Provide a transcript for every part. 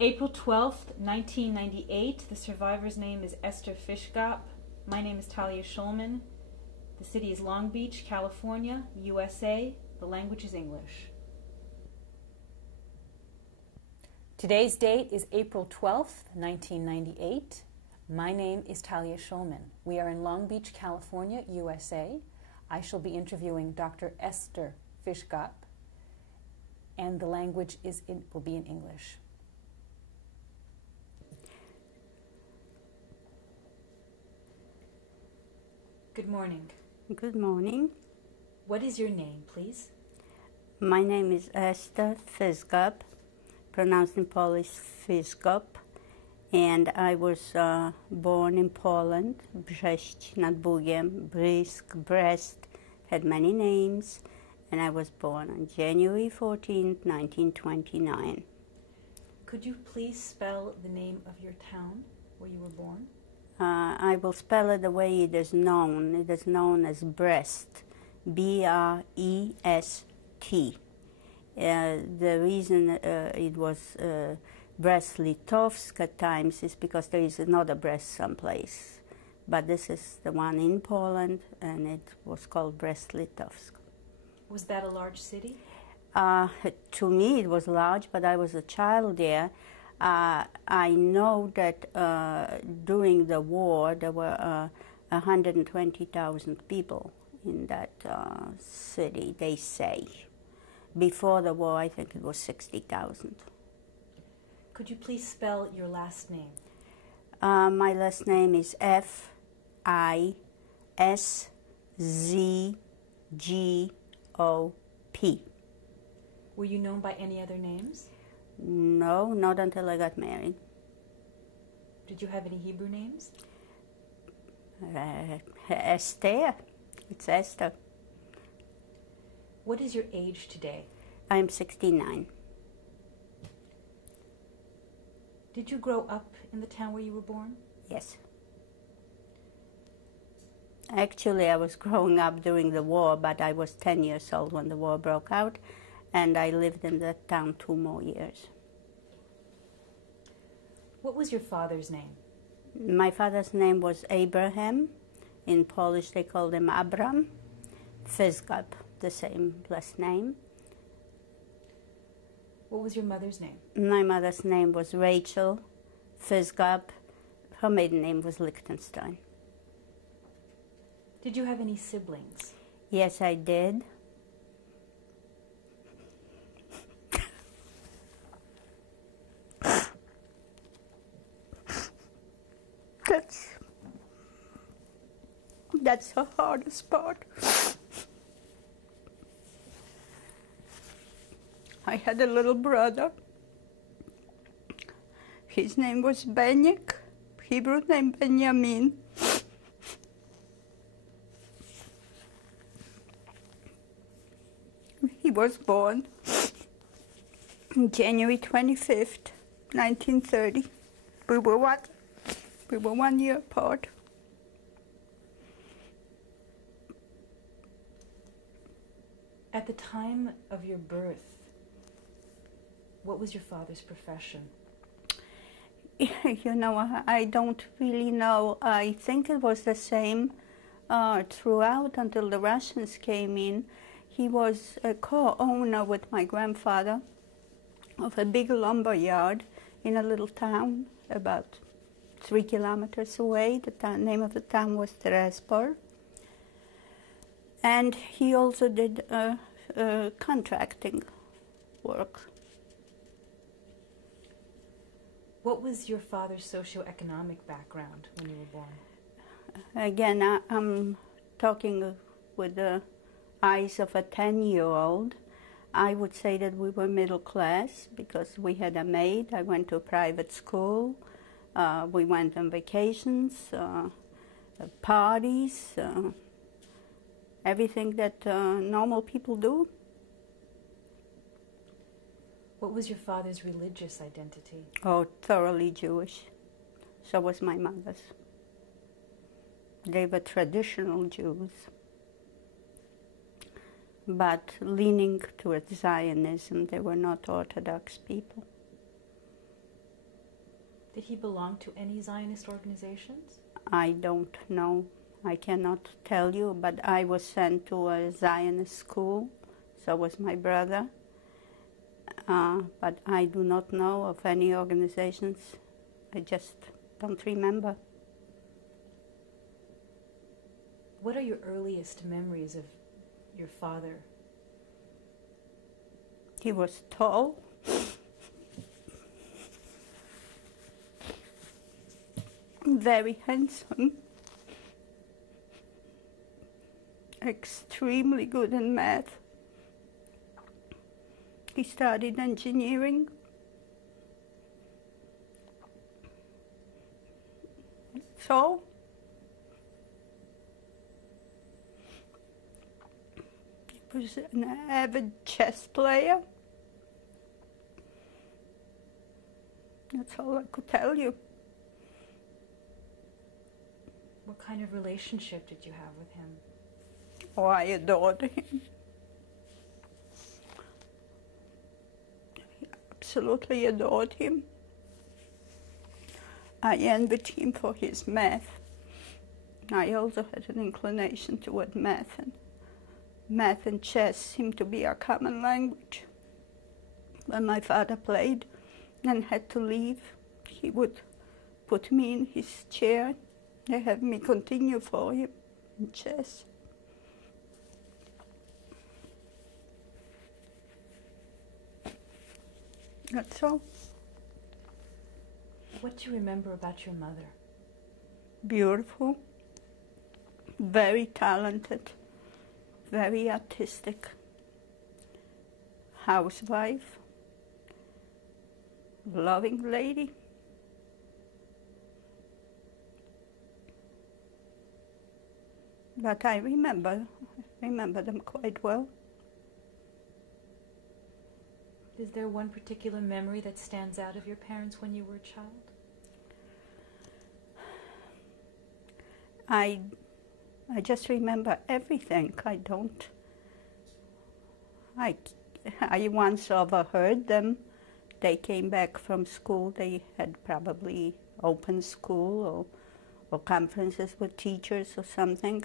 April 12th, 1998. The survivor's name is Ester Fiszgop. My name is Talia Schulman. The city is Long Beach, California, USA. The language is English. Today's date is April 12th, 1998. My name is Talia Schulman. We are in Long Beach, California, USA. I shall be interviewing Dr. Ester Fiszgop, and the language will be in English. Good morning. Good morning. What is your name, please? My name is Ester Fiszgop, pronounced in Polish Fiszgop, and I was born in Poland, Brześć nad Bugiem, Brisk, Brest, had many names, and I was born on January 14th, 1929. Could you please spell the name of your town where you were born? I will spell it the way it is known. It is known as Brest, B-R-E-S-T. The reason it was Brest-Litovsk at times is because there is another Brest someplace. But this is the one in Poland, and it was called Brest-Litovsk. Was that a large city? To me it was large, but I was a child there. I know that during the war there were 120,000 people in that city, they say. Before the war, I think it was 60,000. Could you please spell your last name? My last name is Fiszgop. Were you known by any other names? No, not until I got married. Did you have any Hebrew names? Esther. It's Esther. What is your age today? I'm 69. Did you grow up in the town where you were born? Yes. Actually, I was growing up during the war, but I was 10 years old when the war broke out, and I lived in that town 2 more years. What was your father's name? My father's name was Abraham. In Polish, they called him Abram. Fiszgop, the same last name. What was your mother's name? My mother's name was Rachel Fiszgop. Her maiden name was Lichtenstein. Did you have any siblings? Yes, I did. That's the hardest part. I had a little brother. His name was Benyek, Hebrew name Benjamin. He was born January 25th, 1930. We were 1 year apart. At the time of your birth, what was your father's profession? You know, I don't really know. I think it was the same throughout until the Russians came in. He was a co-owner with my grandfather of a big lumber yard in a little town about 3 kilometers away. The name of the town was Terespol. And he also did contracting work. What was your father's socioeconomic background when you were born? Again, I'm talking with the eyes of a 10-year-old. I would say that we were middle class because we had a maid. I went to a private school. We went on vacations, parties, everything that normal people do. What was your father's religious identity? Oh, thoroughly Jewish. So was my mother's. They were traditional Jews, but leaning towards Zionism. They were not Orthodox people. Did he belong to any Zionist organizations? I don't know. I cannot tell you, but I was sent to a Zionist school, so was my brother. But I do not know of any organizations. I just don't remember. What are your earliest memories of your father? He was tall, very handsome, extremely good in math. He studied engineering. So, he was an avid chess player. That's all I could tell you. What kind of relationship did you have with him? Oh, I adored him. I absolutely adored him. I envied him for his math. I also had an inclination toward math, and math and chess seemed to be our common language. When my father played and had to leave, he would put me in his chair and have me continue for him in chess. That's all. What do you remember about your mother? Beautiful, very talented, very artistic, housewife, loving lady. But I remember them quite well. Is there one particular memory that stands out of your parents when you were a child? I just remember everything. I once overheard them. They came back from school. They had probably open school or conferences with teachers or something.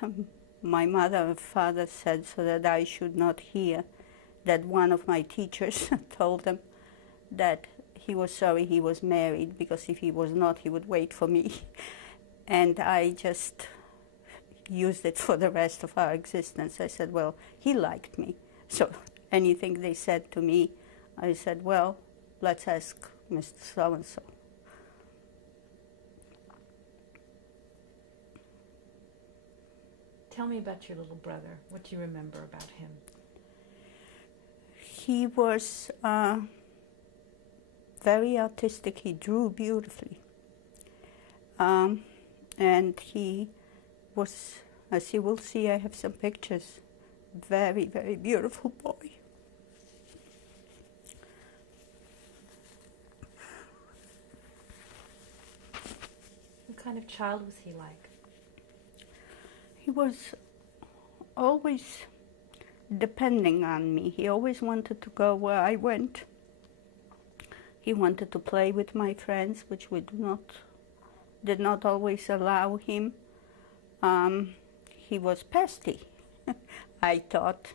And my mother and father said so that I should not hear that one of my teachers told them that he was sorry he was married, because if he was not, he would wait for me. And I just used it for the rest of our existence. I said, well, he liked me. So anything they said to me, I said, well, let's ask Mr. So-and-so. Tell me about your little brother. What do you remember about him? He was very artistic. He drew beautifully. And he was, as you will see, I have some pictures, very, very beautiful boy. What kind of child was he like? He was always depending on me. He always wanted to go where I went. He wanted to play with my friends, which we did not always allow him. He was pesty, I thought,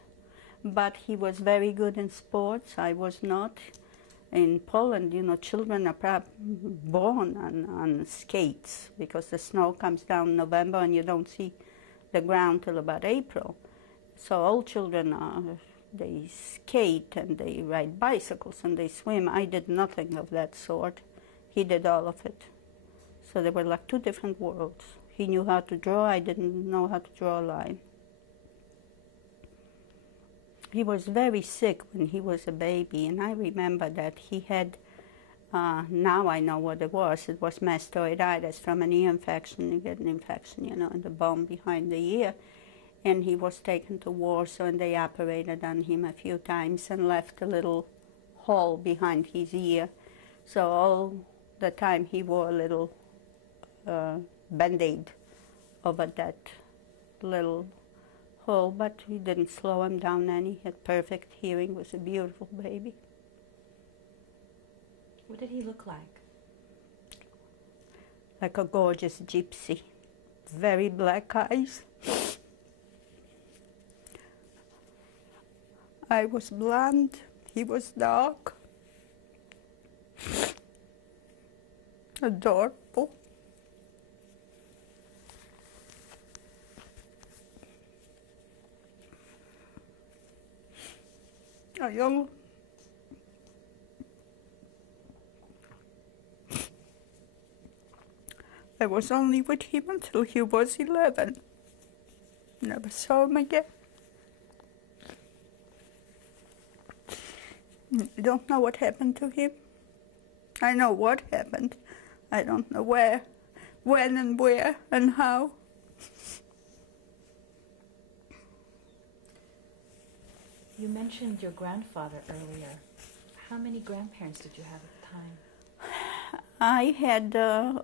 but he was very good in sports. I was not. In Poland, children are born on skates, because the snow comes down in November and you don't see the ground till about April. So all children they skate and they ride bicycles and they swim. I did nothing of that sort. He did all of it. So they were like two different worlds. He knew how to draw. I didn't know how to draw a line. He was very sick when he was a baby, and I remember that he had, now I know what it was mastoiditis from an ear infection. You get an infection, in the bone behind the ear. And he was taken to Warsaw, and they operated on him a few times and left a little hole behind his ear. So all the time he wore a little Band-Aid over that little hole, but he didn't slow him down any. He had perfect hearing, was a beautiful baby. What did he look like? like a gorgeous gypsy, very black eyes. I was blonde, he was dark. Adorable. A young I was only with him until he was 11. Never saw him again. I don't know what happened to him. I know what happened. I don't know where, when and where and how. You mentioned your grandfather earlier. How many grandparents did you have at the time? I had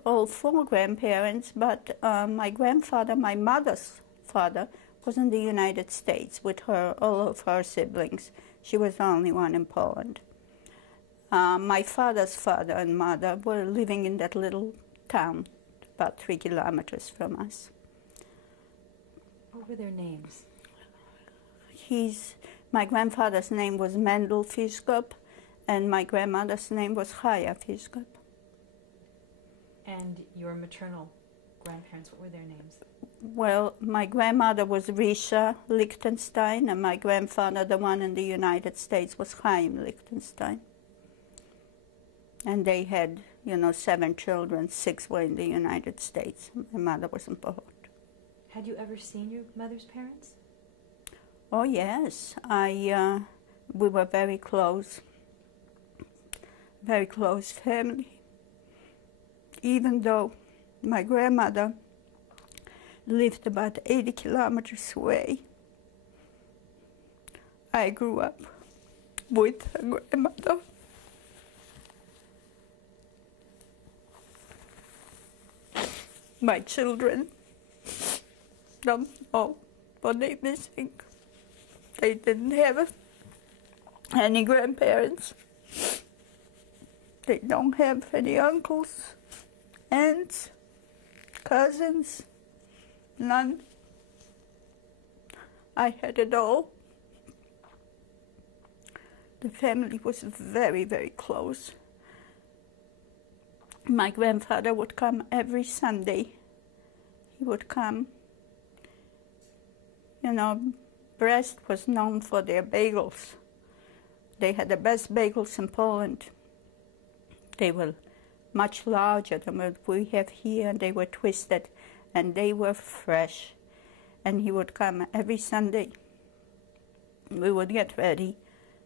all 4 grandparents, but my grandfather, my mother's father, was in the United States with all of her siblings. She was the only one in Poland. My father's father and mother were living in that little town about 3 kilometers from us. What were their names? My grandfather's name was Mendel Fiszgop, and my grandmother's name was Chaya Fiszgop. And your maternal grandparents, what were their names? Well, my grandmother was Risha Lichtenstein, and my grandfather, the one in the United States, was Chaim Lichtenstein. And they had, 7 children, 6 were in the United States. My mother was in Poland. Had you ever seen your mother's parents? Oh, yes. We were very close family. Even though my grandmother lived about 80 kilometers away, I grew up with her grandmother. My children don't know what they're missing. They didn't have any grandparents. They don't have any uncles, aunts, cousins, none. I had it all. The family was very, very close. My grandfather would come every Sunday. He would come. Brest was known for their bagels. They had the best bagels in Poland. They were much larger than what we have here, and they were twisted, and they were fresh. And he would come every Sunday. We would get ready,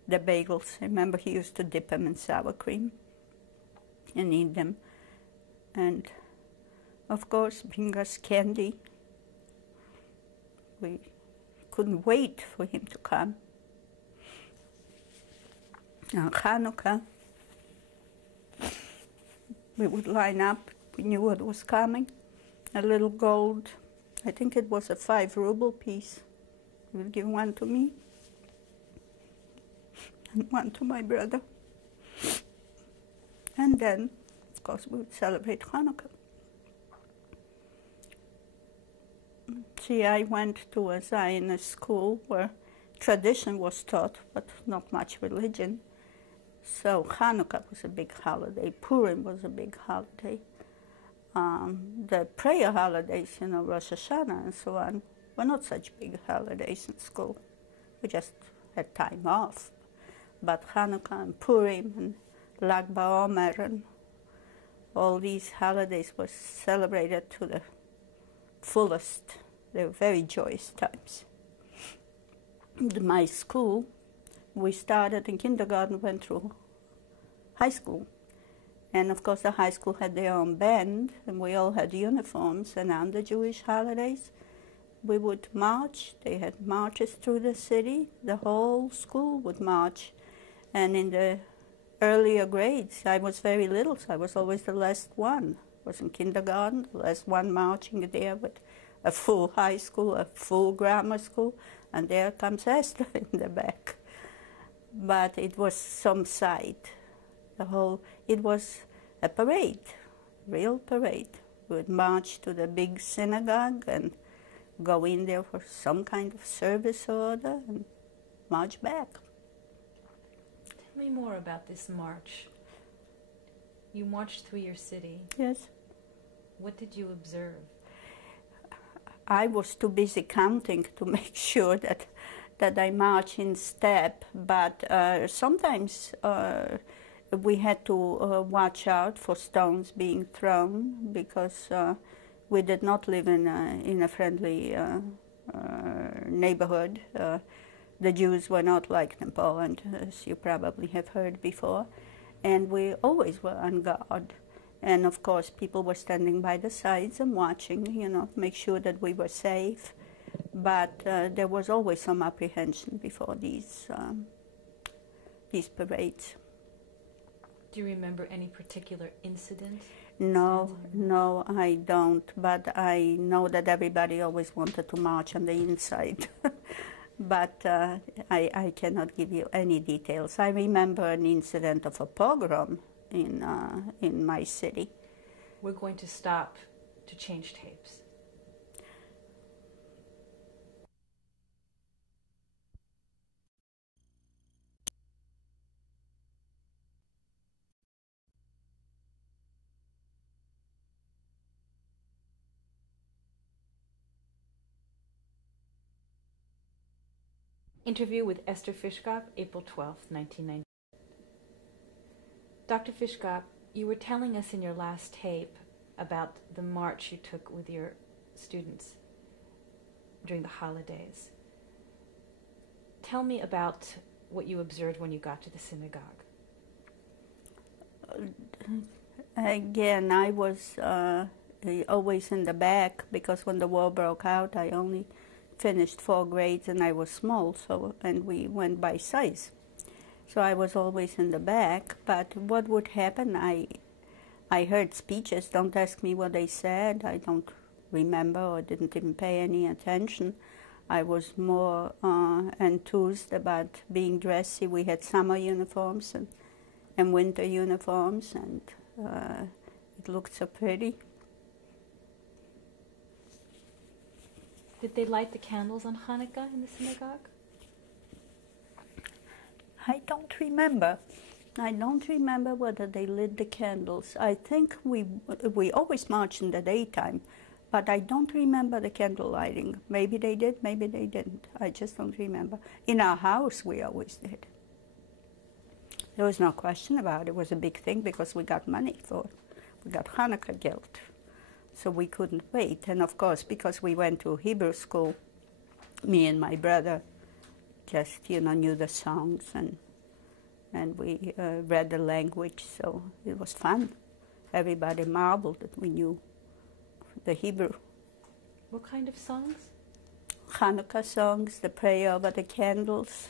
the bagels. I remember he used to dip them in sour cream and eat them. And, of course, bring us candy. We couldn't wait for him to come. On Hanukkah, we would line up. We knew what was coming. A little gold, I think it was a 5-ruble piece. He would give one to me and one to my brother. And then, of course, we would celebrate Hanukkah. See, I went to a Zionist school where tradition was taught, but not much religion. So Hanukkah was a big holiday. Purim was a big holiday. The prayer holidays, Rosh Hashanah and so on, were not such big holidays in school. We just had time off. But Hanukkah and Purim and Lag BaOmer and all these holidays were celebrated to the fullest. They were very joyous times. My school, we started in kindergarten, went through high school. And of course the high school had their own band, and we all had uniforms. And on the Jewish holidays, we would march. They had marches through the city. The whole school would march. And in the earlier grades, I was very little, so I was always the last one. I was in kindergarten, the last one marching there with a full high school, a full grammar school, and there comes Ester in the back. But it was some sight. It was a parade, real parade. We would march to the big synagogue and go in there for some kind of service or other and march back. Tell me more about this march. You marched through your city. Yes. What did you observe? I was too busy counting to make sure that I march in step, but sometimes we had to watch out for stones being thrown because we did not live in a friendly neighborhood. The Jews were not like in Poland, as you probably have heard before, and we always were on guard. And of course, people were standing by the sides and watching, you know, make sure that we were safe. But there was always some apprehension before these parades. Do you remember any particular incident? No, I don't. But I know that everybody always wanted to march on the inside. But I cannot give you any details. I remember an incident of a pogrom in my city. We're going to stop to change tapes. Interview with Ester Fiszgop, April 12, 1990. Dr. Fiszgop, you were telling us in your last tape about the march you took with your students during the holidays. Tell me about what you observed when you got to the synagogue. Again, I was always in the back because when the war broke out, I only finished 4 grades and I was small, and we went by size. So I was always in the back, but what would happen, I heard speeches. Don't ask me what they said. I don't remember or didn't even pay any attention. I was more enthused about being dressy. We had summer uniforms and winter uniforms, and it looked so pretty. Did they light the candles on Hanukkah in the synagogue? I don't remember. I don't remember whether they lit the candles. I think we always marched in the daytime, but I don't remember the candle lighting. Maybe they did, maybe they didn't. I just don't remember. In our house, we always did. There was no question about it. It was a big thing because we got money for it. We got Hanukkah gilt. So we couldn't wait. And of course, because we went to Hebrew school, me and my brother just, you know, knew the songs and we read the language, so it was fun. Everybody marveled that we knew the Hebrew. What kind of songs? Hanukkah songs, the prayer over the candles.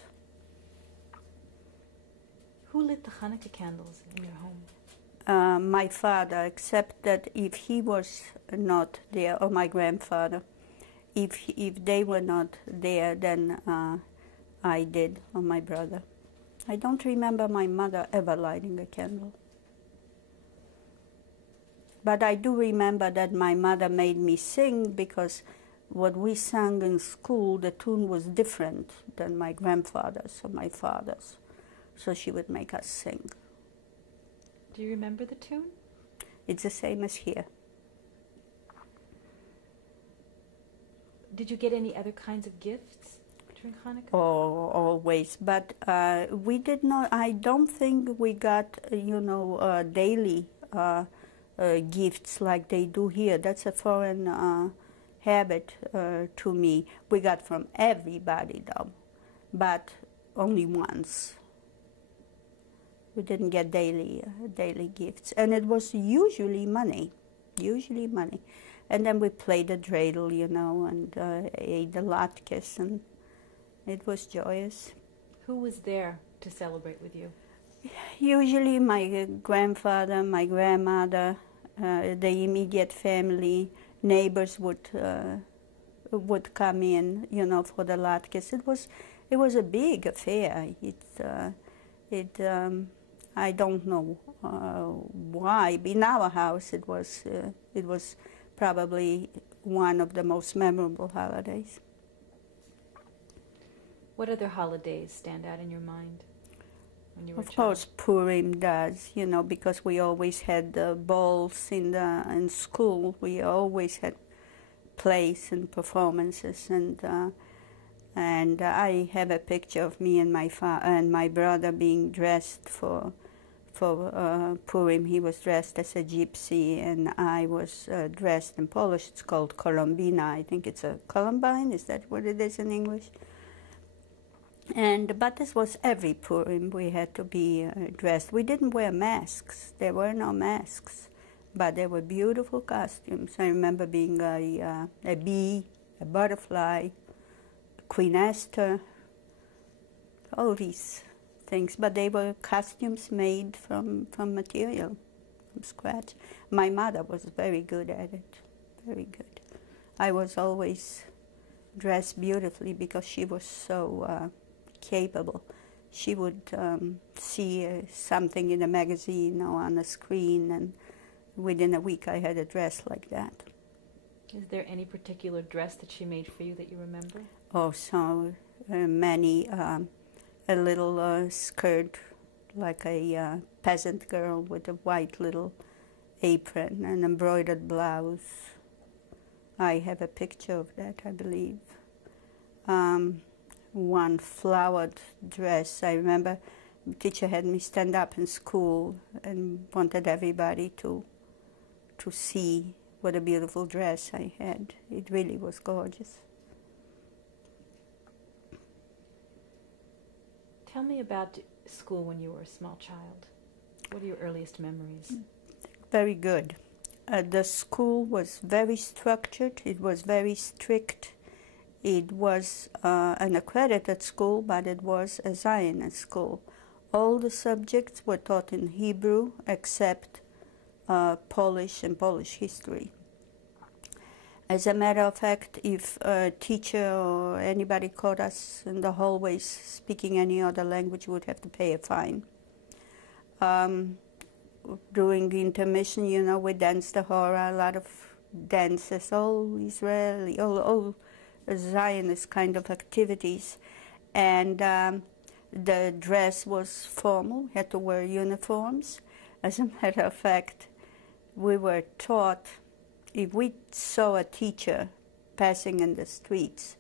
Who lit the Hanukkah candles in your home? My father, except that if he was not there, or my grandfather, if they were not there, then I did, or my brother. I don't remember my mother ever lighting a candle. But I do remember that my mother made me sing because what we sang in school, the tune was different than my grandfather's or my father's. So she would make us sing. Do you remember the tune? It's the same as here. Did you get any other kinds of gifts during Hanukkah? Oh, always. But we did not, I don't think we got, daily gifts like they do here. That's a foreign habit to me. We got from everybody, though, but only once. We didn't get daily gifts, and it was usually money. And then we played the dreidel, and ate the latkes, and it was joyous. Who was there to celebrate with you? Usually my grandfather, my grandmother, the immediate family, neighbors would come in, for the latkes. It was a big affair. I don't know why. In our house, it was probably one of the most memorable holidays. What other holidays stand out in your mind when you were a Of child? course, Purim does, you know, because we always had the balls in school. We always had plays and performances, and I have a picture of me and my brother being dressed for Purim. He was dressed as a gypsy, and I was dressed in Polish. It's called Columbina. I think it's a Columbine. Is that what it is in English? But this was every Purim. We had to be dressed. We didn't wear masks. There were no masks, but there were beautiful costumes. I remember being a bee, a butterfly, Queen Ester, all these things. But they were costumes made from material, from scratch. My mother was very good at it, very good. I was always dressed beautifully because she was so capable. She would see something in a magazine or on a screen, and within a week I had a dress like that. Is there any particular dress that she made for you that you remember? Oh, so many. A little skirt, like a peasant girl with a white little apron, an embroidered blouse. I have a picture of that, I believe. One flowered dress. I remember the teacher had me stand up in school and wanted everybody to see what a beautiful dress I had. It really was gorgeous. Tell me about school when you were a small child. What are your earliest memories? Very good. The school was very structured. It was very strict. It was an accredited school, but it was a Zionist school. All the subjects were taught in Hebrew except Polish and Polish history. As a matter of fact, if a teacher or anybody caught us in the hallways speaking any other language, we would have to pay a fine. During the intermission, you know, we danced the hora, a lot of dances, all Israeli, all Zionist kind of activities. And the dress was formal, we had to wear uniforms. As a matter of fact, we were taught, if we saw a teacher passing in the streets,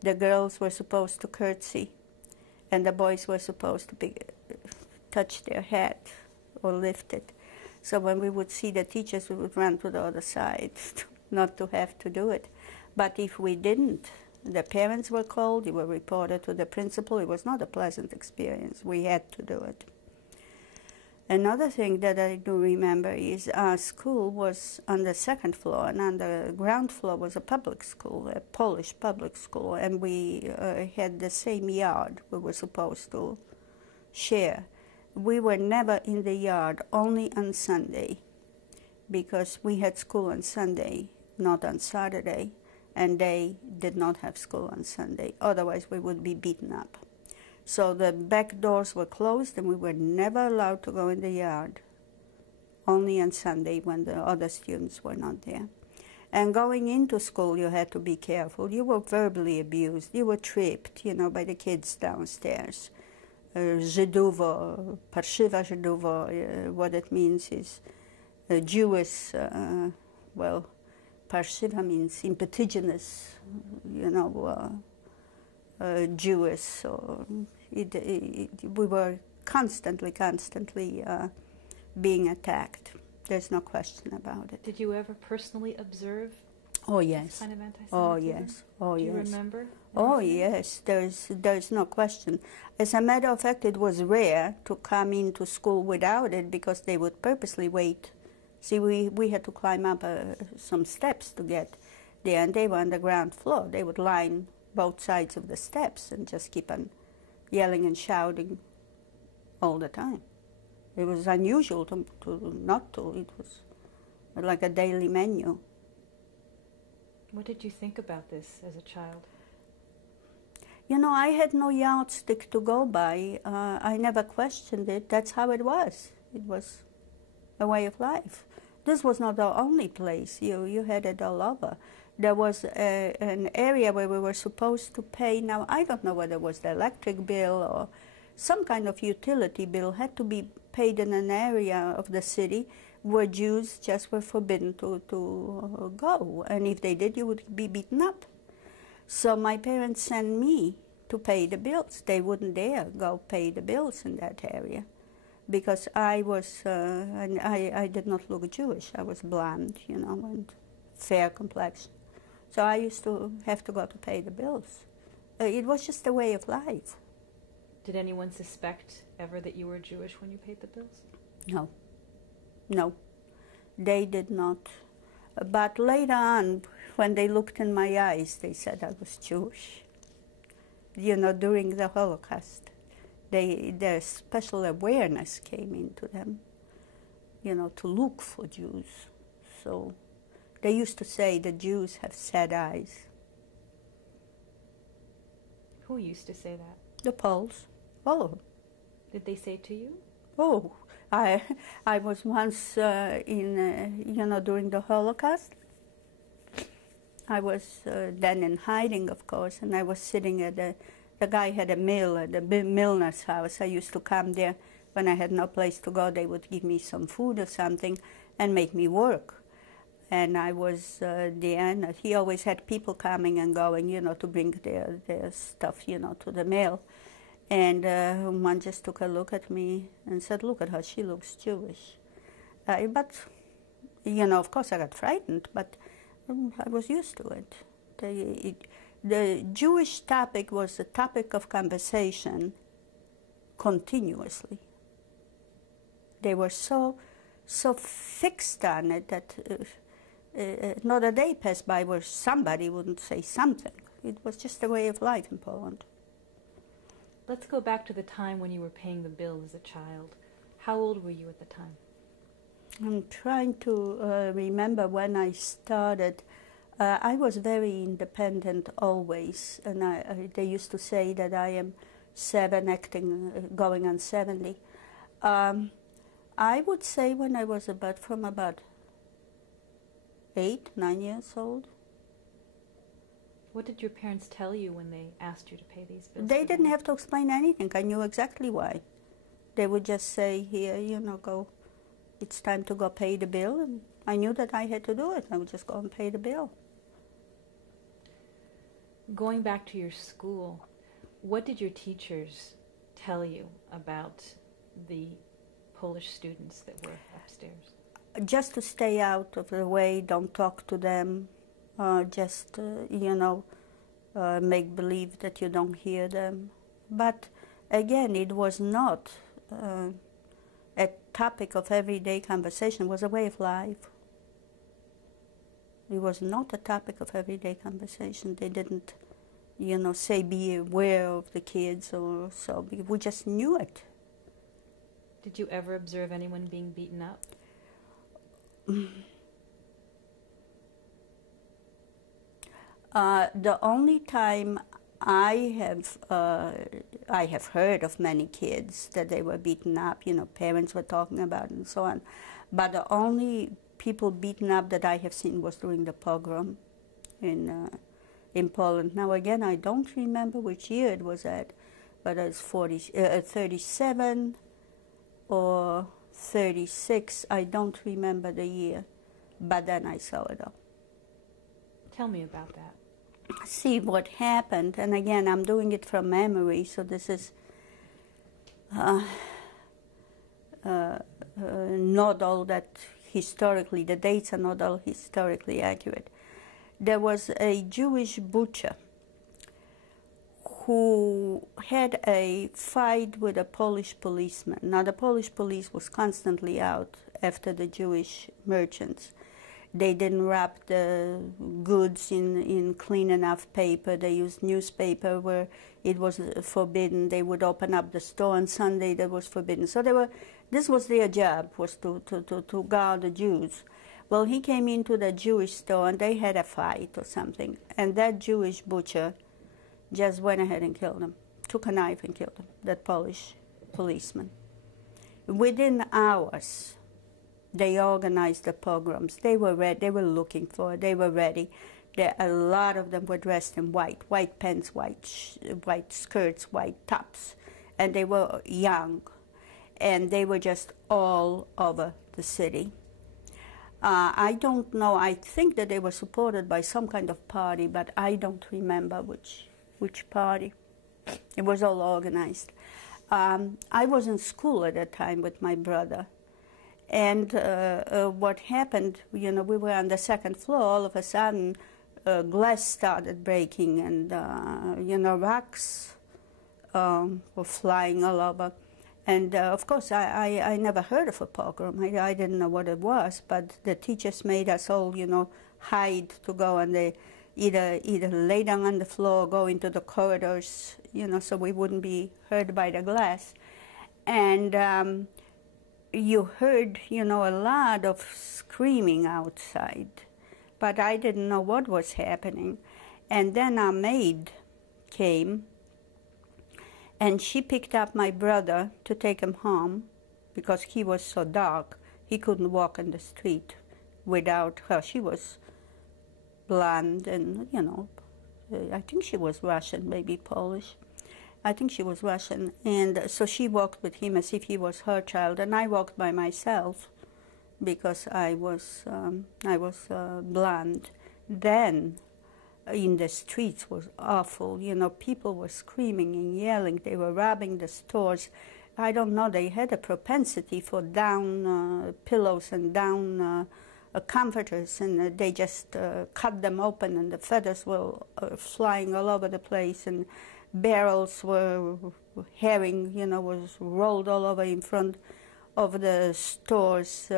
the girls were supposed to curtsy, and the boys were supposed to touch their hat or lift it. So when we would see the teachers, we would run to the other side, not to have to do it. But if we didn't, the parents were called, they were reported to the principal. It was not a pleasant experience. We had to do it. Another thing that I do remember is our school was on the second floor, and on the ground floor was a public school, a Polish public school, and we had the same yard we were supposed to share. We were never in the yard, only on Sunday, because we had school on Sunday, not on Saturday, and they did not have school on Sunday. Otherwise, we would be beaten up. So the back doors were closed, and we were never allowed to go in the yard, only on Sunday when the other students were not there. And going into school, you had to be careful. You were verbally abused. You were tripped, you know, by the kids downstairs. Żydowo, parszywa Żydowo, what it means is Jewish, well, parszywa means impetiginous, you know, Jewish. So we were constantly being attacked. There's no question about it. Did you ever personally observe Oh yes. this kind of anti-Semitism? Oh yes. Oh Do yes. you remember? Oh yes. There's no question. As a matter of fact, it was rare to come into school without it because they would purposely wait. See, we had to climb up some steps to get there, and they were on the ground floor. They would line both sides of the steps and just keep on yelling and shouting all the time. It was unusual to not to. It was like a daily menu. What did you think about this as a child? You know, I had no yardstick to go by. I never questioned it. That's how it was. It was a way of life. This was not the only place. You had it all over. There was an area where we were supposed to pay. Now, I don't know whether it was the electric bill or some kind of utility bill had to be paid in an area of the city where Jews just were forbidden to go. And if they did, you would be beaten up. So my parents sent me to pay the bills. They wouldn't dare go pay the bills in that area because I was, and I did not look Jewish. I was blonde, you know, and fair complexion. So I used to have to go to pay the bills. It was just a way of life. Did anyone suspect ever that you were Jewish when you paid the bills? No. No. They did not. But later on, when they looked in my eyes, they said I was Jewish. You know, during the Holocaust, their special awareness came into them, you know, to look for Jews. So they used to say the Jews have sad eyes. Who used to say that? The Poles, all of them. Did they say to you? Oh, I was once you know, during the Holocaust. I was then in hiding, of course, and I was sitting at the guy had a mill at the Milner's house. I used to come there when I had no place to go. They would give me some food or something and make me work. And I was there, and he always had people coming and going, you know, to bring their stuff, you know, to the mill. And one just took a look at me and said, "Look at her, she looks Jewish." But, you know, of course I got frightened, but I was used to it. The Jewish topic was the topic of conversation continuously. They were so fixed on it that not a day passed by where somebody wouldn't say something. It was just a way of life in Poland. Let's go back to the time when you were paying the bill as a child. How old were you at the time? I'm trying to remember when I started. I was very independent always, and they used to say that I am 7, going on 70. I would say when I was from about 8, 9 years old. What did your parents tell you when they asked you to pay these bills? They didn't have to explain anything. I knew exactly why. They would just say, "Here, you know, go. It's time to go pay the bill." And I knew that I had to do it. I would just go and pay the bill. Going back to your school, what did your teachers tell you about the Polish students that were upstairs? Just to stay out of the way, don't talk to them. You know, make believe that you don't hear them. But again, it was not a topic of everyday conversation. It was a way of life. It was not a topic of everyday conversation. They didn't, you know, say be aware of the kids or so. We just knew it. Did you ever observe anyone being beaten up? The only time I have heard of many kids that they were beaten up, you know, parents were talking about it and so on. But the only people beaten up that I have seen was during the pogrom in Poland. Now again, I don't remember which year it was at, but it's 37 or 36. I don't remember the year, but then I saw it all. Tell me about that. See what happened, and again, I'm doing it from memory, so this is not all that historically, the dates are not all historically accurate. There was a Jewish butcher who had a fight with a Polish policeman. Now, the Polish police was constantly out after the Jewish merchants. They didn't wrap the goods in clean enough paper. They used newspaper where it was forbidden. They would open up the store on Sunday that was forbidden. So this was their job, was to guard the Jews. Well, he came into the Jewish store and they had a fight or something. And that Jewish butcher just went ahead and killed him, took a knife and killed him, that Polish policeman. Within hours, they organized the pogroms. They were ready, they were looking for it, they were ready. A lot of them were dressed in white pants, white skirts, white tops, and they were young, and they were just all over the city. I don't know, I think that they were supported by some kind of party, but I don't remember which party. It was all organized. I was in school at that time with my brother, and what happened, we were on the second floor, all of a sudden glass started breaking, and rocks were flying all over. And of course, I never heard of a pogrom. I didn't know what it was, but the teachers made us all, hide to go, and they either lay down on the floor or go into the corridors, so we wouldn't be heard by the glass. And you heard, a lot of screaming outside, but I didn't know what was happening. And then our maid came, and she picked up my brother to take him home because he was so dark. He couldn't walk in the street without her. She was blonde and, I think she was Russian, maybe Polish. I think she was Russian. And so she walked with him as if he was her child, and I walked by myself because I was blonde. Then in the streets was awful. People were screaming and yelling. They were robbing the stores. I don't know, they had a propensity for down pillows and down comforters, and they just cut them open, and the feathers were flying all over the place, and barrels were, herring, was rolled all over in front of the stores,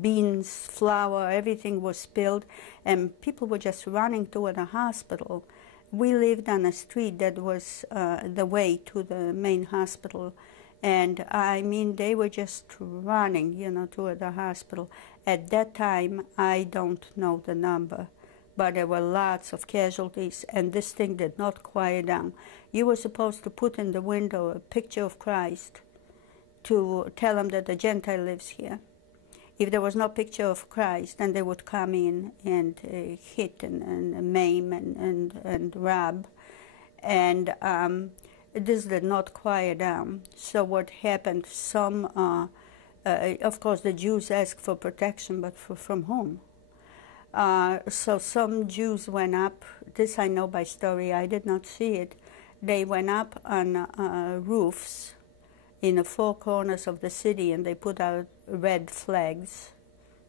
beans, flour, everything was spilled, and people were just running toward the hospital. We lived on a street that was the way to the main hospital, and I mean, they were just running, toward the hospital. At that time, I don't know the number, but there were lots of casualties, and this thing did not quiet down. You were supposed to put in the window a picture of Christ to tell them that the Gentile lives here. If there was no picture of Christ, then they would come in and hit and maim and rob. And this did not quiet down. So what happened, of course the Jews asked for protection, but from whom? So some Jews went up, this I know by story, I did not see it. They went up on roofs in the four corners of the city, and they put out red flags,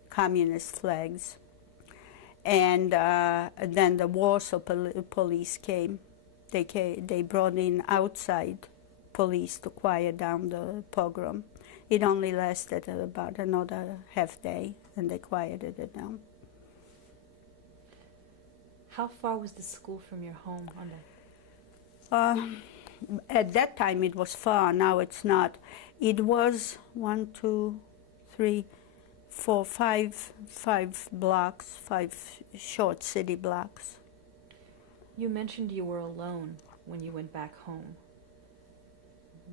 communist flags. And then the Warsaw police came. They brought in outside police to quiet down the pogrom. It only lasted about another half day, and they quieted it down. How far was the school from your home on the... At that time it was far, now it's not. It was 1, 2, 3, 4, 5 blocks, 5 short city blocks. You mentioned you were alone when you went back home.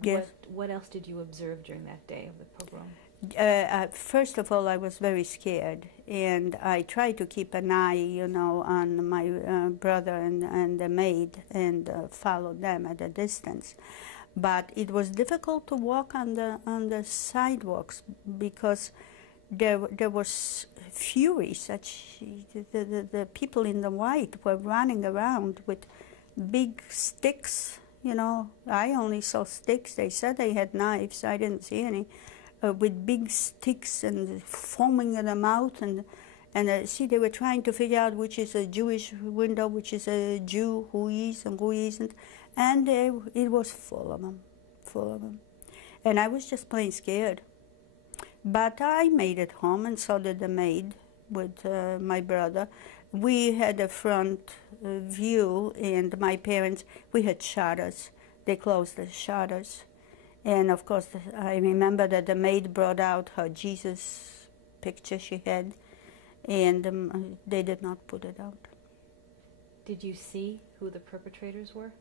Yes. What else did you observe during that day of the pogrom? First of all, I was very scared, and I tried to keep an eye, on my brother and the maid, and follow them at a distance. But it was difficult to walk on the sidewalks because there was fury. The people in the white were running around with big sticks. I only saw sticks. They said they had knives. I didn't see any. With big sticks and foaming in the mouth, and see, they were trying to figure out which is a Jewish window, which is a Jew, who is and who isn't, and it was full of them. And I was just plain scared. But I made it home, and so did the maid with my brother. We had a front view, and my parents, we had shutters. They closed the shutters. And of course, I remember that the maid brought out her Jesus picture she had, and they did not put it out. Did you see who the perpetrators were?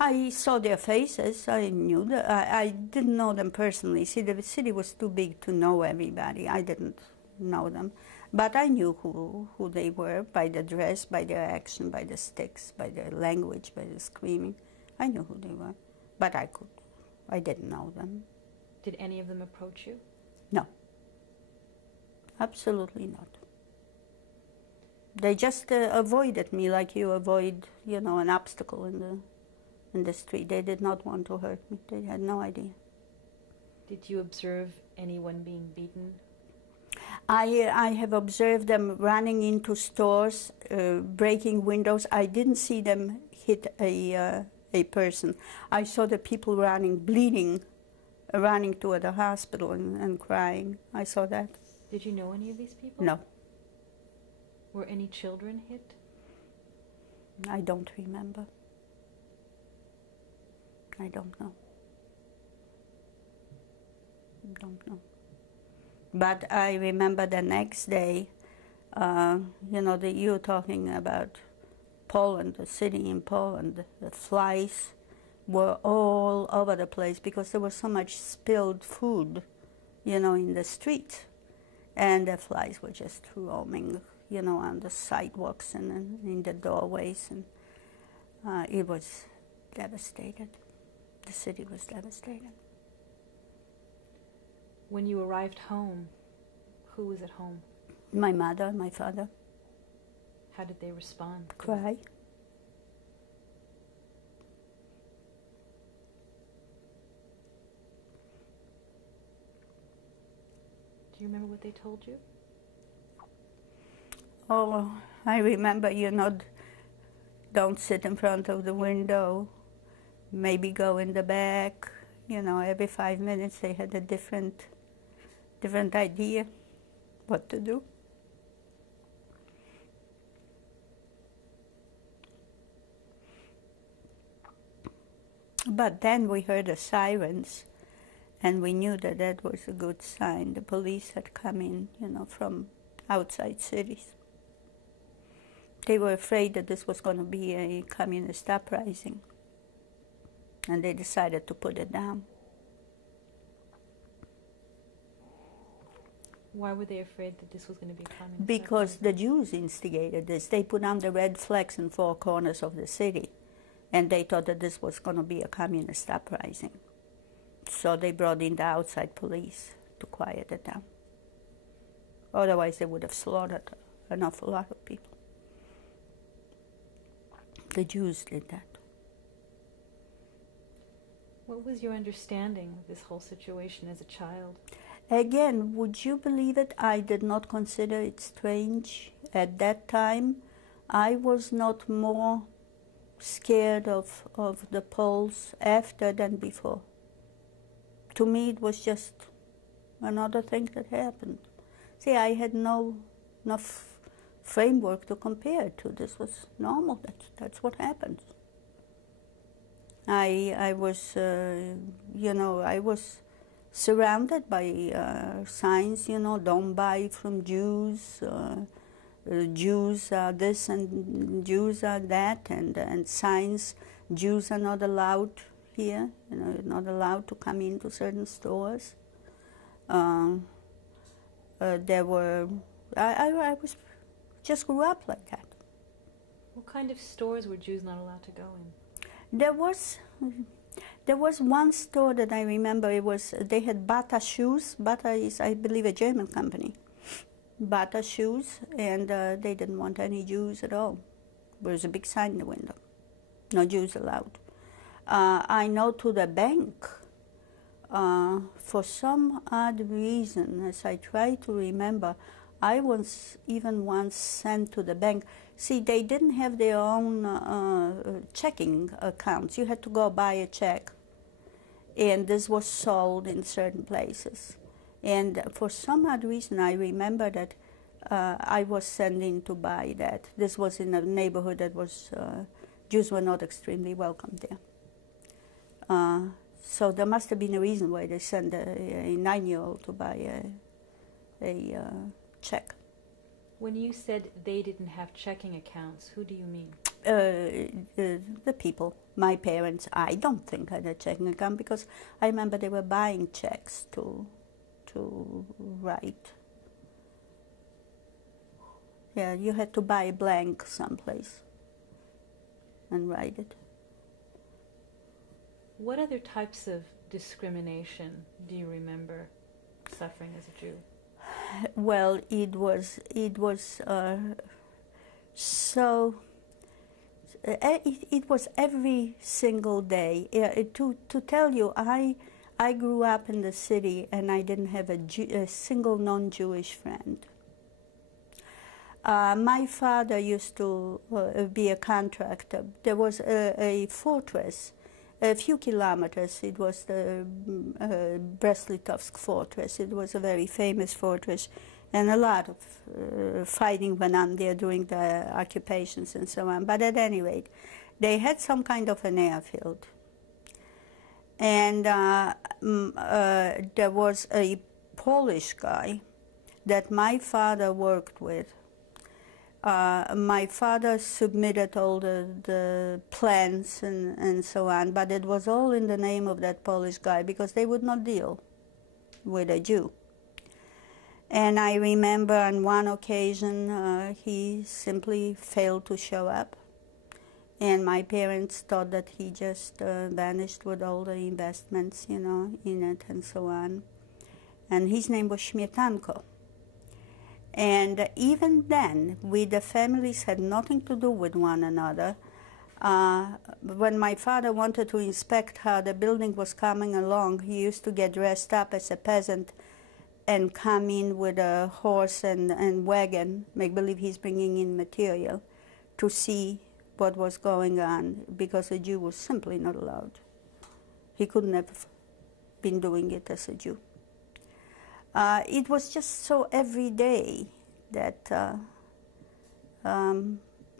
I saw their faces. I knew that. I didn't know them personally. See, the city was too big to know everybody. I didn't know them. But I knew who they were by the dress, by their action, by the sticks, by their language, by the screaming. I knew who they were. But I didn't know them. Did any of them approach you? No. Absolutely not. They just avoided me like you avoid, an obstacle in the street. They did not want to hurt me. They had no idea. Did you observe anyone being beaten? I have observed them running into stores, breaking windows. I didn't see them hit a person. I saw the people running, bleeding, running toward the hospital and crying. I saw that. Did you know any of these people? No. Were any children hit? I don't remember. I don't know. Don't know. But I remember the next day, you were talking about Poland, the city in Poland. The flies were all over the place because there was so much spilled food, in the street. And the flies were just roaming, on the sidewalks and in the doorways. And it was devastated. The city was devastated. When you arrived home, who was at home? My mother, my father. How did they respond? Cry. Do you remember what they told you? Oh, I remember, don't sit in front of the window. Maybe go in the back. Every 5 minutes they had a different idea what to do. But then we heard the sirens, and we knew that that was a good sign. The police had come in, from outside cities. They were afraid that this was going to be a communist uprising, and they decided to put it down. Why were they afraid that this was going to be communist? Because the Jews instigated this. They put on the red flags in 4 corners of the city, and they thought that this was going to be a communist uprising. So they brought in the outside police to quiet it down. Otherwise, they would have slaughtered an awful lot of people. The Jews did that. What was your understanding of this whole situation as a child? Again, would you believe it? I did not consider it strange at that time. I was not more scared of the Poles after than before. To me, it was just another thing that happened. See, I had enough framework to compare to. This was normal. That's what happens. I was, I was surrounded by signs, don't buy from Jews, Jews are this and Jews are that, and signs, Jews are not allowed here, not allowed to come into certain stores. There were, I was, just grew up like that. What kind of stores were Jews not allowed to go in? There was one store that I remember. They had Bata shoes. Bata is, I believe, a German company. Bata shoes, and they didn't want any Jews at all. There was a big sign in the window, no Jews allowed. I know to the bank, for some odd reason, as I try to remember, I was even once sent to the bank. See, they didn't have their own checking accounts. You had to go buy a check, and this was sold in certain places. And for some odd reason, I remember that I was sent in to buy that. This was in a neighborhood that was, Jews were not extremely welcome there. So there must have been a reason why they sent a 9-year-old to buy a check. When you said they didn't have checking accounts, who do you mean? The people, My parents, I don't think had a checking account because I remember they were buying checks to write. Yeah, you had to buy a blank someplace and write it. What other types of discrimination do you remember suffering as a Jew? Well, it was so. It was every single day. To tell you, I grew up in the city and I didn't have a single non-Jewish friend. My father used to be a contractor. There was a fortress a few kilometers. It was the Brest-Litovsk fortress. It was a very famous fortress, and a lot of fighting went on there during the occupations and so on. But at any rate, they had some kind of an airfield. And there was a Polish guy that my father worked with. My father submitted all the plans and so on, but it was all in the name of that Polish guy because they would not deal with a Jew. And I remember on one occasion he simply failed to show up, and my parents thought that he just vanished with all the investments, you know, in it and so on. And his name was Śmietanko. And even then, we, the families, had nothing to do with one another. When my father wanted to inspect how the building was coming along, he used to get dressed up as a peasant and come in with a horse and wagon, make believe he's bringing in material, to see what was going on, because a Jew was simply not allowed. He couldn't have been doing it as a Jew. It was just so everyday that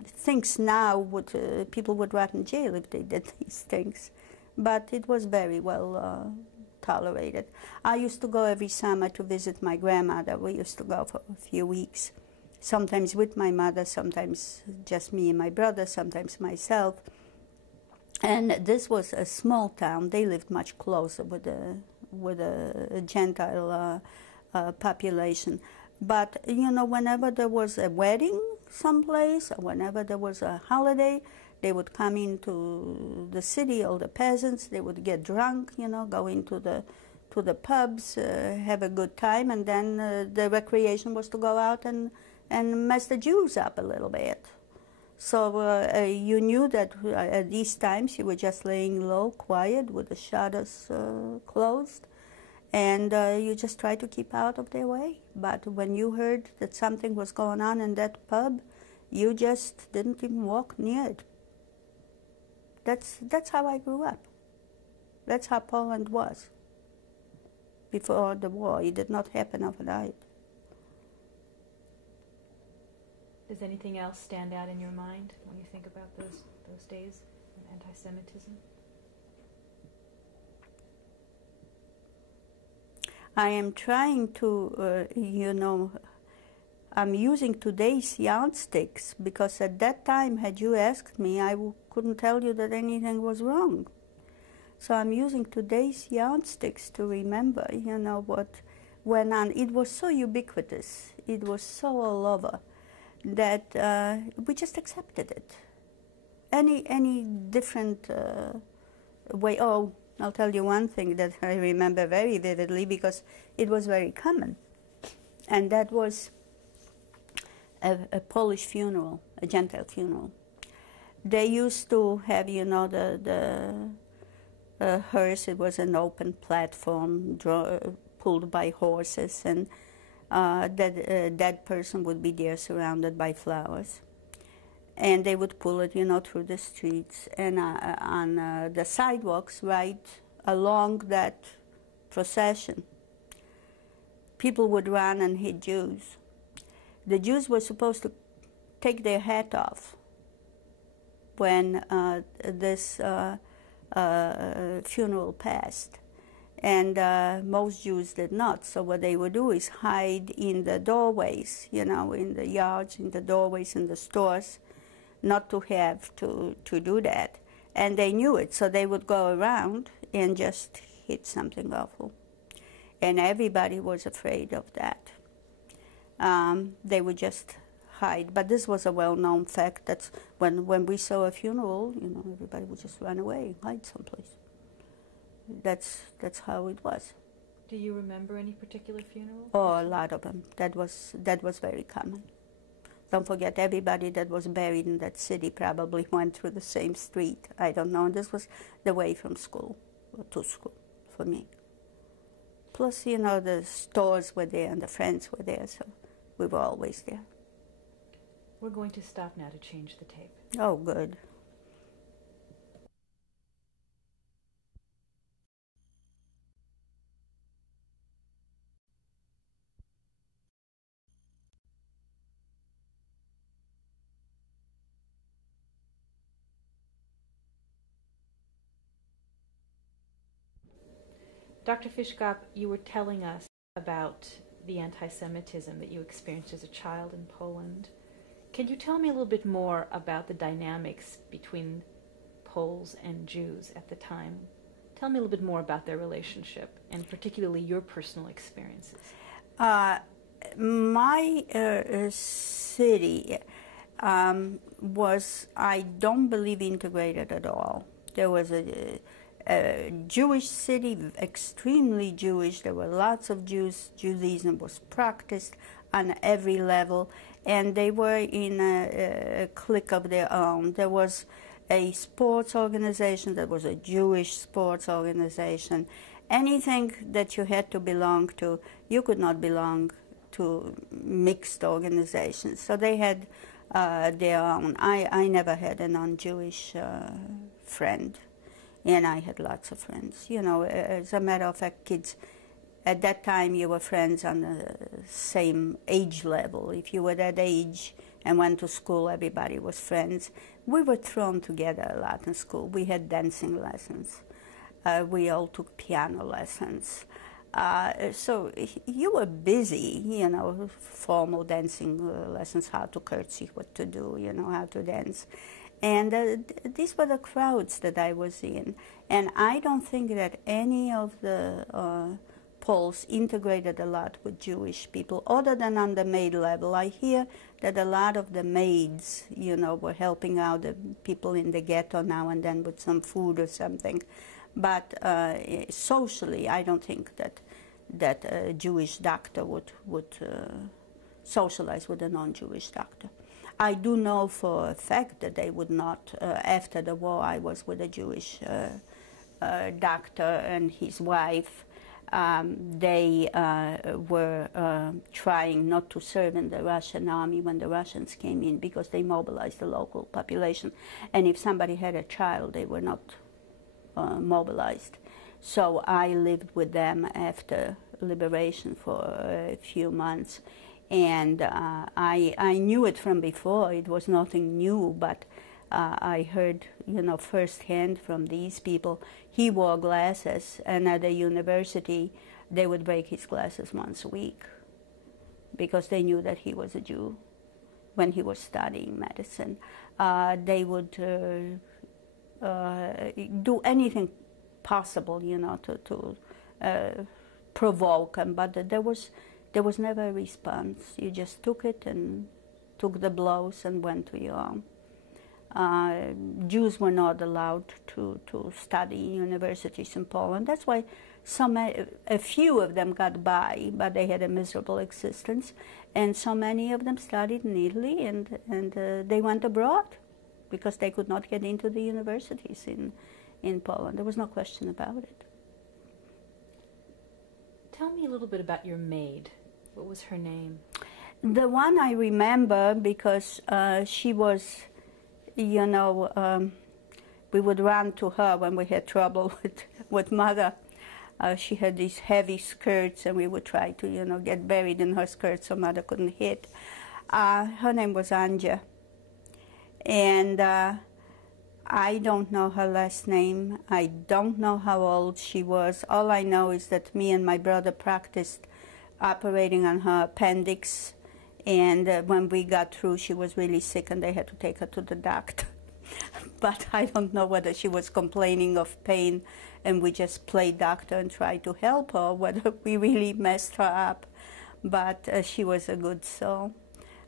things now would people would rot in jail if they did these things, but it was very well tolerated. I used to go every summer to visit my grandmother. We used to go for a few weeks, sometimes with my mother, sometimes just me and my brother, sometimes myself. And this was a small town. They lived much closer with a Gentile population. But, you know, whenever there was a wedding someplace, or whenever there was a holiday, they would come into the city, all the peasants, they would get drunk, you know, go into the pubs, have a good time, and then the recreation was to go out and mess the Jews up a little bit. So you knew that at these times you were just laying low, quiet, with the shutters closed, and you just tried to keep out of their way. But when you heard that something was going on in that pub, you just didn't even walk near it. That's how I grew up. That's how Poland was before the war. It did not happen overnight. Does anything else stand out in your mind when you think about those days of anti-Semitism? I am trying to, you know, I'm using today's yardsticks because at that time, had you asked me, I couldn't tell you that anything was wrong. So I'm using today's yardsticks to remember, you know, what went on. It was so ubiquitous. It was so all over that we just accepted it. Any different way. Oh, I'll tell you one thing that I remember very vividly because it was very common, and that was a Polish funeral, a Gentile funeral. They used to have, you know, the hearse. It was an open platform pulled by horses, and that person would be there surrounded by flowers. And they would pull it, you know, through the streets. And on the sidewalks right along that procession, people would run and hit Jews. The Jews were supposed to take their hat off when this funeral passed. And most Jews did not. So what they would do is hide in the doorways, you know, in the yards, in the doorways, in the stores, not to have to do that. And they knew it, so they would go around and just hit something awful. And everybody was afraid of that. They would just hide. But this was a well-known fact. That's when we saw a funeral, everybody would just run away, hide someplace. That's how it was. Do you remember any particular funeral? Oh, a lot of them. That was very common. Don't forget, everybody that was buried in that city probably went through the same street. I don't know. This was the way from school to school for me. Plus, the stores were there and the friends were there, so we were always there. We're going to stop now to change the tape. Oh, good. Dr. Fiszgop, you were telling us about the anti-Semitism that you experienced as a child in Poland. Can you tell me a little bit more about the dynamics between Poles and Jews at the time? Tell me a little bit more about their relationship, and particularly your personal experiences. My city was, I don't believe, integrated at all. There was a Jewish city, extremely Jewish. There were lots of Jews. Judaism was practiced on every level, and they were in a clique of their own. There was a sports organization that was a Jewish sports organization. Anything that you had to belong to, you could not belong to mixed organizations. So they had their own. I never had a non-Jewish friend. And I had lots of friends. As a matter of fact, kids, at that time you were friends on the same age level. If you were that age and went to school, everybody was friends. We were thrown together a lot in school. We had dancing lessons. We all took piano lessons. So you were busy, formal dancing lessons, how to curtsy, what to do, how to dance. And these were the crowds that I was in. And I don't think that any of the Poles integrated a lot with Jewish people, other than on the maid level. I hear that a lot of the maids, were helping out the people in the ghetto now and then with some food or something. But socially, I don't think that a Jewish doctor would socialize with a non-Jewish doctor. I do know for a fact that they would not, after the war I was with a Jewish doctor and his wife. They were trying not to serve in the Russian army when the Russians came in, because they mobilized the local population. And if somebody had a child, they were not mobilized. So I lived with them after liberation for a few months. And I knew it from before. It was nothing new, but I heard, firsthand from these people. He wore glasses, and at the university, they would break his glasses once a week because they knew that he was a Jew when he was studying medicine. They would do anything possible, to provoke him, but there was never a response. You just took it and took the blows and went to your own. Jews were not allowed to study in universities in Poland. That's why a few of them got by, but they had a miserable existence. And so many of them studied in Italy, and they went abroad because they could not get into the universities in Poland. There was no question about it. Tell me a little bit about your maid. What was her name? The one I remember because she was, we would run to her when we had trouble with mother. She had these heavy skirts, and we would try to, get buried in her skirts so mother couldn't hit. Her name was Anja. And I don't know her last name. I don't know how old she was. All I know is that me and my brother practiced operating on her appendix, and when we got through, she was really sick, and they had to take her to the doctor. But I don't know whether she was complaining of pain and we just played doctor and tried to help her, whether we really messed her up. But she was a good soul.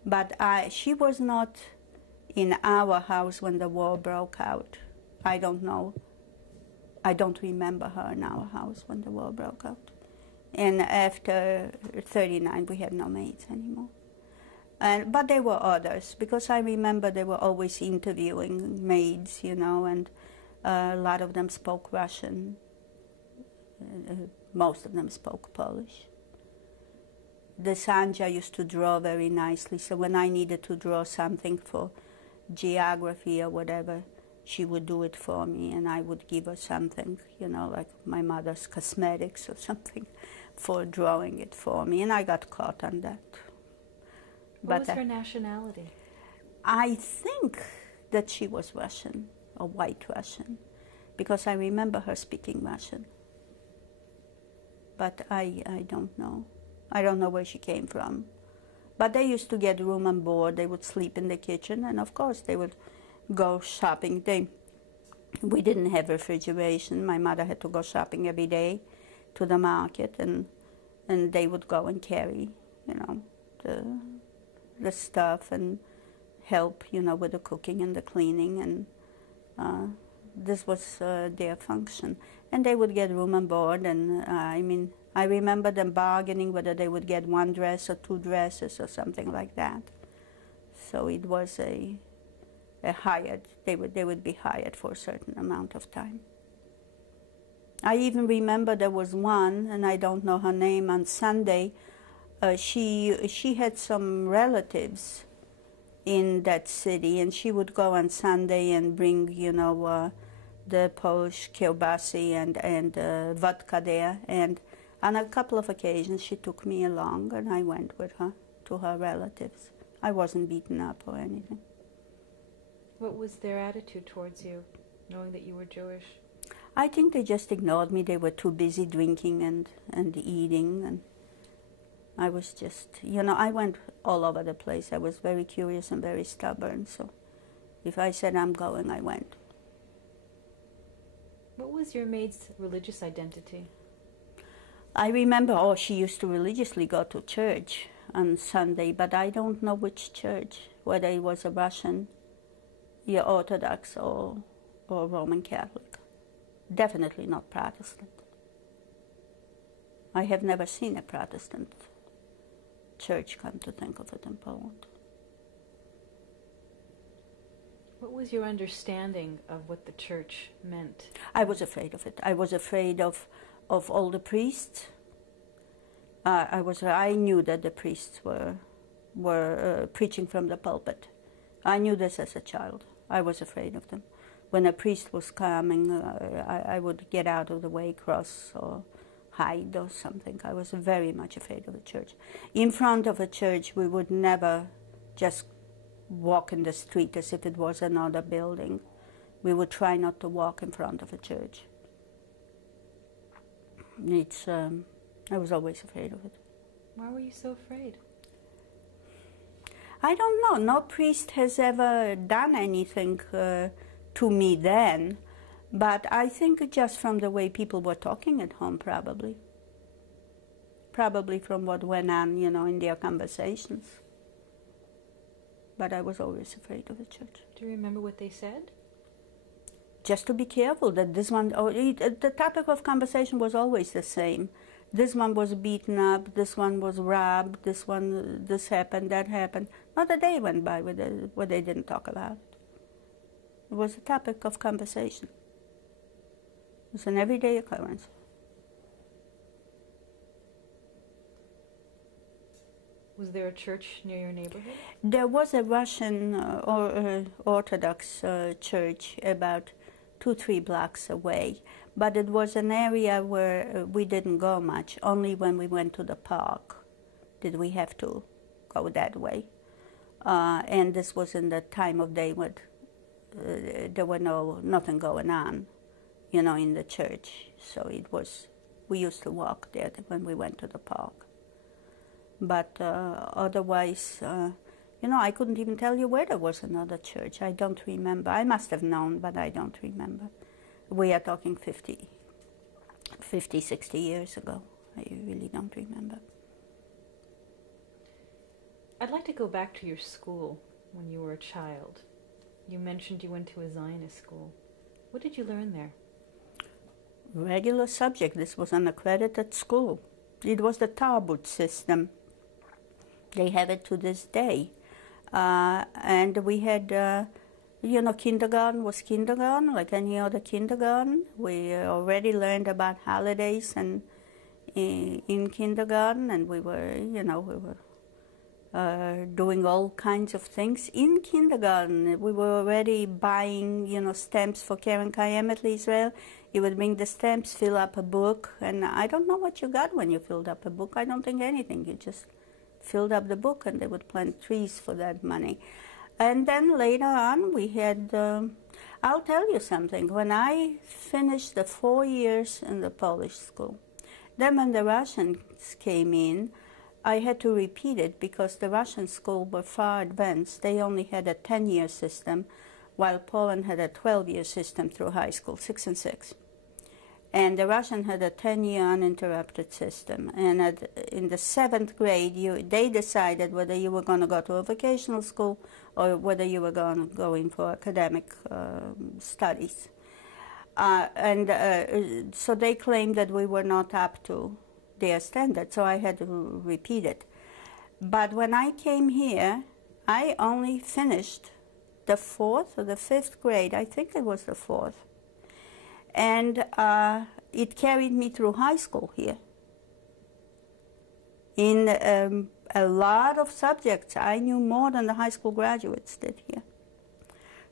But she was not in our house when the war broke out. I don't know. I don't remember her in our house when the war broke out. And after 39, we had no maids anymore. But there were others, because I remember they were always interviewing maids, you know, and a lot of them spoke Russian. Most of them spoke Polish. The Sanja used to draw very nicely, so when I needed to draw something for geography or whatever, she would do it for me, and I would give her something, you know, like my mother's cosmetics or something, for drawing it for me, and I got caught on that. What was her nationality? I think that she was Russian, or white Russian, because I remember her speaking Russian. But I don't know. I don't know where she came from. But they used to get room and board. They would sleep in the kitchen, and of course they would go shopping. We didn't have refrigeration. My mother had to go shopping every day to the market, and they would go and carry, you know, the stuff and help, you know, with the cooking and the cleaning, and this was their function. And they would get room and board, and I mean, I remember them bargaining whether they would get one dress or two dresses or something like that. So it was a hired, they would be hired for a certain amount of time. I even remember there was one, and I don't know her name, on Sunday. She had some relatives in that city, and she would go on Sunday and bring, you know, the Polish kielbasy and vodka there. And on a couple of occasions, she took me along, and I went with her to her relatives. I wasn't beaten up or anything. What was their attitude towards you, knowing that you were Jewish? I think they just ignored me. They were too busy drinking and eating, and I was just, you know, I went all over the place. I was very curious and very stubborn, so if I said I'm going, I went. What was your maid's religious identity? I remember, she used to religiously go to church on Sunday, but I don't know which church, whether it was a Russian, Orthodox, or Roman Catholic. Definitely not Protestant. I have never seen a Protestant church, come to think of it, in Poland. What was your understanding of what the church meant? I was afraid of it. I was afraid of all the priests. I knew that the priests were preaching from the pulpit. I knew this as a child. I was afraid of them. When a priest was coming, I would get out of the way, cross or hide or something. I was very much afraid of the church. In front of a church, we would never just walk in the street as if it was another building. We would try not to walk in front of a church. I was always afraid of it. Why were you so afraid? I don't know. No priest has ever done anything to me then, but I think just from the way people were talking at home, probably. Probably from what went on, you know, in their conversations. But I was always afraid of the church. Do you remember what they said? Just to be careful that this one, the topic of conversation was always the same. This one was beaten up, this one was robbed, this happened, that happened. Not a day went by where they didn't talk about it. It was a topic of conversation. It was an everyday occurrence. Was there a church near your neighborhood? There was a Russian Orthodox church about 2-3 blocks away, but it was an area where we didn't go much. Only when we went to the park did we have to go that way. And this was in the time of day when there were nothing going on, you know, in the church. So we used to walk there when we went to the park. But otherwise, You know, I couldn't even tell you where there was another church. I don't remember. I must have known, but I don't remember. We are talking 50, 60 years ago. I really don't remember. I'd like to go back to your school when you were a child. You mentioned you went to a Zionist school. What did you learn there? Regular subject. This was an accredited school. It was the Tarbut system. They have it to this day. And we had, you know, kindergarten was kindergarten, like any other kindergarten. We already learned about holidays and in kindergarten, and we were, you know, doing all kinds of things. In kindergarten, we were already buying, you know, stamps for Keren Kayemet Israel. You would bring the stamps, fill up a book, and I don't know what you got when you filled up a book. I don't think anything. You just filled up the book, and they would plant trees for that money. And then later on, we had, I'll tell you something. When I finished the 4 years in the Polish school, then when the Russians came in, I had to repeat it because the Russian school were far advanced. They only had a 10-year system, while Poland had a 12-year system through high school, 6 and 6. And the Russian had a 10-year uninterrupted system. And in the 7th grade, they decided whether you were going to go to a vocational school or whether you were going to go in for academic studies. So they claimed that we were not up to their standards, so I had to repeat it. But when I came here, I only finished the 4th or the 5th grade. I think it was the 4th. And it carried me through high school here. In a lot of subjects, I knew more than the high school graduates did here.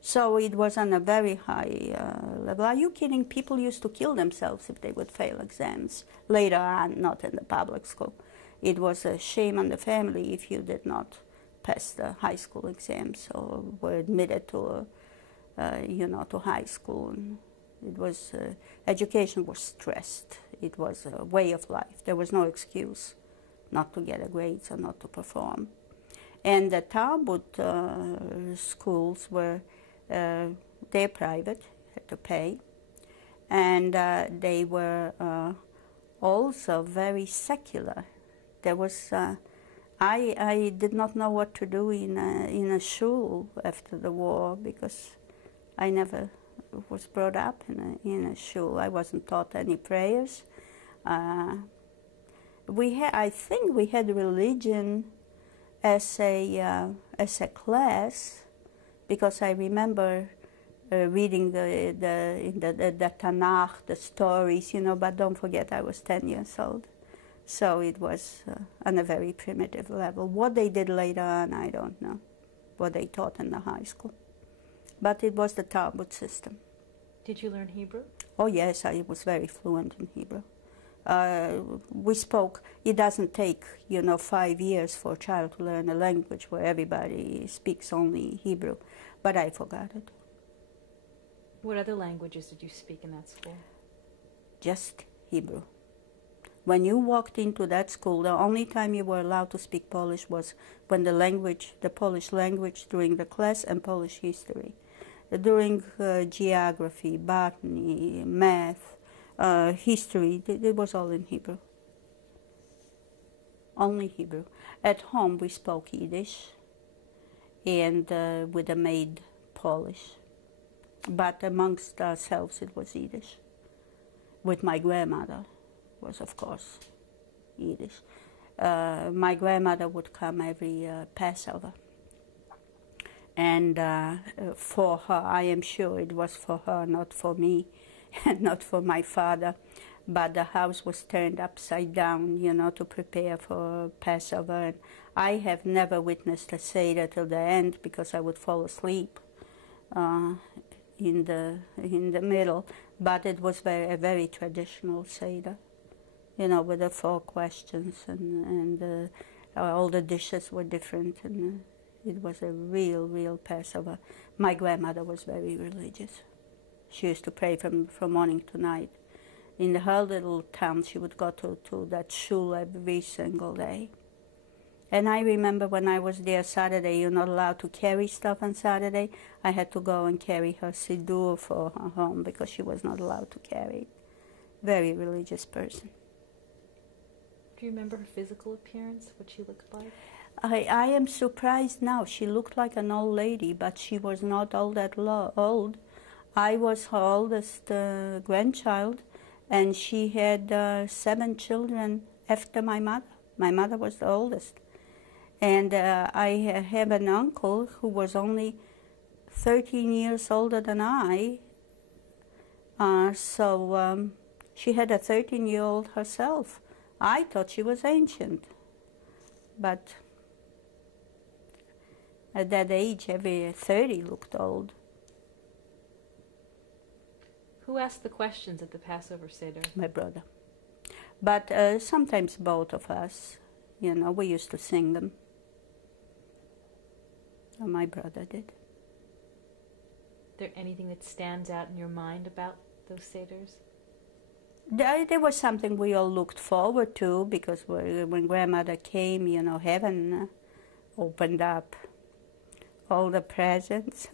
So it was on a very high level. Are you kidding? People used to kill themselves if they would fail exams. Later on, not in the public school. It was a shame on the family if you did not pass the high school exams or were admitted to, you know, to high school. It was, education was stressed. It was a way of life. There was no excuse not to get a grades or not to perform. And the Tarbut schools were, they're private, had to pay. And they were also very secular. There was, I did not know what to do in a shul after the war because I never was brought up in a shul. I wasn't taught any prayers. I think we had religion as a class because I remember reading the Tanakh, the stories, you know. But don't forget, I was 10 years old, so it was on a very primitive level. What they did later on, I don't know. What they taught in the high school. But it was the Tarbut system. Did you learn Hebrew? Oh yes, I was very fluent in Hebrew. We spoke, it doesn't take, you know, 5 years for a child to learn a language where everybody speaks only Hebrew, but I forgot it. What other languages did you speak in that school? Just Hebrew. When you walked into that school, the only time you were allowed to speak Polish was when the Polish language during the class and Polish history. During geography, botany, math, history, it was all in Hebrew. Only Hebrew. At home we spoke Yiddish and with the maid Polish. But amongst ourselves it was Yiddish. With my grandmother was, of course, Yiddish. My grandmother would come every Passover. And for her, I am sure it was for her, not for me, and not for my father. But the house was turned upside down, you know, to prepare for Passover. And I have never witnessed a Seder till the end because I would fall asleep in the middle. But it was a very traditional Seder, you know, with the 4 questions and all the dishes were different. And it was a real Passover. My grandmother was very religious. She used to pray from morning to night. In her little town, she would go to that shul every single day. And I remember when I was there Saturday, you're not allowed to carry stuff on Saturday. I had to go and carry her siddur for her home because she was not allowed to carry it. Very religious person. Do you remember her physical appearance, what she looked like? I am surprised now. She looked like an old lady, but she was not all that old. I was her oldest grandchild, and she had 7 children after my mother. My mother was the oldest. And I have an uncle who was only 13 years older than I. So she had a 13-year-old herself. I thought she was ancient. But at that age, every 30 looked old. Who asked the questions at the Passover Seder? My brother. But sometimes both of us, you know, we used to sing them. My brother did. Is there anything that stands out in your mind about those Seders? There was something we all looked forward to because when grandmother came, you know, heaven opened up all the presents.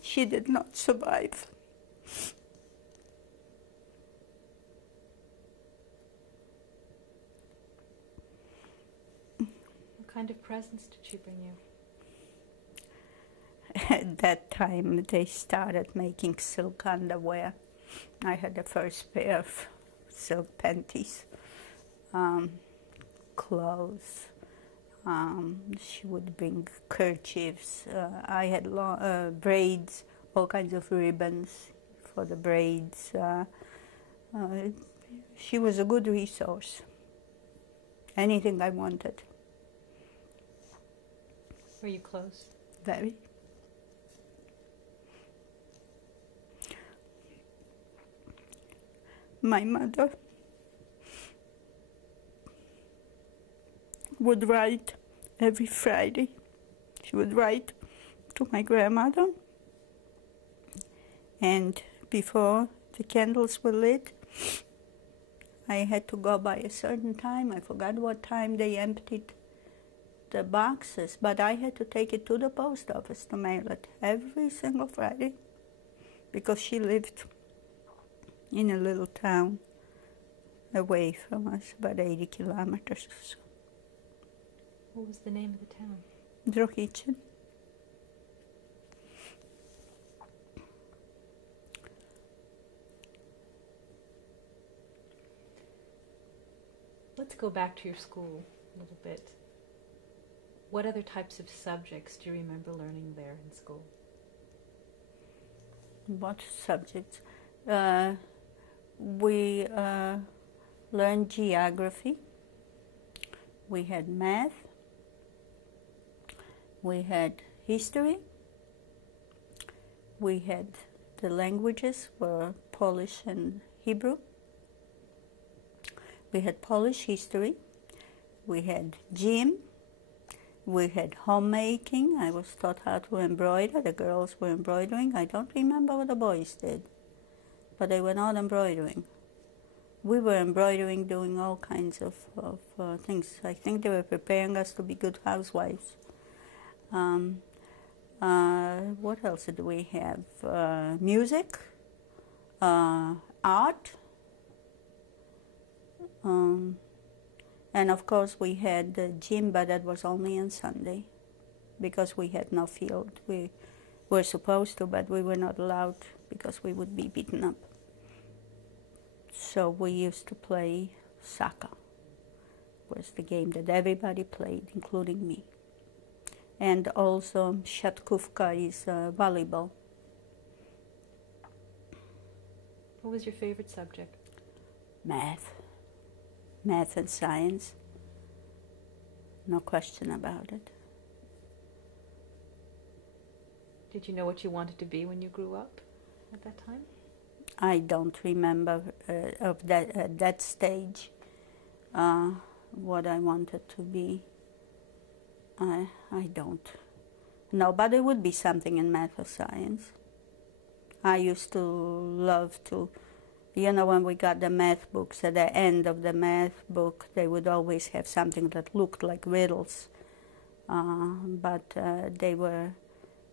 She did not survive. What kind of presents did she bring you? At that time, they started making silk underwear. I had the first pair of silk panties, clothes. She would bring kerchiefs. I had braids, all kinds of ribbons for the braids. She was a good resource. Anything I wanted. Were you close? Very. My mother would write every Friday. She would write to my grandmother, and before the candles were lit, I had to go by a certain time. I forgot what time they emptied the boxes, but I had to take it to the post office to mail it every single Friday because she lived in a little town away from us, about 80 kilometers or so. What was the name of the town? Drohichin. Let's go back to your school a little bit. What other types of subjects do you remember learning there in school? What subjects? We learned geography. We had math. We had history. We had the languages were Polish and Hebrew. We had Polish history. We had gym. We had homemaking. I was taught how to embroider. The girls were embroidering. I don't remember what the boys did, but they were not embroidering. We were embroidering, doing all kinds of things. I think they were preparing us to be good housewives. What else did we have? Music, art, and of course we had the gym, but that was only on Sunday because we had no field. We were supposed to, but we were not allowed because we would be beaten up. So we used to play soccer. It was the game that everybody played, including me. And also shatkufka is volleyball. What was your favorite subject? Math. Math and science. No question about it. Did you know what you wanted to be when you grew up at that time? I don't remember of that at that stage what I wanted to be. I don't. No, but there would be something in math or science. I used to love to, when we got the math books, at the end of the math book, they would always have something that looked like riddles. But they were,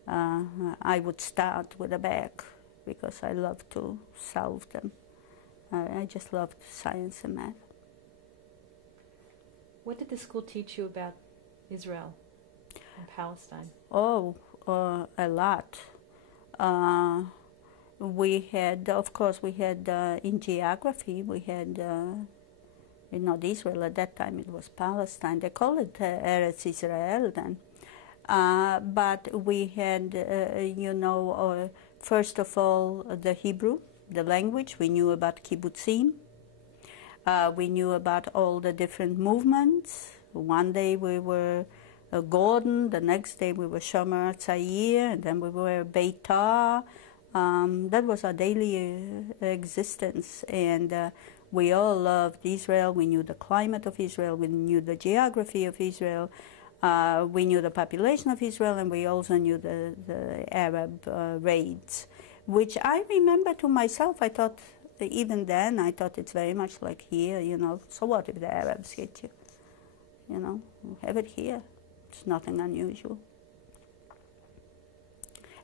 I would start with a bag because I loved to solve them. I just loved science and math. What did the school teach you about Israel and Palestine? Oh, a lot. We had, of course, in geography, we had, not Israel, at that time it was Palestine. They call it Eretz Israel then. But we had, first of all, the Hebrew, the language. We knew about kibbutzim. We knew about all the different movements. One day we were Gordon, the next day we were Shomer Tzayir, and then we were Beitar. That was our daily existence, and we all loved Israel. We knew the climate of Israel, we knew the geography of Israel, we knew the population of Israel, and we also knew the Arab raids, which I remember to myself. I thought, even then, I thought it's very much like here, so what if the Arabs hit you? We have it here. It's nothing unusual.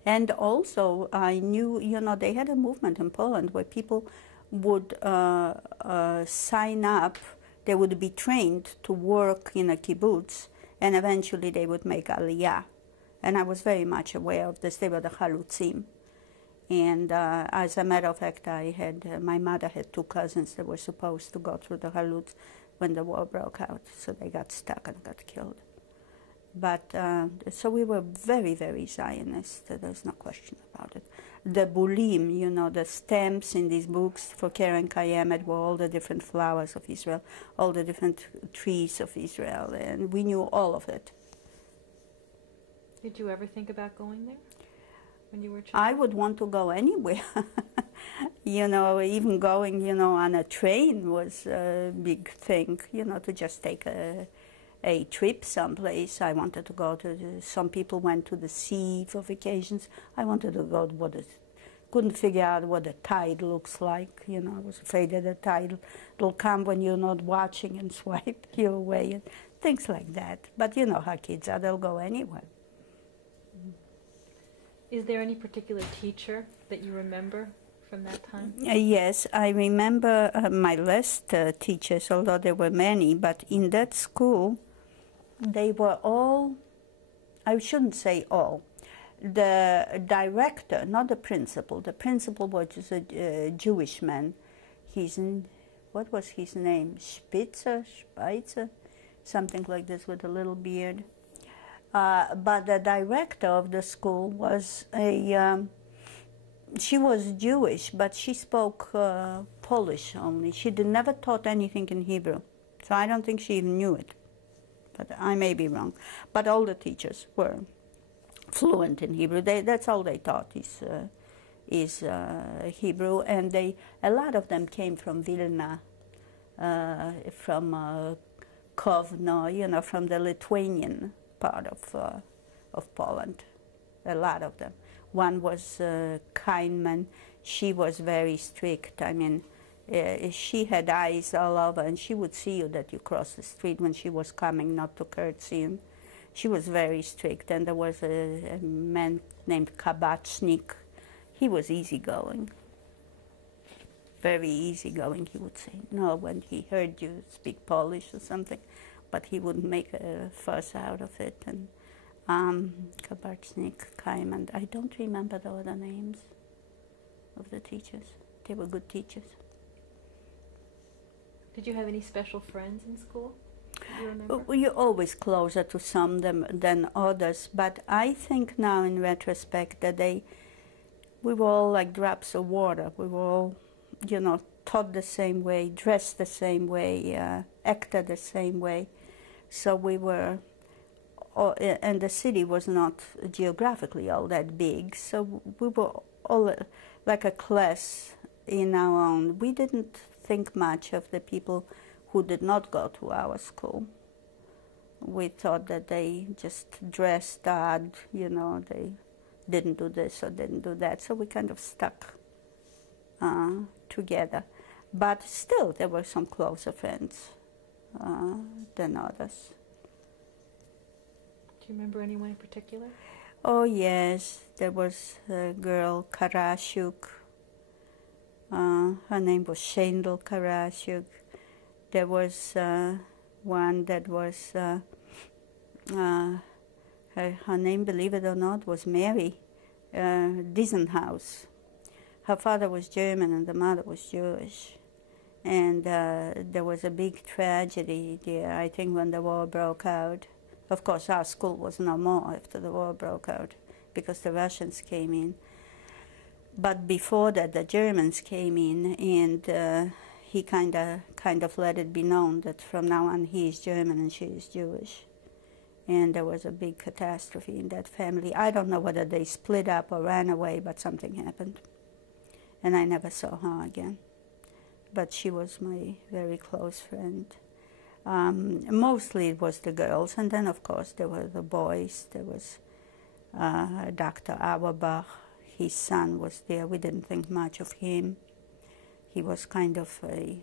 And also, I knew, they had a movement in Poland where people would sign up, they would be trained to work in a kibbutz, and eventually they would make aliyah. And I was very much aware of this. They were the chalutzim. And as a matter of fact, my mother had 2 cousins that were supposed to go through the halutz when the war broke out, so they got stuck and got killed. But, so we were very, very Zionist, there's no question about it. The bulim, the stamps in these books for Keren Kayemet were all the different flowers of Israel, all the different trees of Israel, and we knew all of it. Did you ever think about going there when you were a child? I would want to go anywhere. Even going, on a train was a big thing, to just take a trip someplace. I wanted to go to, some people went to the sea for vacations. I wanted to go to couldn't figure out what the tide looks like. I was afraid that the tide will come when you're not watching and swipe you away and things like that. But you know how kids are, they'll go anywhere. Is there any particular teacher that you remember from that time? Yes, I remember my last teachers, although there were many, but in that school, they were all, I shouldn't say all, the director, not the principal was a Jewish man. What was his name? Spitzer, something like this with a little beard. But the director of the school was she was Jewish, but she spoke Polish only. She never taught anything in Hebrew, so I don't think she even knew it. But I may be wrong. But all the teachers were fluent in Hebrew. That's all they taught is Hebrew, and a lot of them came from Vilna, from Kovno, from the Lithuanian part of Poland. A lot of them. One was Kainman. She was very strict. I mean, she had eyes all over, and she would see you that you crossed the street when she was coming, not to curtsy. And she was very strict. And there was a man named Kabachnik. He was easygoing, very easygoing. He would say no when he heard you speak Polish or something, but he wouldn't make a fuss out of it. And Kabachnik, Kaiman, I don't remember the other names of the teachers. They were good teachers. Did you have any special friends in school? Do you remember? You're always closer to some than others, but I think now in retrospect that we were all like drops of water. We were all, taught the same way, dressed the same way, acted the same way. So we were, and the city was not geographically all that big, so we were all like a class in our own. We didn't think much of the people who did not go to our school. we thought that they just dressed odd, you know, they didn't do this or didn't do that, so we kind of stuck together. But still, there were some closer friends than others. Do you remember anyone in particular? Oh yes, there was a girl, Karashuk. Her name was Shendel Karashuk. There was one that was, her name, believe it or not, was Mary Diesenhaus. Her father was German and the mother was Jewish. And there was a big tragedy there, I think, when the war broke out. Of course, our school was no more after the war broke out because the Russians came in. But before that, the Germans came in, and he kind of let it be known that from now on he is German and she is Jewish. And there was a big catastrophe in that family. I don't know whether they split up or ran away, but something happened. And I never saw her again. But she was my very close friend. Mostly it was the girls, and then of course there were the boys. There was Dr. Auerbach. His son was there. We didn't think much of him. He was kind of a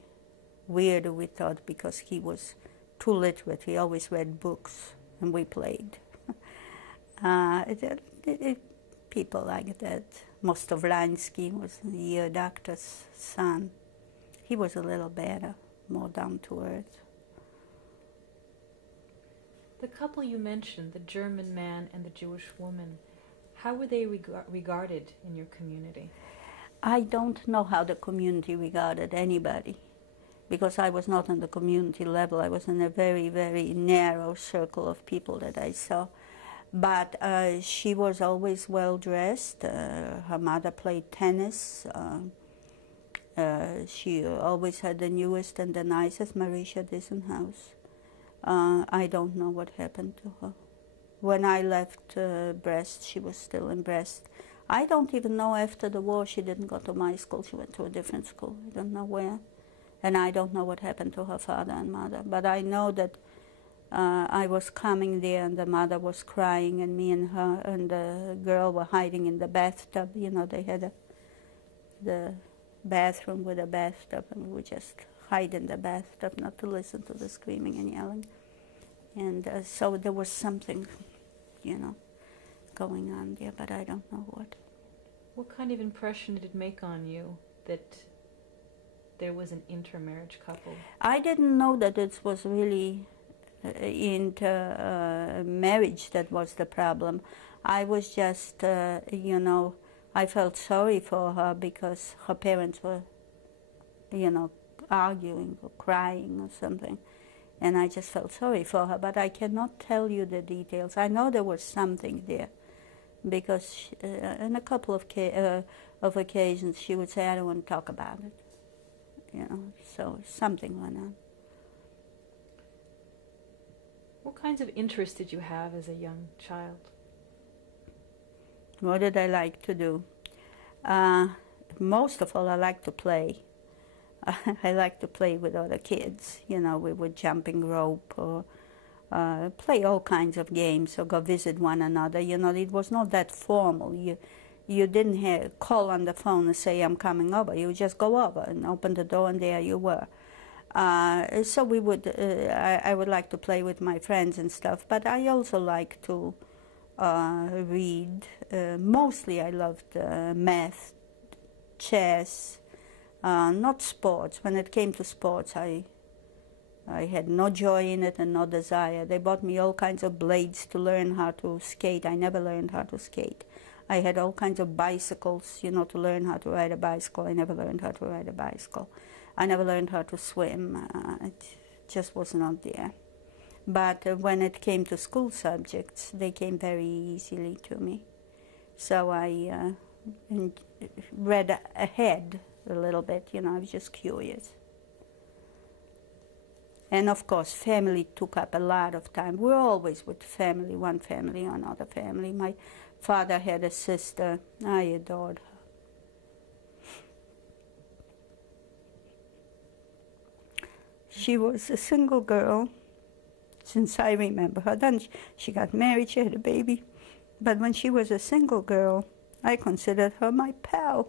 weirdo, we thought, because he was too literate. He always read books, and we played. People like that. Mostovlansky was the year doctor's son. He was a little better, more down to earth. The couple you mentioned, the German man and the Jewish woman, how were they regarded in your community? I don't know how the community regarded anybody, because I was not on the community level. I was in a very, very narrow circle of people that I saw. But she was always well dressed. Her mother played tennis. She always had the newest and the nicest Marisha Dissenhaus. I don't know what happened to her. When I left Brest, she was still in Brest. I don't even know after the war she didn't go to my school. She went to a different school. I don't know where. And I don't know what happened to her father and mother. But I know that I was coming there and the mother was crying and me and her and the girl were hiding in the bathtub. You know, they had the bathroom with a bathtub, and we would just hide in the bathtub not to listen to the screaming and yelling. And so there was something, you know, going on there, but I don't know what. What kind of impression did it make on you that there was an intermarriage couple? I didn't know that it was really intermarriage that was the problem. I was just, you know, I felt sorry for her because her parents were, you know, arguing or crying or something. And I just felt sorry for her, but I cannot tell you the details. I know there was something there because on a couple of occasions she would say, I don't want to talk about it. You know, so something went on. What kinds of interests did you have as a young child? What did I like to do? Most of all, I like to play. I like to play with other kids. You know, we would jumping rope or play all kinds of games or go visit one another. You know, it was not that formal. You didn't call on the phone and say, I'm coming over. You would just go over and open the door and there you were. So we would, I would like to play with my friends and stuff, but I also like to read. Mostly I loved math, chess, not sports. When it came to sports, I had no joy in it and no desire. They bought me all kinds of blades to learn how to skate. I never learned how to skate. I had all kinds of bicycles, you know, to learn how to ride a bicycle. I never learned how to ride a bicycle. I never learned how to swim. It just was not there. But when it came to school subjects, they came very easily to me. So I read ahead a little bit, you know, I was just curious. And of course, family took up a lot of time. We're always with family, one family or another family. My father had a sister. I adored her. She was a single girl. since I remember her. Then she got married, she had a baby. But when she was a single girl, I considered her my pal.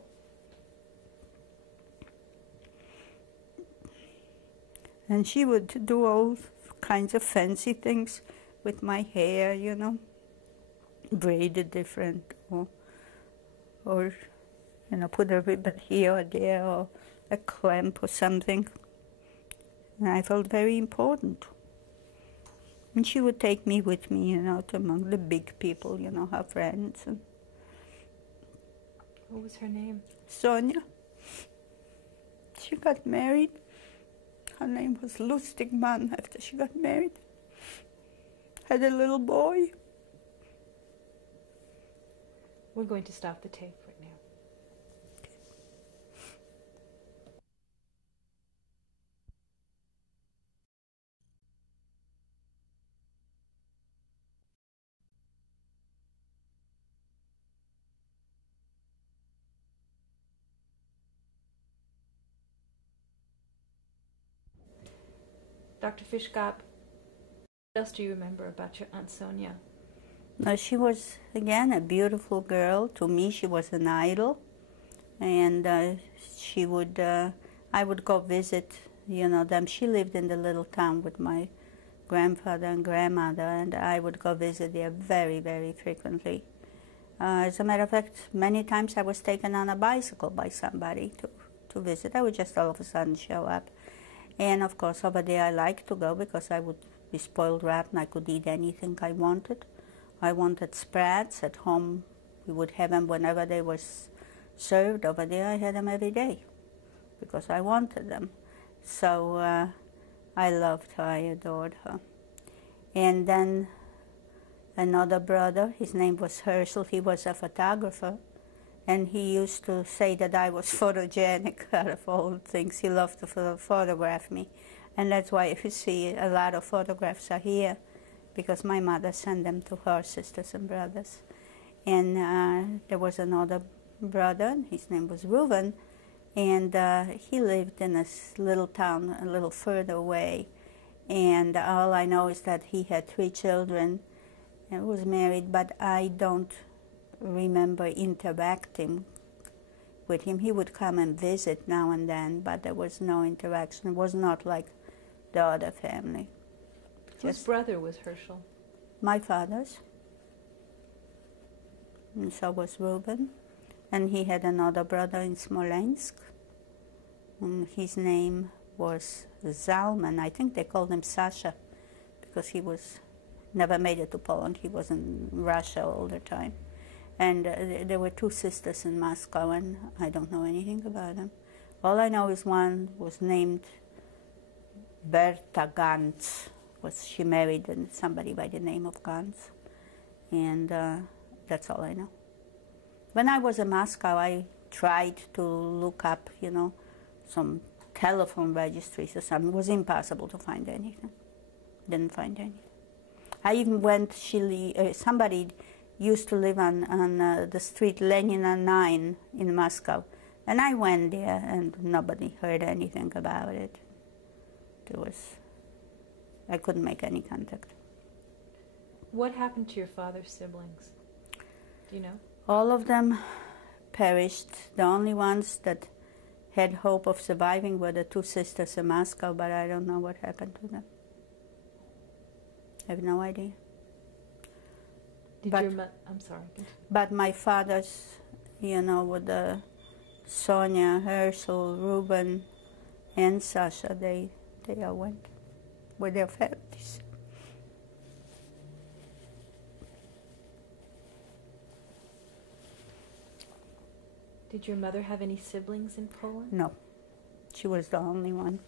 And she would do all kinds of fancy things with my hair, you know, braided different, or you know, put a ribbon here or there, or a clamp or something. And I felt very important. And she would take me with me, you know, to among the big people, you know, her friends. And what was her name? Sonia. She got married. Her name was Lustigman after she got married. Had a little boy. We're going to stop the tape right now. Dr. Fiszgop, what else do you remember about your Aunt Sonia? She was, again, a beautiful girl. To me, she was an idol. And she would, I would go visit, you know, them. She lived in the little town with my grandfather and grandmother, and I would go visit there very, very frequently. As a matter of fact, many times I was taken on a bicycle by somebody to visit. I would just all of a sudden show up. And of course, over there I liked to go because I would be spoiled rotten. I could eat anything I wanted. I wanted sprats. At home, we would have them whenever they were served. Over there, I had them every day because I wanted them. So I loved her. I adored her. And then another brother, his name was Herschel. He was a photographer. And he used to say that I was photogenic out of all things. He loved to photograph me. And that's why if you see a lot of photographs are here, because my mother sent them to her sisters and brothers. And there was another brother, his name was Reuben, and he lived in a little town a little further away. And all I know is that he had 3 children and was married, but I don't remember interacting with him. He would come and visit now and then, but there was no interaction. It was not like the other family. Whose brother was Herschel? My father's. And so was Reuben. And he had another brother in Smolensk. And his name was Zalman. I think they called him Sasha because he was never made it to Poland. He was in Russia all the time. And there were 2 sisters in Moscow, and I don't know anything about them. All I know is one was named Berta Gantz. She married somebody by the name of Gantz. And that's all I know. When I was in Moscow, I tried to look up, you know, some telephone registries or something. It was impossible to find anything. Didn't find anything. I even went, somebody used to live on the street Lenina 9 in Moscow. And I went there, and nobody heard anything about it. I couldn't make any contact. What happened to your father's siblings? Do you know? All of them perished. The only ones that had hope of surviving were the 2 sisters in Moscow, but I don't know what happened to them. I have no idea. I'm sorry. But my father's, you know, with Sonia, Herschel, Reuben, and Sasha, they all went with their families. Did your mother have any siblings in Poland? No, she was the only one.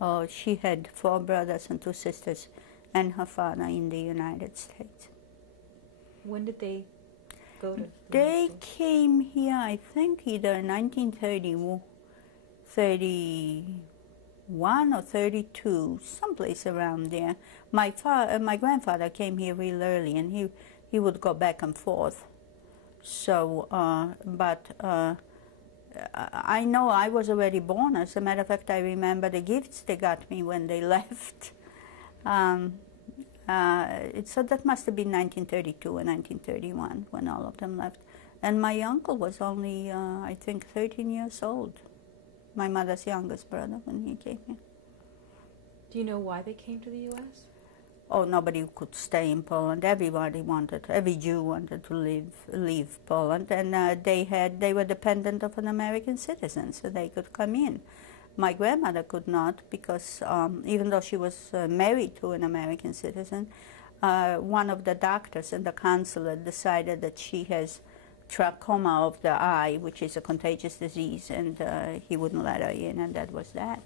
Oh, she had 4 brothers and 2 sisters, and her father in the United States. When did they go to? They came here, I think, either 1931 or 32, someplace around there. My grandfather came here real early, and he would go back and forth. So, I know I was already born. As a matter of fact, I remember the gifts they got me when they left. Um, so that must have been 1932 and 1931 when all of them left. And my uncle was only, I think, 13 years old, my mother's youngest brother, when he came here. Do you know why they came to the U.S.? Oh, nobody could stay in Poland. Every Jew wanted to leave Poland, and they were dependent of an American citizen, so they could come in. My grandmother could not because even though she was married to an American citizen, one of the doctors in the consulate decided that she has trachoma of the eye, which is a contagious disease, and he wouldn't let her in, and that was that.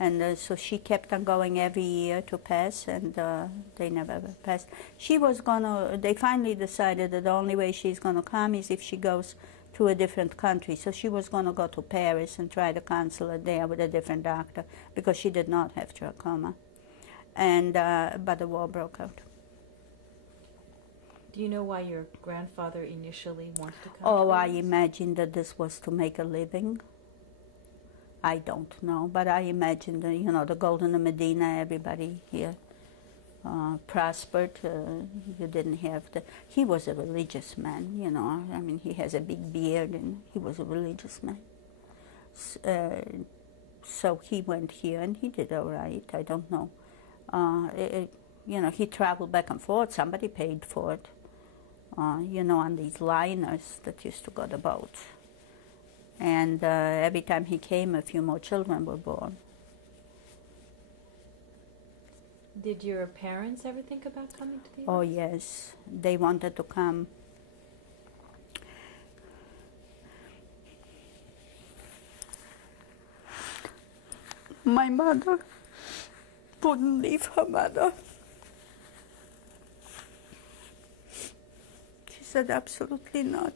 And so she kept on going every year to pass, and they never passed. They finally decided that the only way she's going to come is if she goes to a different country. So she was going to go to Paris and try the consulate there with a different doctor, because she did not have trachoma. And, but the war broke out. Do you know why your grandfather initially wanted to come? Oh, I imagine that this was to make a living. I don't know, but I imagine that, the Golden Medina, everybody here prospered. You didn't have he was a religious man, I mean, he has a big beard, and he was a religious man. So he went here, and he did all right. I don't know. He traveled back and forth. Somebody paid for it, on these liners that used to go to boats. And every time he came, a few more children were born. Did your parents ever think about coming to the U.S.? Oh, yes. They wanted to come. My mother wouldn't leave her mother. She said, absolutely not.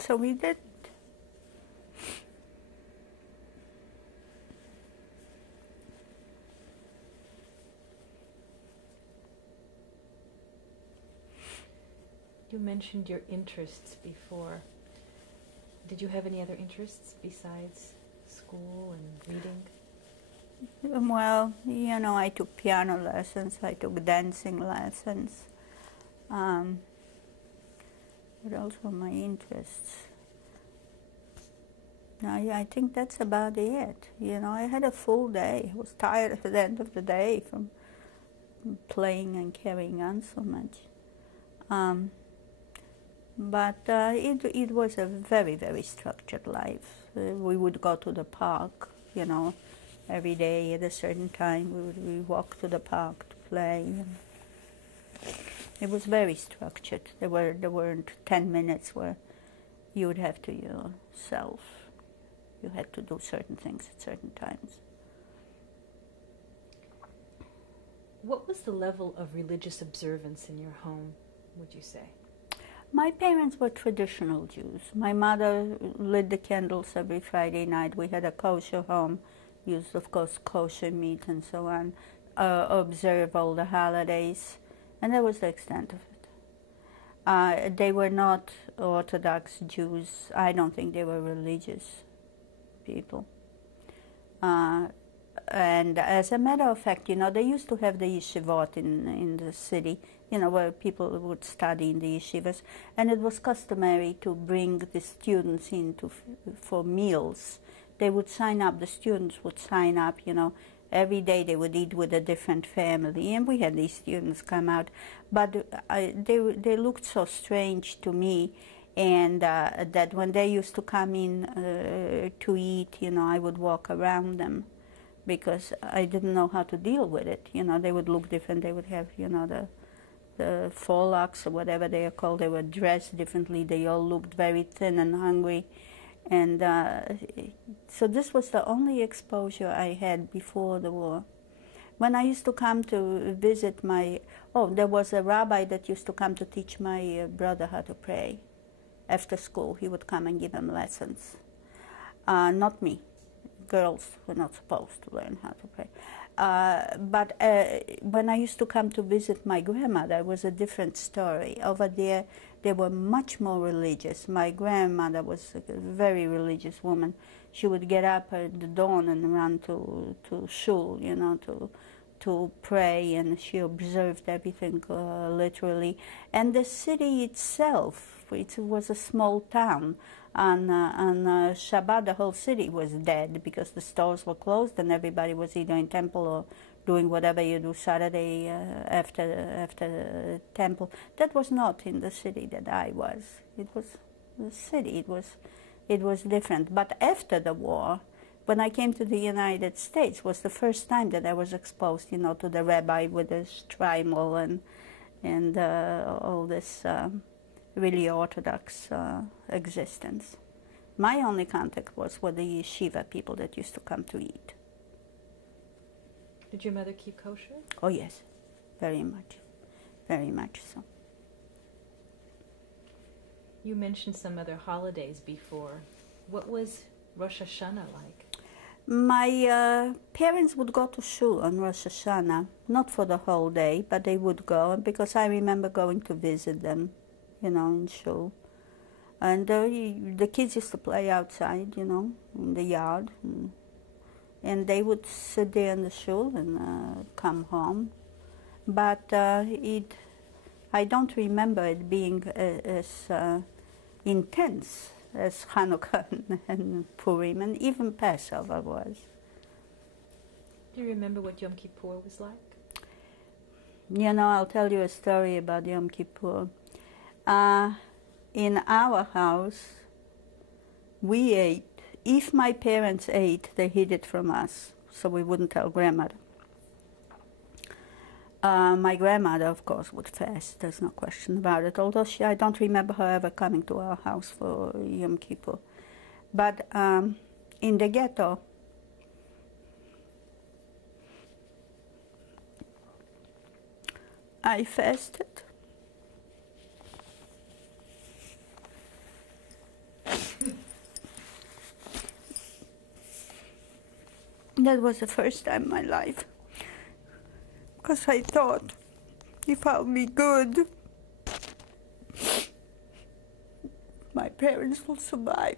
So we did. You mentioned your interests before. Did you have any other interests besides school and reading? Well, I took piano lessons, I took dancing lessons. What else were my interests? No, I think that's about it. I had a full day. I was tired at the end of the day from playing and carrying on so much. But it was a very, very structured life. We would go to the park, every day at a certain time. We walk to the park to play. It was very structured. There weren't 10 minutes where you would have to yourself. You had to do certain things at certain times. What was the level of religious observance in your home, would you say? My parents were traditional Jews. My mother lit the candles every Friday night. We had a kosher home, used, of course, kosher meat and so on, observe all the holidays, and that was the extent of it. They were not Orthodox Jews. I don't think they were religious people. And as a matter of fact, they used to have the yeshivot in the city, where people would study in the yeshivas, and it was customary to bring the students in for meals. They would sign up, the students would sign up, every day they would eat with a different family, and we had these students come out. But they looked so strange to me, and that when they used to come in to eat, I would walk around them, because I didn't know how to deal with it. They would look different. They would have, the forelocks or whatever they are called. They were dressed differently. They all looked very thin and hungry. And so this was the only exposure I had before the war. When I used to come to visit there was a rabbi that used to come to teach my brother how to pray. After school, he would come and give him lessons. Not me. girls were not supposed to learn how to pray. But when I used to come to visit my grandmother, it was a different story. Over there, they were much more religious. My grandmother was a very religious woman. She would get up at the dawn and run to shul, you know, to pray, and she observed everything literally. And the city itself, it was a small town. On Shabbat, the whole city was dead because the stores were closed and everybody was either in temple or doing whatever you do Saturday after temple. That was not in the city that I was. It was the city. It was different. But after the war, when I came to the United States, was the first time that I was exposed, you know, to the rabbi with his trimal and all this really orthodox existence. My only contact was with the yeshiva people that used to come to eat. Did your mother keep kosher? Oh yes, very much so. You mentioned some other holidays before. What was Rosh Hashanah like? My parents would go to shul on Rosh Hashanah, not for the whole day, but they would go, because I remember going to visit them, you know, in shul. And the kids used to play outside, you know, in the yard. And they would sit there in the shul and come home. But I don't remember it being as intense as Hanukkah and Purim, and even Passover was. Do you remember what Yom Kippur was like? You know, I'll tell you a story about Yom Kippur. In our house, we ate. If my parents ate, they hid it from us, so we wouldn't tell grandmother. My grandmother, of course, would fast. There's no question about it. Although I don't remember her ever coming to our house for Yom Kippur. But in the ghetto, I fasted. That was the first time in my life. Because I thought, if I'll be good, my parents will survive.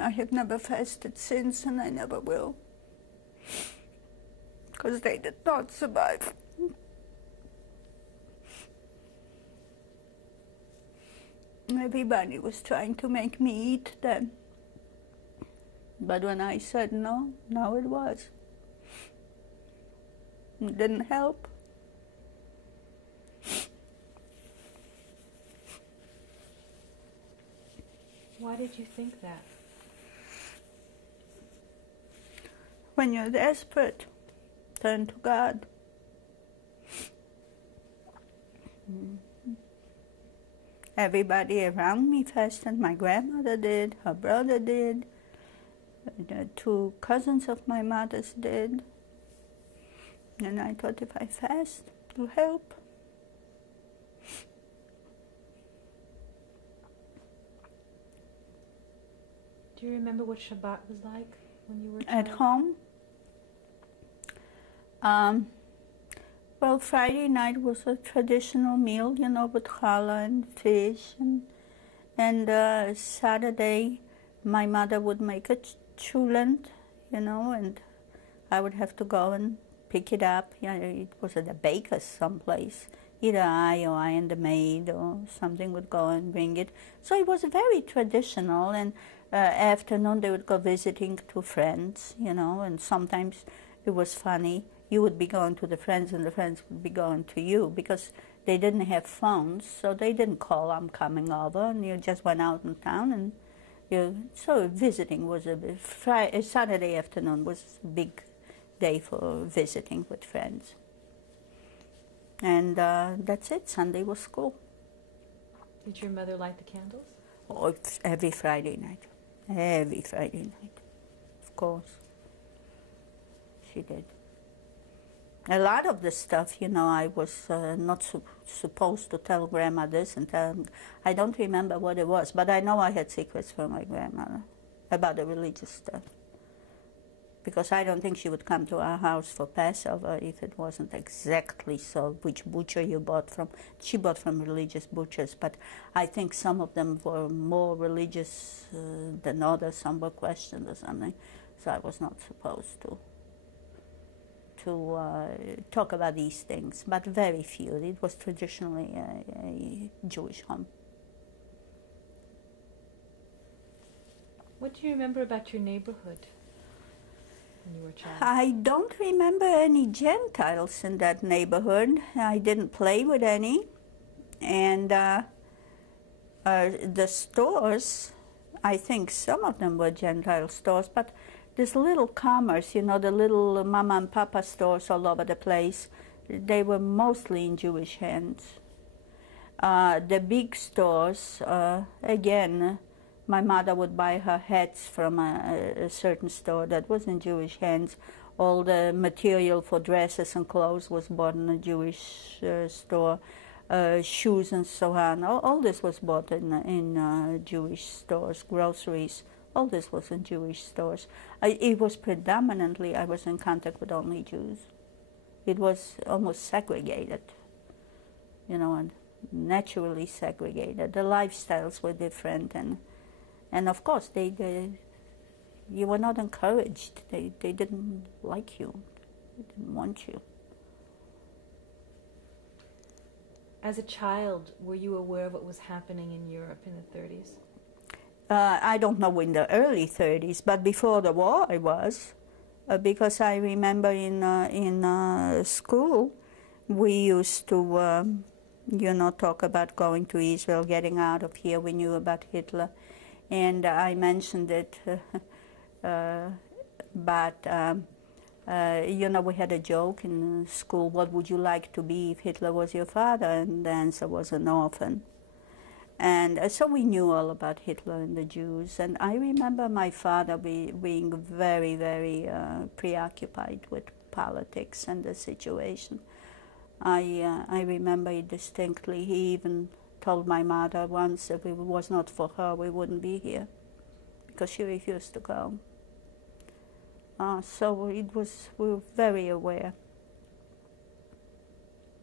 I have never fasted since, and I never will. Because they did not survive. Everybody was trying to make me eat then. But when I said no, no it was. It didn't help. Why did you think that? When you're desperate, turn to God. Everybody around me fasted. My grandmother did, her brother did. The two cousins of my mother's did. And I thought, if I fast, it'll help. Do you remember what Shabbat was like when you were a child? At home? Well, Friday night was a traditional meal, you know, with challah and fish. And Saturday, my mother would make a chulent, you know, and I would have to go and pick it up. Yeah, it was at a baker's someplace. Either I and the maid or something would go and bring it. So it was very traditional, and afternoon they would go visiting to friends, you know, and sometimes it was funny. You would be going to the friends and the friends would be going to you because they didn't have phones, so they didn't call, I'm coming over, and you just went out in town and so visiting was a Saturday afternoon was a big day for visiting with friends. And that's it. Sunday was school. Did your mother light the candles? Oh, every Friday night. Every Friday night. Of course. She did. A lot of the stuff, you know, I was not supposed to tell Grandma this and tell. I don't remember what it was, but I know I had secrets from my grandmother about the religious stuff. Because I don't think she would come to our house for Passover if it wasn't exactly so, which butcher you bought from. She bought from religious butchers, but I think some of them were more religious than others. Some were questioned or something, so I was not supposed to talk about these things, but very few. It was traditionally a Jewish home. What do you remember about your neighborhood when you were a child? I don't remember any Gentiles in that neighborhood. I didn't play with any. And the stores, I think some of them were Gentile stores, but this little commerce, you know, the little mama and papa stores all over the place, they were mostly in Jewish hands. The big stores, again, my mother would buy her hats from a certain store that was in Jewish hands. All the material for dresses and clothes was bought in a Jewish store. Shoes and so on. All this was bought in Jewish stores. Groceries. All this was in Jewish stores. It was predominantly, I was in contact with only Jews. It was almost segregated, you know, and naturally segregated. The lifestyles were different, and of course, you were not encouraged. They didn't like you. They didn't want you. As a child, were you aware of what was happening in Europe in the 30s? I don't know in the early 30s, but before the war I was, because I remember in school we used to, you know, talk about going to Israel, getting out of here. We knew about Hitler, and I mentioned it, but you know, we had a joke in school, what would you like to be if Hitler was your father? And the answer was an orphan. And so we knew all about Hitler and the Jews. And I remember my father being very, very preoccupied with politics and the situation. I remember it distinctly. He even told my mother once if it was not for her, we wouldn't be here, because she refused to go. So it was, we were very aware.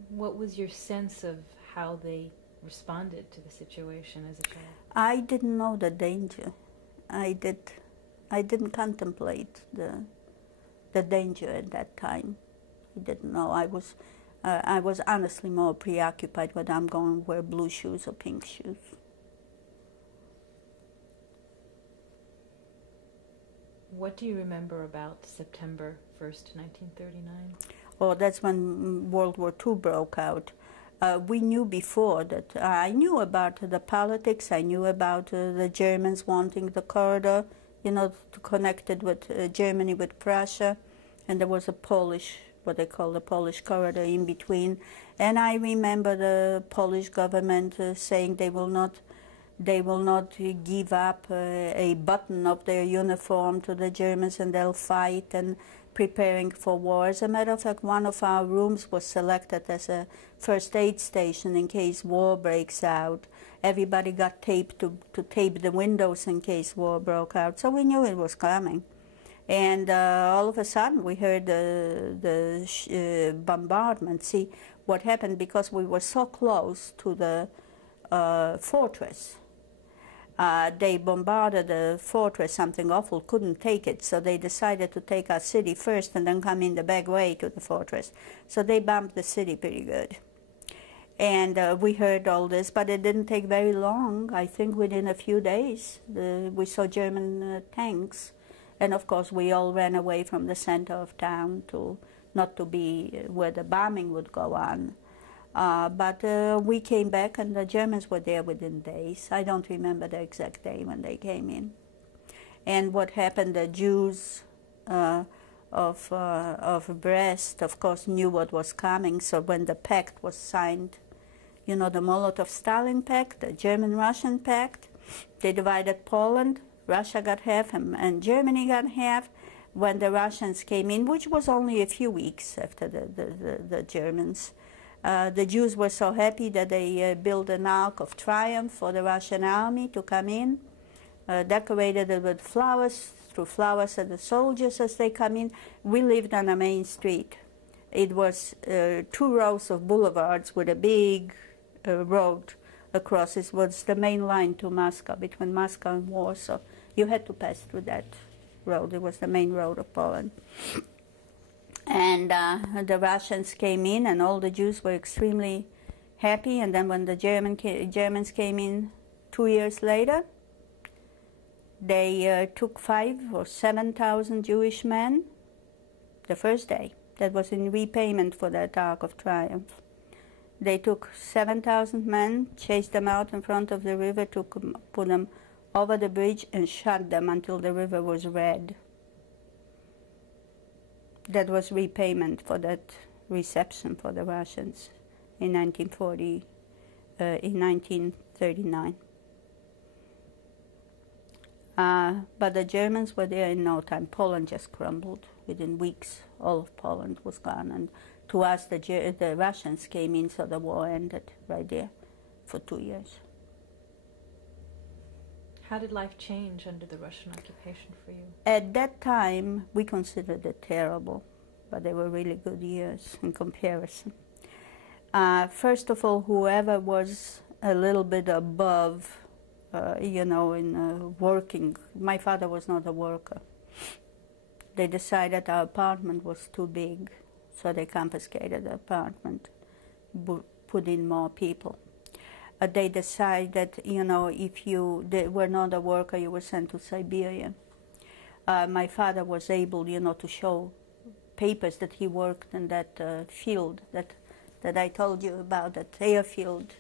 What was your sense of how they responded to the situation as a child? I didn't know the danger. I didn't contemplate the danger at that time. I didn't know. I was honestly more preoccupied whether I'm going to wear blue shoes or pink shoes. What do you remember about September 1st, 1939? Oh, that's when World War II broke out. We knew before that. I knew about the politics. I knew about the Germans wanting the corridor, you know, to connect it with Germany with Prussia, and there was a Polish, what they call the Polish corridor in between. And I remember the Polish government saying they will not give up a button of their uniform to the Germans, and they'll fight, and preparing for war. As a matter of fact, one of our rooms was selected as a first aid station in case war breaks out. Everybody got taped to tape the windows in case war broke out. So we knew it was coming. And all of a sudden we heard the bombardment. See, what happened, because we were so close to the fortress, they bombarded the fortress, something awful, couldn't take it, so they decided to take our city first and then come in the back way to the fortress. So they bombed the city pretty good. And we heard all this, but it didn't take very long. I think within a few days we saw German tanks. And of course we all ran away from the center of town to not to be where the bombing would go on. But we came back, and the Germans were there within days. I don't remember the exact day when they came in. And what happened, the Jews of Brest, of course, knew what was coming. So when the pact was signed, you know, the Molotov-Stalin pact, the German-Russian pact, they divided Poland. Russia got half, and Germany got half. when the Russians came in, which was only a few weeks after the Germans. The Jews were so happy that they built an Ark of Triumph for the Russian army to come in, decorated it with flowers, threw flowers at the soldiers as they come in. We lived on a main street. It was 2 rows of boulevards with a big road across. It was the main line to Moscow, between Moscow and Warsaw. You had to pass through that road. It was the main road of Poland. And the Russians came in, and all the Jews were extremely happy. And then when the Germans came in 2 years later, they took 5,000 or 7,000 Jewish men the first day. That was in repayment for that Ark of Triumph. They took 7,000 men, chased them out in front of the river, put them over the bridge and shot them until the river was red. That was repayment for that reception for the Russians in 1939. But the Germans were there in no time. Poland just crumbled. Within weeks, all of Poland was gone. And to us, the Russians came in, so the war ended right there for 2 years. How did life change under the Russian occupation for you? At that time, we considered it terrible, but they were really good years in comparison. First of all, whoever was a little bit above, in working, my father was not a worker. They decided our apartment was too big, so they confiscated the apartment, put in more people. They decided, if you were not a worker, you were sent to Siberia. My father was able, to show papers that he worked in that field that I told you about, that airfield,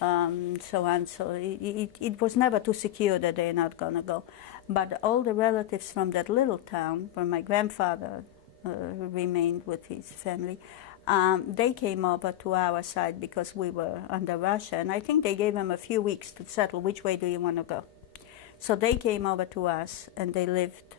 so on. So it was never too secure that they're not going to go. But all the relatives from that little town, where my grandfather remained with his family, they came over to our side because we were under Russia. And I think they gave them a few weeks to settle which way do you want to go. So they came over to us, and they lived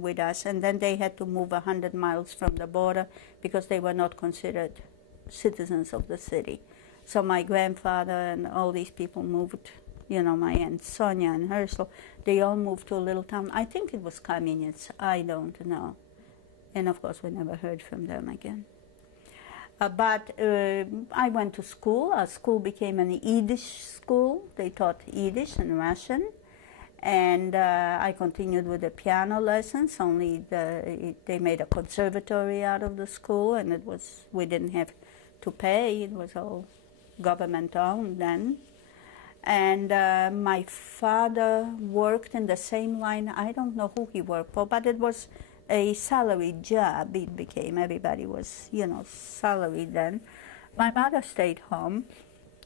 with us. And then they had to move 100 miles from the border because they were not considered citizens of the city. So my grandfather and all these people moved, my Aunt Sonia and Herschel, they all moved to a little town. I think it was Kamenets, I don't know. And of course we never heard from them again. But I went to school. Our school became an Yiddish school. They taught Yiddish and Russian. And I continued with the piano lessons, only they made a conservatory out of the school, and we didn't have to pay. It was all government-owned then. And my father worked in the same line. I don't know who he worked for, but it was a salaried job. It became, everybody was, salaried then. My mother stayed home,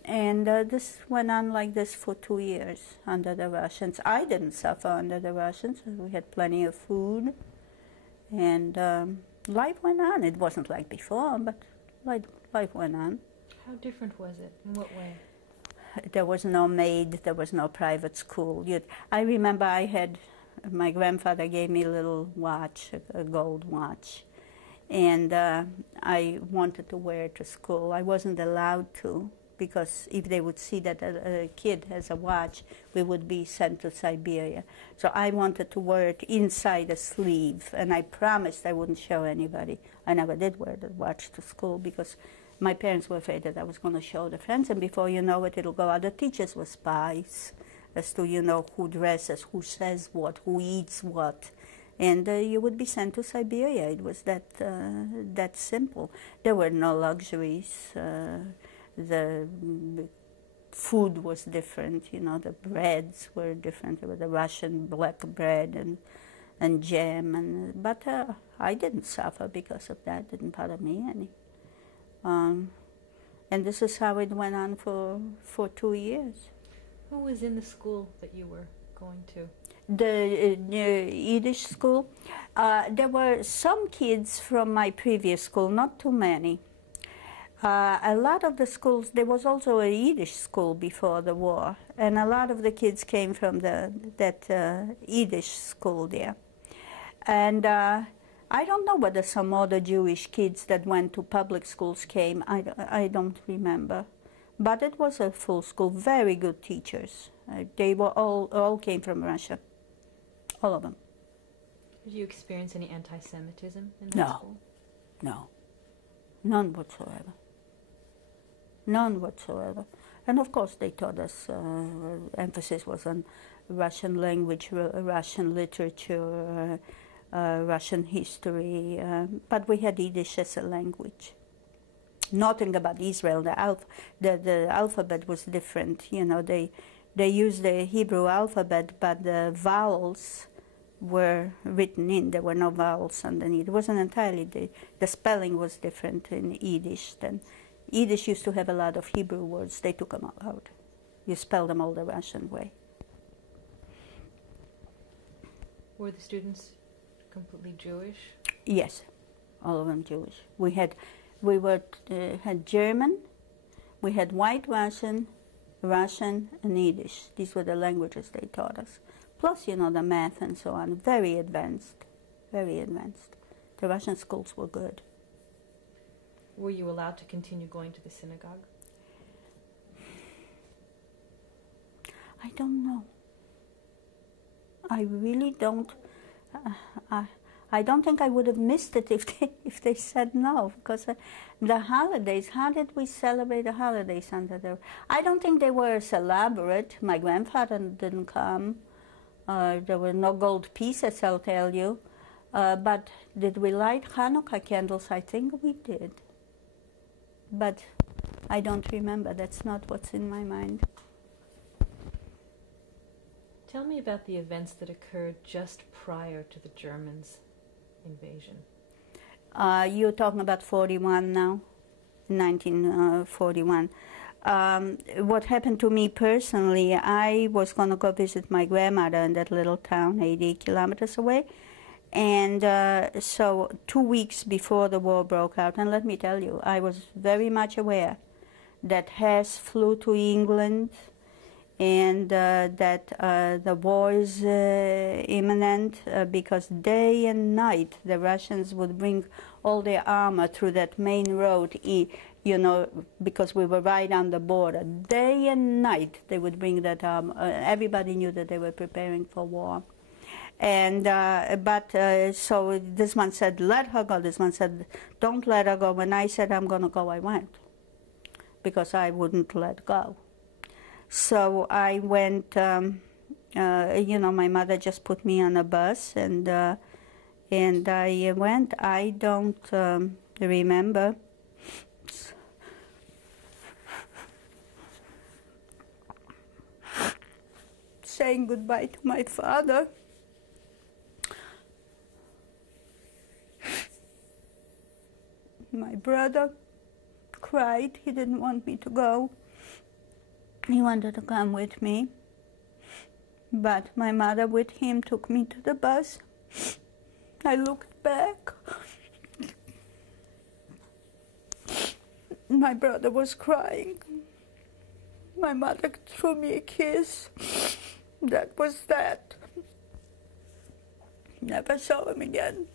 and this went on like this for 2 years under the Russians. I didn't suffer under the Russians. We had plenty of food, and life went on. It wasn't like before, but life went on. How different was it? In what way? There was no maid, there was no private school. I remember my grandfather gave me a little watch, a gold watch, and I wanted to wear it to school. I wasn't allowed to, because if they would see that a kid has a watch, we would be sent to Siberia. So I wanted to wear it inside a sleeve, and I promised I wouldn't show anybody. I never did wear the watch to school because my parents were afraid that I was going to show the friends, and before you know it, it'll go out. The teachers were spies as to, who dresses, who says what, who eats what. And you would be sent to Siberia. It was that simple. There were no luxuries. The food was different, the breads were different. There was the Russian black bread and jam. But I didn't suffer because of that. It didn't bother me any. And this is how it went on for 2 years. Who was in the school that you were going to? The Yiddish school. There were some kids from my previous school, not too many. A lot of the schools, there was also a Yiddish school before the war, and a lot of the kids came from that Yiddish school there. And I don't know whether some other Jewish kids that went to public schools came. I don't remember. But it was a full school, very good teachers. They were all came from Russia, all of them. Did you experience any anti-Semitism in that No. school? No, none whatsoever. None whatsoever. And of course they taught us, emphasis was on Russian language, Russian literature, Russian history, but we had Yiddish as a language. Nothing about Israel. The alphabet was different. You know, they used the Hebrew alphabet, but the vowels were written in. There were no vowels underneath. It wasn't entirely, the spelling was different in Yiddish. Then Yiddish used to have a lot of Hebrew words. They took them all out. You spell them all the Russian way. Were the students completely Jewish? Yes, all of them Jewish. We had German, we had White Russian, Russian, and Yiddish. These were the languages they taught us. Plus, you know, the math and so on. Very advanced, very advanced. The Russian schools were good. Were you allowed to continue going to the synagogue? I don't know. I really don't. I don't think I would have missed it if they said no, because the holidays. How did we celebrate the holidays under there? I don't think they were as elaborate. My grandfather didn't come. There were no gold pieces, I'll tell you. But did we light Hanukkah candles? I think we did. But I don't remember. That's not what's in my mind. Tell me about the events that occurred just prior to the Germans' invasion. You're talking about 41 now, 1941. What happened to me personally, I was going to go visit my grandmother in that little town 80 kilometers away. And so 2 weeks before the war broke out, and let me tell you, I was very much aware that Hess flew to England and that the war is imminent because day and night the Russians would bring all their armor through that main road, you know, because we were right on the border. Day and night they would bring that armor. Everybody knew that they were preparing for war. And so this one said, let her go. This one said, don't let her go. When I said I'm going to go, I went, because I wouldn't let go. So I went, you know, my mother just put me on a bus, and I went. I don't remember saying goodbye to my father. My brother cried. He didn't want me to go. He wanted to come with me. But my mother with him took me to the bus. I looked back. My brother was crying. My mother threw me a kiss. That was that. Never saw him again.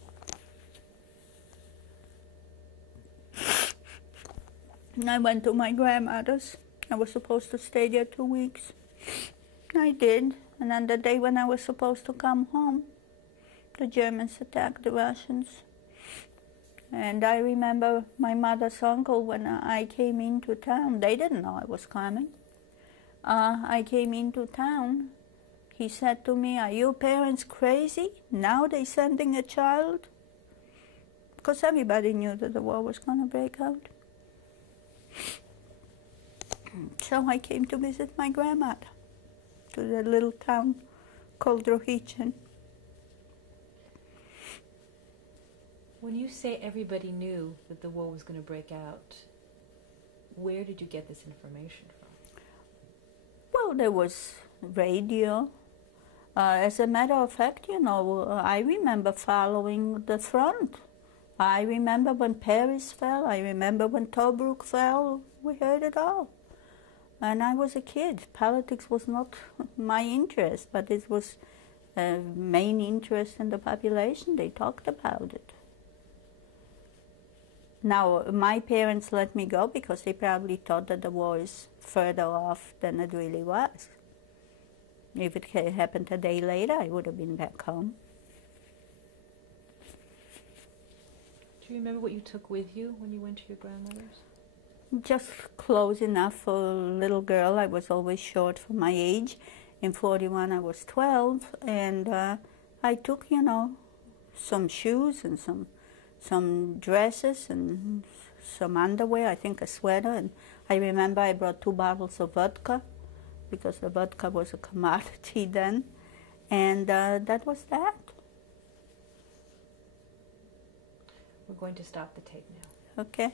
I went to my grandmother's. I was supposed to stay there 2 weeks. I did. And on the day when I was supposed to come home, the Germans attacked the Russians. And I remember my mother's uncle, when I came into town, they didn't know I was coming. I came into town. He said to me, are your parents crazy? Now they're sending a child? Because everybody knew that the war was going to break out. So I came to visit my grandmother to the little town called Drohichin. When you say everybody knew that the war was going to break out, where did you get this information from? Well, there was radio. As a matter of fact, you know, I remember following the front. I remember when Paris fell. I remember when Tobruk fell. We heard it all. And I was a kid. Politics was not my interest, but it was main interest in the population. They talked about it. Now, my parents let me go because they probably thought that the war is further off than it really was. If it had happened a day later, I would have been back home. Do you remember what you took with you when you went to your grandmother's? Just close enough for a little girl. I was always short for my age. In 41, I was 12, and I took, you know, some shoes and some dresses and some underwear, I think a sweater. And I remember I brought 2 bottles of vodka, because the vodka was a commodity then. And that was that. We're going to stop the tape now. Okay.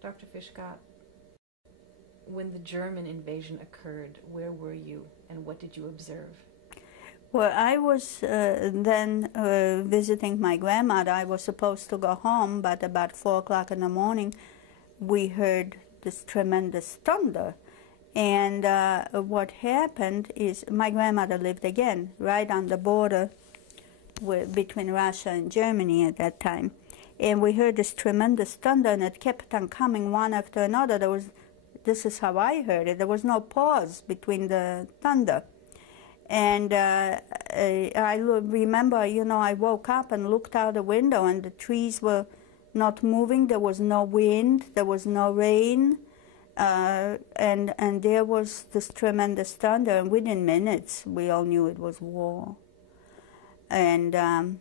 Dr. Fiszgop, when the German invasion occurred, where were you and what did you observe? Well, I was then visiting my grandmother. I was supposed to go home, but about 4 o'clock in the morning, we heard this tremendous thunder. And what happened is my grandmother lived again right on the border between Russia and Germany at that time. And we heard this tremendous thunder, and it kept on coming one after another. This is how I heard it. There was no pause between the thunder. And I remember, you know, I woke up and looked out the window, and the trees were not moving. There was no wind. There was no rain. And there was this tremendous thunder, and within minutes, we all knew it was war. And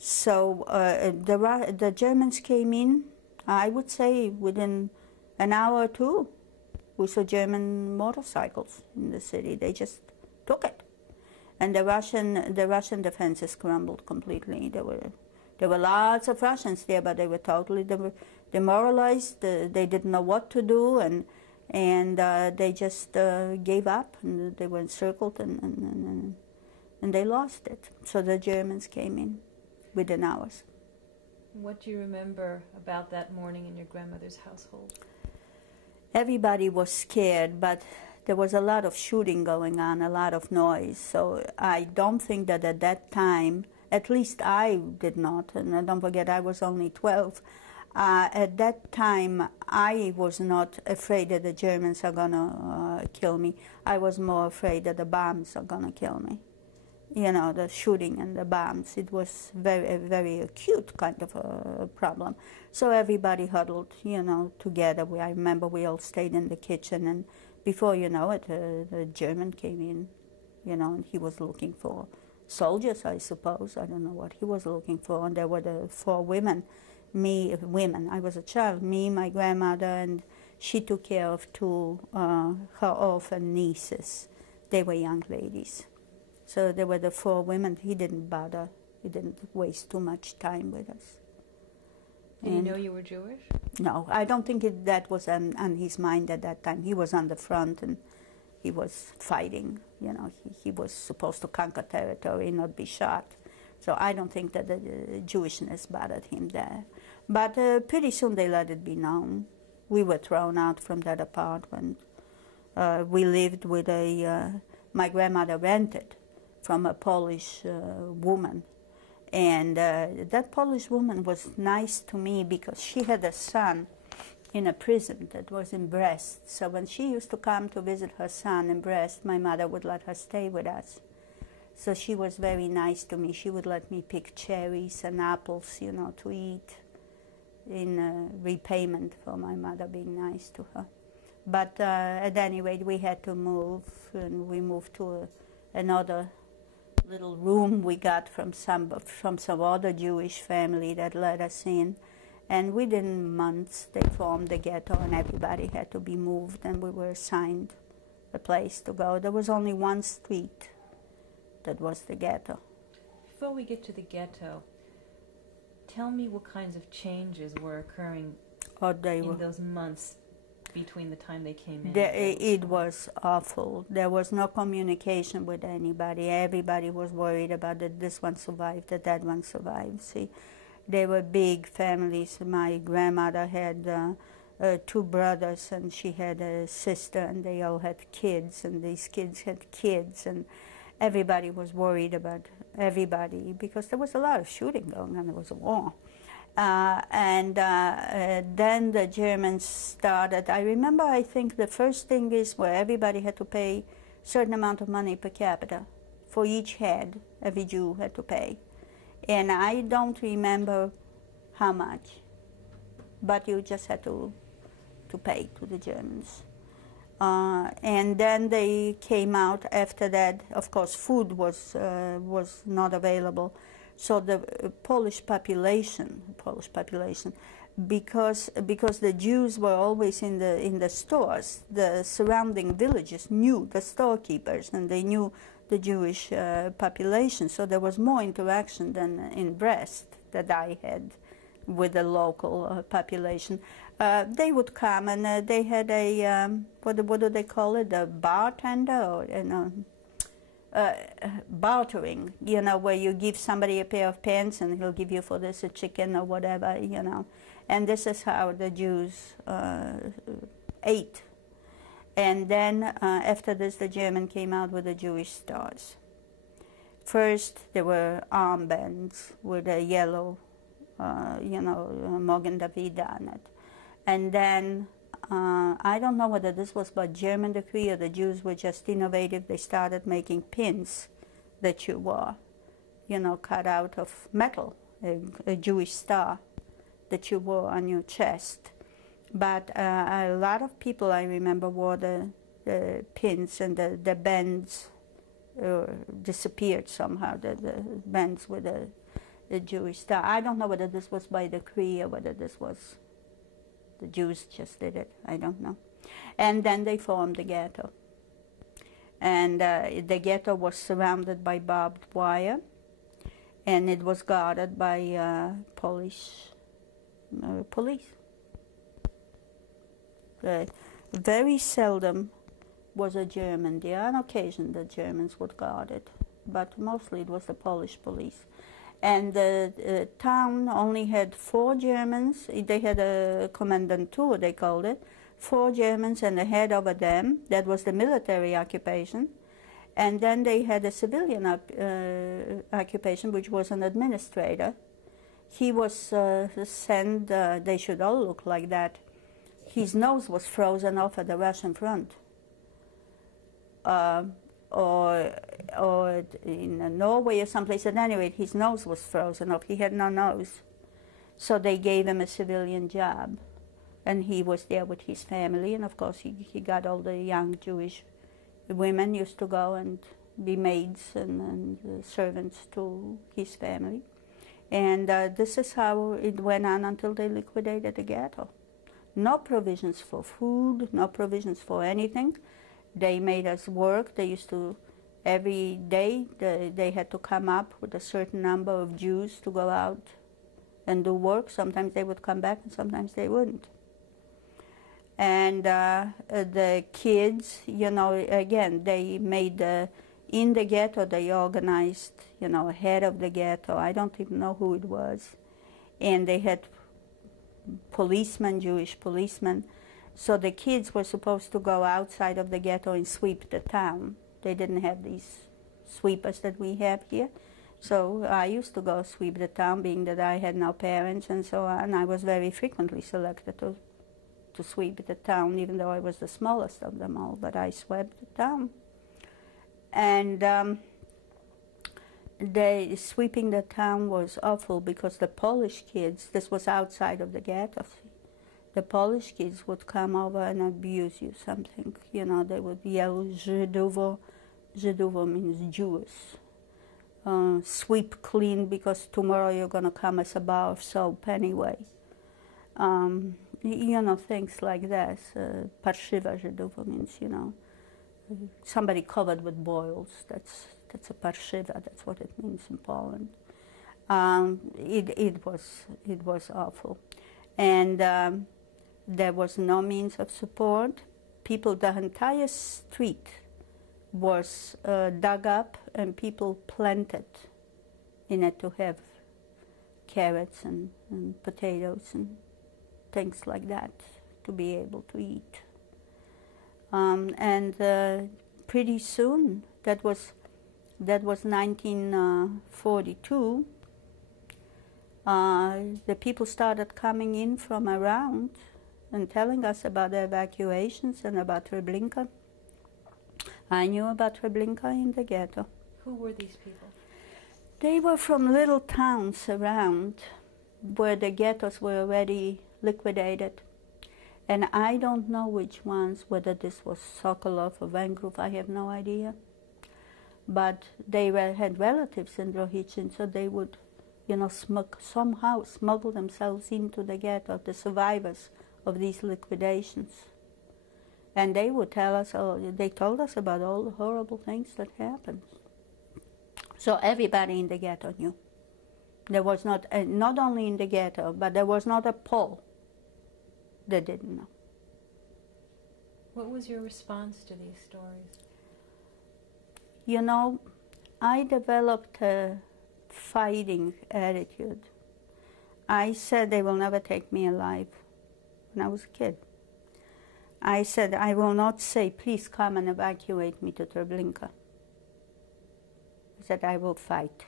so the Germans came in, I would say, within an hour or two. We saw German motorcycles in the city. They just took it. And the Russian defenses crumbled completely. There were lots of Russians there, but they were totally demoralized. They didn't know what to do, and they just gave up, and they were encircled, and they lost it. So the Germans came in within hours. What do you remember about that morning in your grandmother's household? Everybody was scared, but there was a lot of shooting going on, a lot of noise. So I don't think that at that time, at least I did not, and don't forget I was only 12, at that time I was not afraid that the Germans are going to kill me. I was more afraid that the bombs are going to kill me. You know, the shooting and the bombs. It was a very acute kind of a problem. So everybody huddled, you know, together. I remember we all stayed in the kitchen, and before you know it, the German came in, you know, and he was looking for soldiers, I suppose. I don't know what he was looking for. And there were the 4 women. I was a child, me, my grandmother, and she took care of 2 her orphan nieces. They were young ladies. So there were the 4 women. He didn't bother. He didn't waste too much time with us. Did he know you were Jewish? No, I don't think that was on his mind at that time. He was on the front, and he was fighting. You know, he was supposed to conquer territory, not be shot. So I don't think that the Jewishness bothered him there. But pretty soon they let it be known. We were thrown out from that apartment. We lived with my grandmother rented from a Polish woman. And that Polish woman was nice to me because she had a son in a prison that was in Brest. So when she used to come to visit her son in Brest, my mother would let her stay with us. So she was very nice to me. She would let me pick cherries and apples, you know, to eat in repayment for my mother being nice to her. But at any rate, we had to move, and we moved to another little room we got from some other Jewish family that let us in. And within months, they formed the ghetto, and everybody had to be moved, and we were assigned a place to go. There was only one street that was the ghetto. Before we get to the ghetto, tell me what kinds of changes were occurring in those months between the time they came in? It was awful. There was no communication with anybody. Everybody was worried about that this one survived, that one survived. See, they were big families. My grandmother had 2 brothers, and she had a sister, and they all had kids, and these kids had kids, and everybody was worried about everybody because there was a lot of shooting going on. There was a war. Then the Germans started. I remember, I think the first thing is where everybody had to pay a certain amount of money per capita for each head. Every Jew had to pay. And I don't remember how much, but you just had to pay to the Germans. And then they came out after that. Of course, food was not available. So the Polish population, because the Jews were always in the stores, the surrounding villages knew the storekeepers, and they knew the Jewish population. So there was more interaction than in Brest that I had with the local population. They would come, and they had a what do they call it? A bartender, or bartering, where you give somebody a pair of pants and he'll give you for this a chicken or whatever, And this is how the Jews ate. And then after this, the German came out with the Jewish stars. First, there were armbands with a yellow, Mogen David on it. And then I don't know whether this was by German decree or the Jews were just innovative. They started making pins that you wore, cut out of metal, a Jewish star that you wore on your chest. But a lot of people, I remember, wore the pins, and the bands disappeared somehow, the bands with the Jewish star. I don't know whether this was by decree or whether this was the Jews just did it. I don't know. And then they formed the ghetto. And the ghetto was surrounded by barbed wire, and it was guarded by Polish police. Very seldom was a German there. On occasion the Germans would guard it, but mostly it was the Polish police. And the town only had 4 Germans. They had a commandantur, they called it. 4 Germans and a head over them. That was the military occupation. And then they had a civilian occupation, which was an administrator. He was sent, they should all look like that. His nose was frozen off at the Russian front. Or in Norway or someplace. At any rate, his nose was frozen off. He had no nose. So they gave him a civilian job. And he was there with his family. And of course, he got all the young Jewish women used to go and be maids and servants to his family. And this is how it went on until they liquidated the ghetto. No provisions for food, no provisions for anything. They made us work. They used to, every day, they had to come up with a certain number of Jews to go out and do work. Sometimes they would come back and sometimes they wouldn't. And the kids, again, they made, in the ghetto, they organized, head of the ghetto. I don't even know who it was. And they had policemen, Jewish policemen. So the kids were supposed to go outside of the ghetto and sweep the town. They didn't have these sweepers that we have here. So I used to go sweep the town, being that I had no parents and so on. I was very frequently selected to sweep the town, even though I was the smallest of them all, but I swept the town. And sweeping the town was awful because the Polish kids, this was outside of the ghetto, the Polish kids would come over and abuse you something. They would yell, Żydowo. Żydowo means Jewish. Sweep clean because tomorrow you're going to come as a bar of soap anyway. Things like that. Parszywa Żydowo means, somebody covered with boils. That's a parszywa. That's what it means in Poland. It was awful. And There was no means of support. People, the entire street was dug up and people planted in it to have carrots and potatoes and things like that to be able to eat. And pretty soon, that was 1942, the people started coming in from around and telling us about the evacuations and about Treblinka. I knew about Treblinka in the ghetto. Who were these people? They were from little towns around where the ghettos were already liquidated. And I don't know which ones, whether this was Sokolov or Vengrov, I have no idea. But they had relatives in Rohichin, so they would, somehow smuggle themselves into the ghetto, the survivors of these liquidations. And they would tell us, they told us about all the horrible things that happened. So everybody in the ghetto knew. There was not only in the ghetto, but there was not a Pole that didn't know. What was your response to these stories? I developed a fighting attitude. I said they will never take me alive when I was a kid. I said, I will not say, please come and evacuate me to Treblinka. I said, I will fight.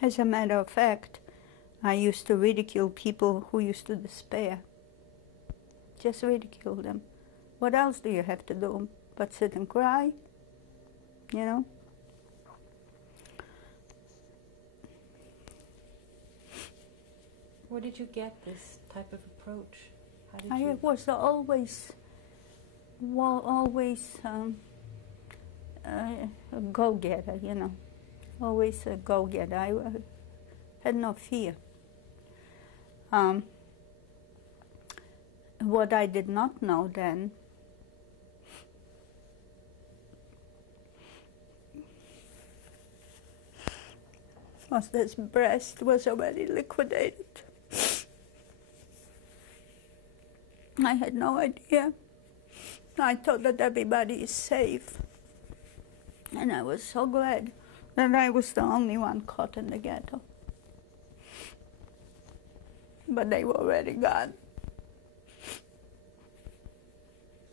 As a matter of fact, I used to ridicule people who used to despair. Just ridicule them. What else do you have to do but sit and cry? Where did you get this type of approach? How did I you... was always a go-getter, always a go-getter. I had no fear. What I did not know then was this breast was already liquidated. I had no idea. I thought that everybody is safe. And I was so glad that I was the only one caught in the ghetto. But they were already gone.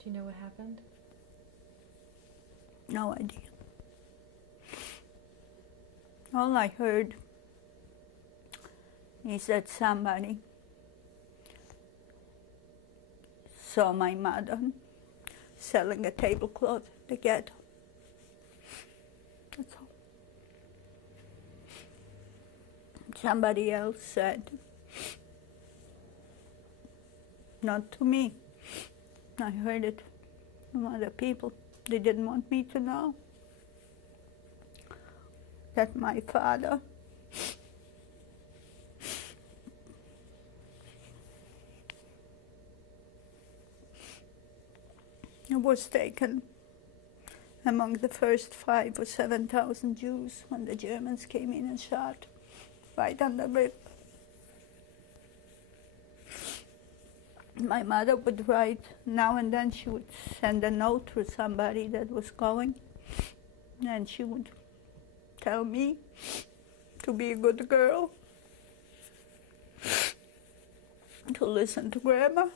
Do you know what happened? No idea. All I heard is that somebody saw my mother selling a tablecloth in the ghetto. That's all. Somebody else said, not to me. I heard it from other people. They didn't want me to know that my father was taken among the first 5,000 or 7,000 Jews when the Germans came in and shot right on the rib. My mother would write, now and then she would send a note to somebody that was going, and she would tell me to be a good girl, to listen to Grandma,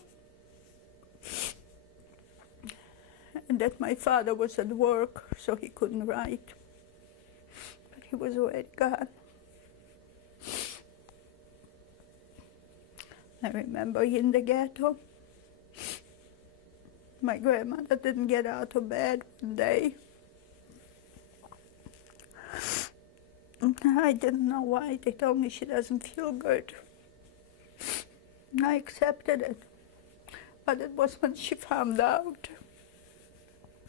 and that my father was at work, so he couldn't write. But he was already gone. I remember in the ghetto, my grandmother didn't get out of bed one day. I didn't know why. They told me she doesn't feel good. I accepted it. But it was when she found out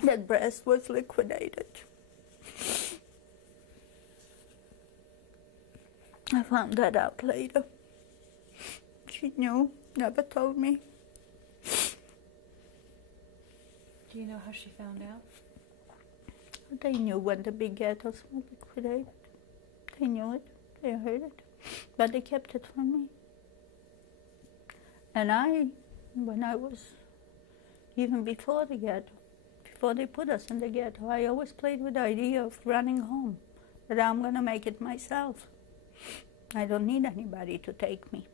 that breast was liquidated. I found that out later. She knew, never told me. Do Do you know how she found out? They knew when the big ghettos were liquidated. They knew it. They heard it. But they kept it from me. And when I was, even before the ghetto, before they put us in the ghetto, I always played with the idea of running home, that I'm going to make it myself. I don't need anybody to take me.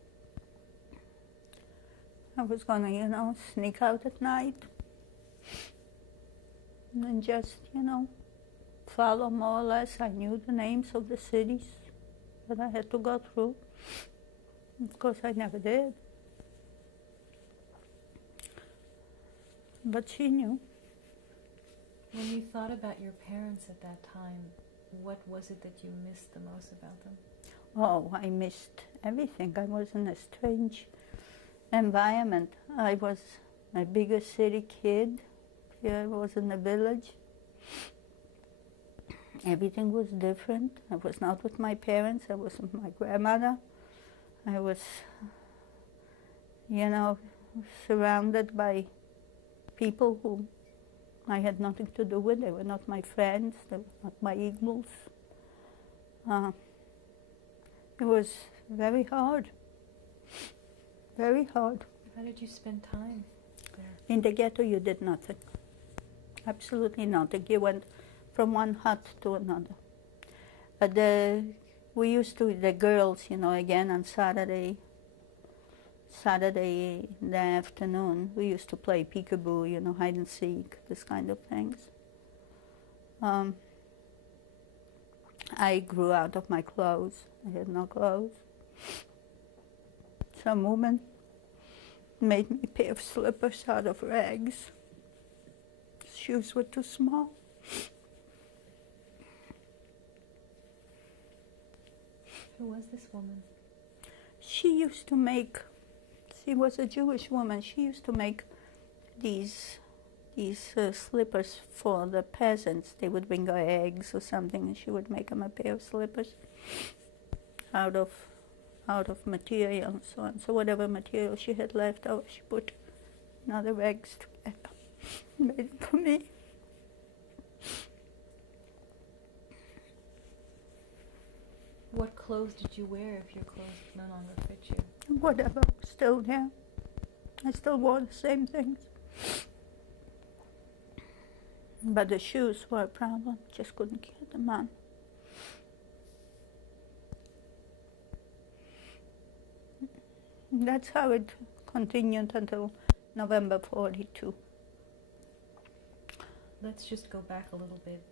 I was going to, sneak out at night and just, follow more or less. I knew the names of the cities that I had to go through. Of course, I never did. But she knew. When you thought about your parents at that time, what was it that you missed the most about them? Oh, I missed everything. I was in a strange environment. I was a bigger city kid. Here I was in the village. Everything was different. I was not with my parents. I was with my grandmother. I was, surrounded by people who I had nothing to do with. They were not my friends. They were not my equals. It was very hard. Very hard. How did you spend time there? In the ghetto, you did nothing. Absolutely nothing. You went from one hut to another. We used to, the girls, again on Saturday in the afternoon, we used to play peekaboo, hide and seek, this kind of things. I grew out of my clothes. I had no clothes. Some woman made me a pair of slippers out of rags. Shoes were too small. Who was this woman? She was a Jewish woman. She used to make these slippers for the peasants. They would bring her eggs or something, and she would make them a pair of slippers out of material and so on. So whatever material she had left over, she put another eggs together, made it for me. What clothes did you wear if your clothes no longer fit you? Whatever, still there. I still wore the same things. But the shoes were a problem. Just couldn't get them on. That's how it continued until November 42. Let's just go back a little bit.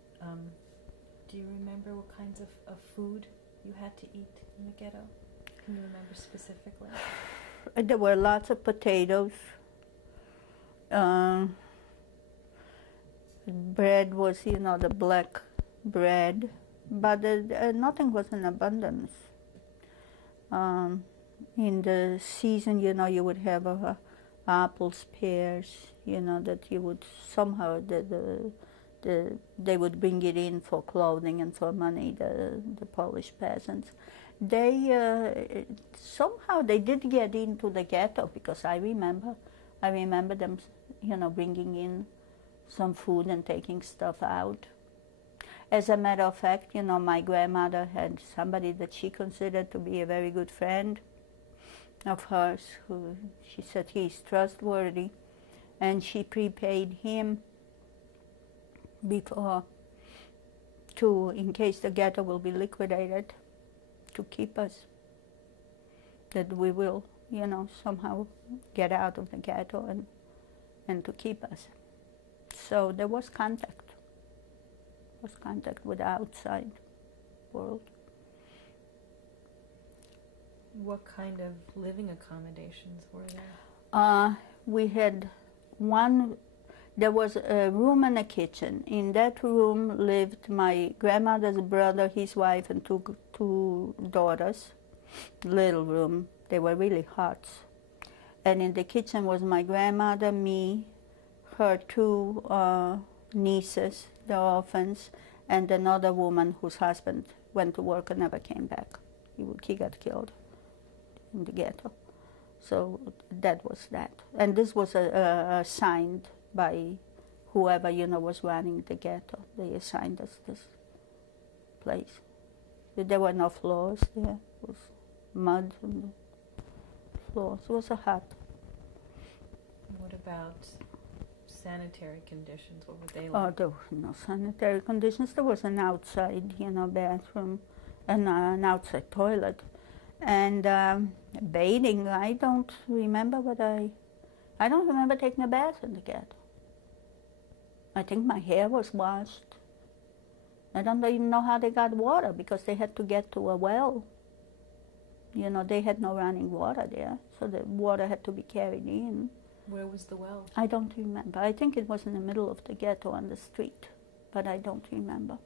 Do you remember what kinds of food you had to eat in the ghetto? Can you remember specifically? There were lots of potatoes. Bread was, the black bread, but nothing was in abundance. In the season, you would have apples, pears, that you would somehow, they would bring it in for clothing and for money, the Polish peasants. They somehow they did get into the ghetto, because I remember them, bringing in some food and taking stuff out. As a matter of fact, my grandmother had somebody that she considered to be a very good friend of hers, who she said he's trustworthy, and she prepaid him before in case the ghetto will be liquidated, to keep us, that we will, somehow get out of the ghetto and to keep us. So there was contact. With the outside world. What kind of living accommodations were there? We had there was a room and a kitchen. In that room lived my grandmother's brother, his wife, and two daughters. Little room. They were really hot. And in the kitchen was my grandmother, me, her two nieces, the orphans, and another woman whose husband went to work and never came back. He got killed in the ghetto. So that was that. And this was assigned by whoever, was running the ghetto. They assigned us this place. There were no floors there. It was mud on the floors. It was a hut. What about sanitary conditions? What were they Oh, like? there were no sanitary conditions. There was an outside, bathroom and an outside toilet. And bathing, I don't remember, but I don't remember taking a bath in the ghetto. I think my hair was washed. I don't even know how they got water because they had to get to a well. They had no running water there, so the water had to be carried in. Where was the well? I don't remember. I think it was in the middle of the ghetto on the street, but I don't remember.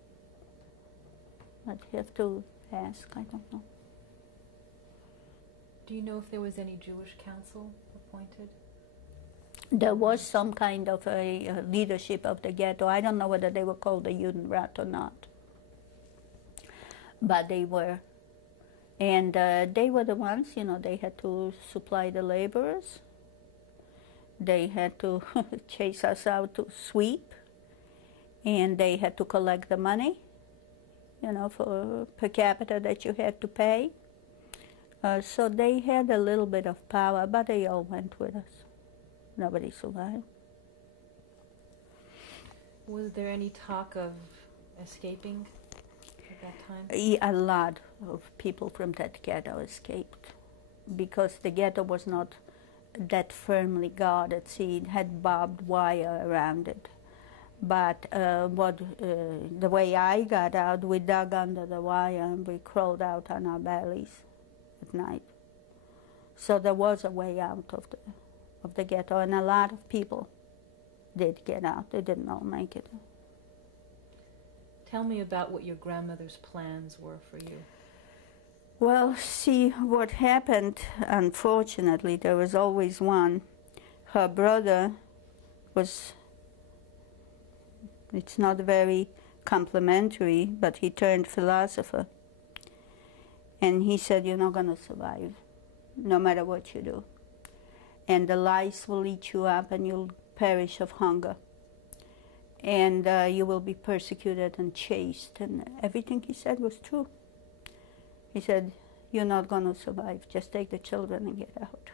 I'd have to ask, I don't know. Do you know if there was any Jewish council appointed? There was some kind of a leadership of the ghetto. I don't know whether they were called the Judenrat or not. But they were. And they were the ones, they had to supply the laborers. They had to chase us out to sweep. And they had to collect the money, for per capita that you had to pay. So they had a little bit of power, but they all went with us. Nobody survived. Was there any talk of escaping at that time? A lot of people from that ghetto escaped because the ghetto was not that firmly guarded. See, it had barbed wire around it. But the way I got out, we dug under the wire and we crawled out on our bellies at night. So there was a way out of the ghetto, and a lot of people did get out. They didn't all make it. Tell me about what your grandmother's plans were for you. Well, see, what happened, unfortunately, there was always one. Her brother was, it's not very complimentary, but he turned philosopher. And he said, you're not going to survive, no matter what you do. And the lice will eat you up and you'll perish of hunger. And you will be persecuted and chased. And everything he said was true. He said, you're not going to survive. Just take the children and get out.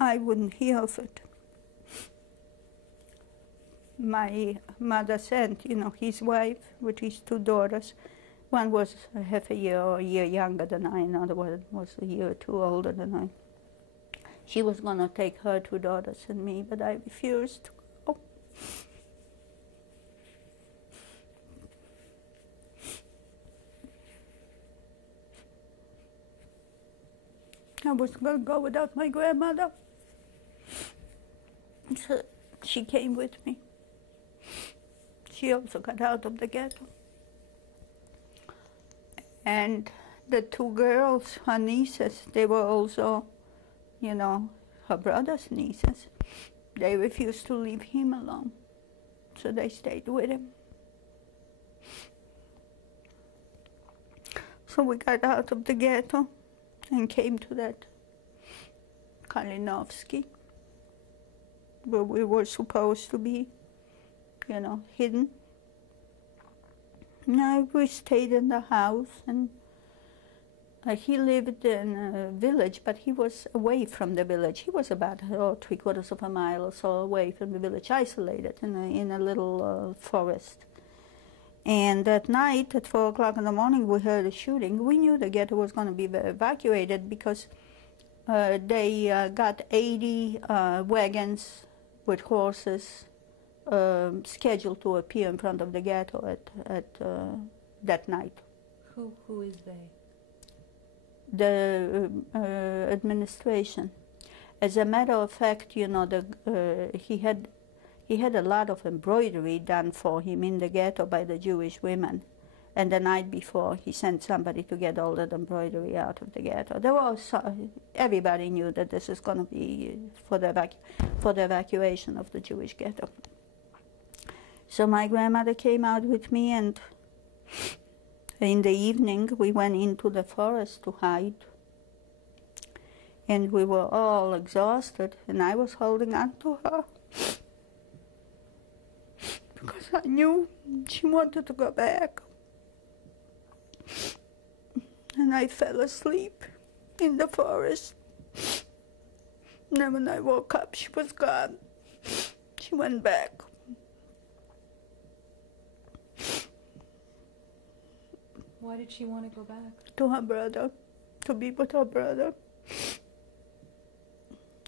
I wouldn't hear of it. My mother sent, his wife with his two daughters. One was half a year or a year younger than I, another one was a year or two older than I. She was going to take her two daughters and me, but I refused to go. I wasn't going to go without my grandmother. So she came with me. She also got out of the ghetto. And the two girls, her nieces, they were also, her brother's nieces. They refused to leave him alone, so they stayed with him. So we got out of the ghetto and came to that Kalinovsky, where we were supposed to be, hidden. No, we stayed in the house, and he lived in a village, but he was away from the village. He was about 3/4 of a mile or so away from the village, isolated in a little forest. And that night, at 4 o'clock in the morning, we heard a shooting. We knew the ghetto was going to be evacuated because they got 80 wagons with horses scheduled to appear in front of the ghetto at that night. Who is they? The administration. As a matter of fact, he had a lot of embroidery done for him in the ghetto by the Jewish women. And the night before, he sent somebody to get all that embroidery out of the ghetto. Everybody knew that this is going to be for the evacuation of the Jewish ghetto. So my grandmother came out with me, and in the evening we went into the forest to hide. And we were all exhausted, and I was holding on to her because I knew she wanted to go back. And I fell asleep in the forest. And then when I woke up, she was gone. She went back. Why did she want to go back? To her brother, to be with her brother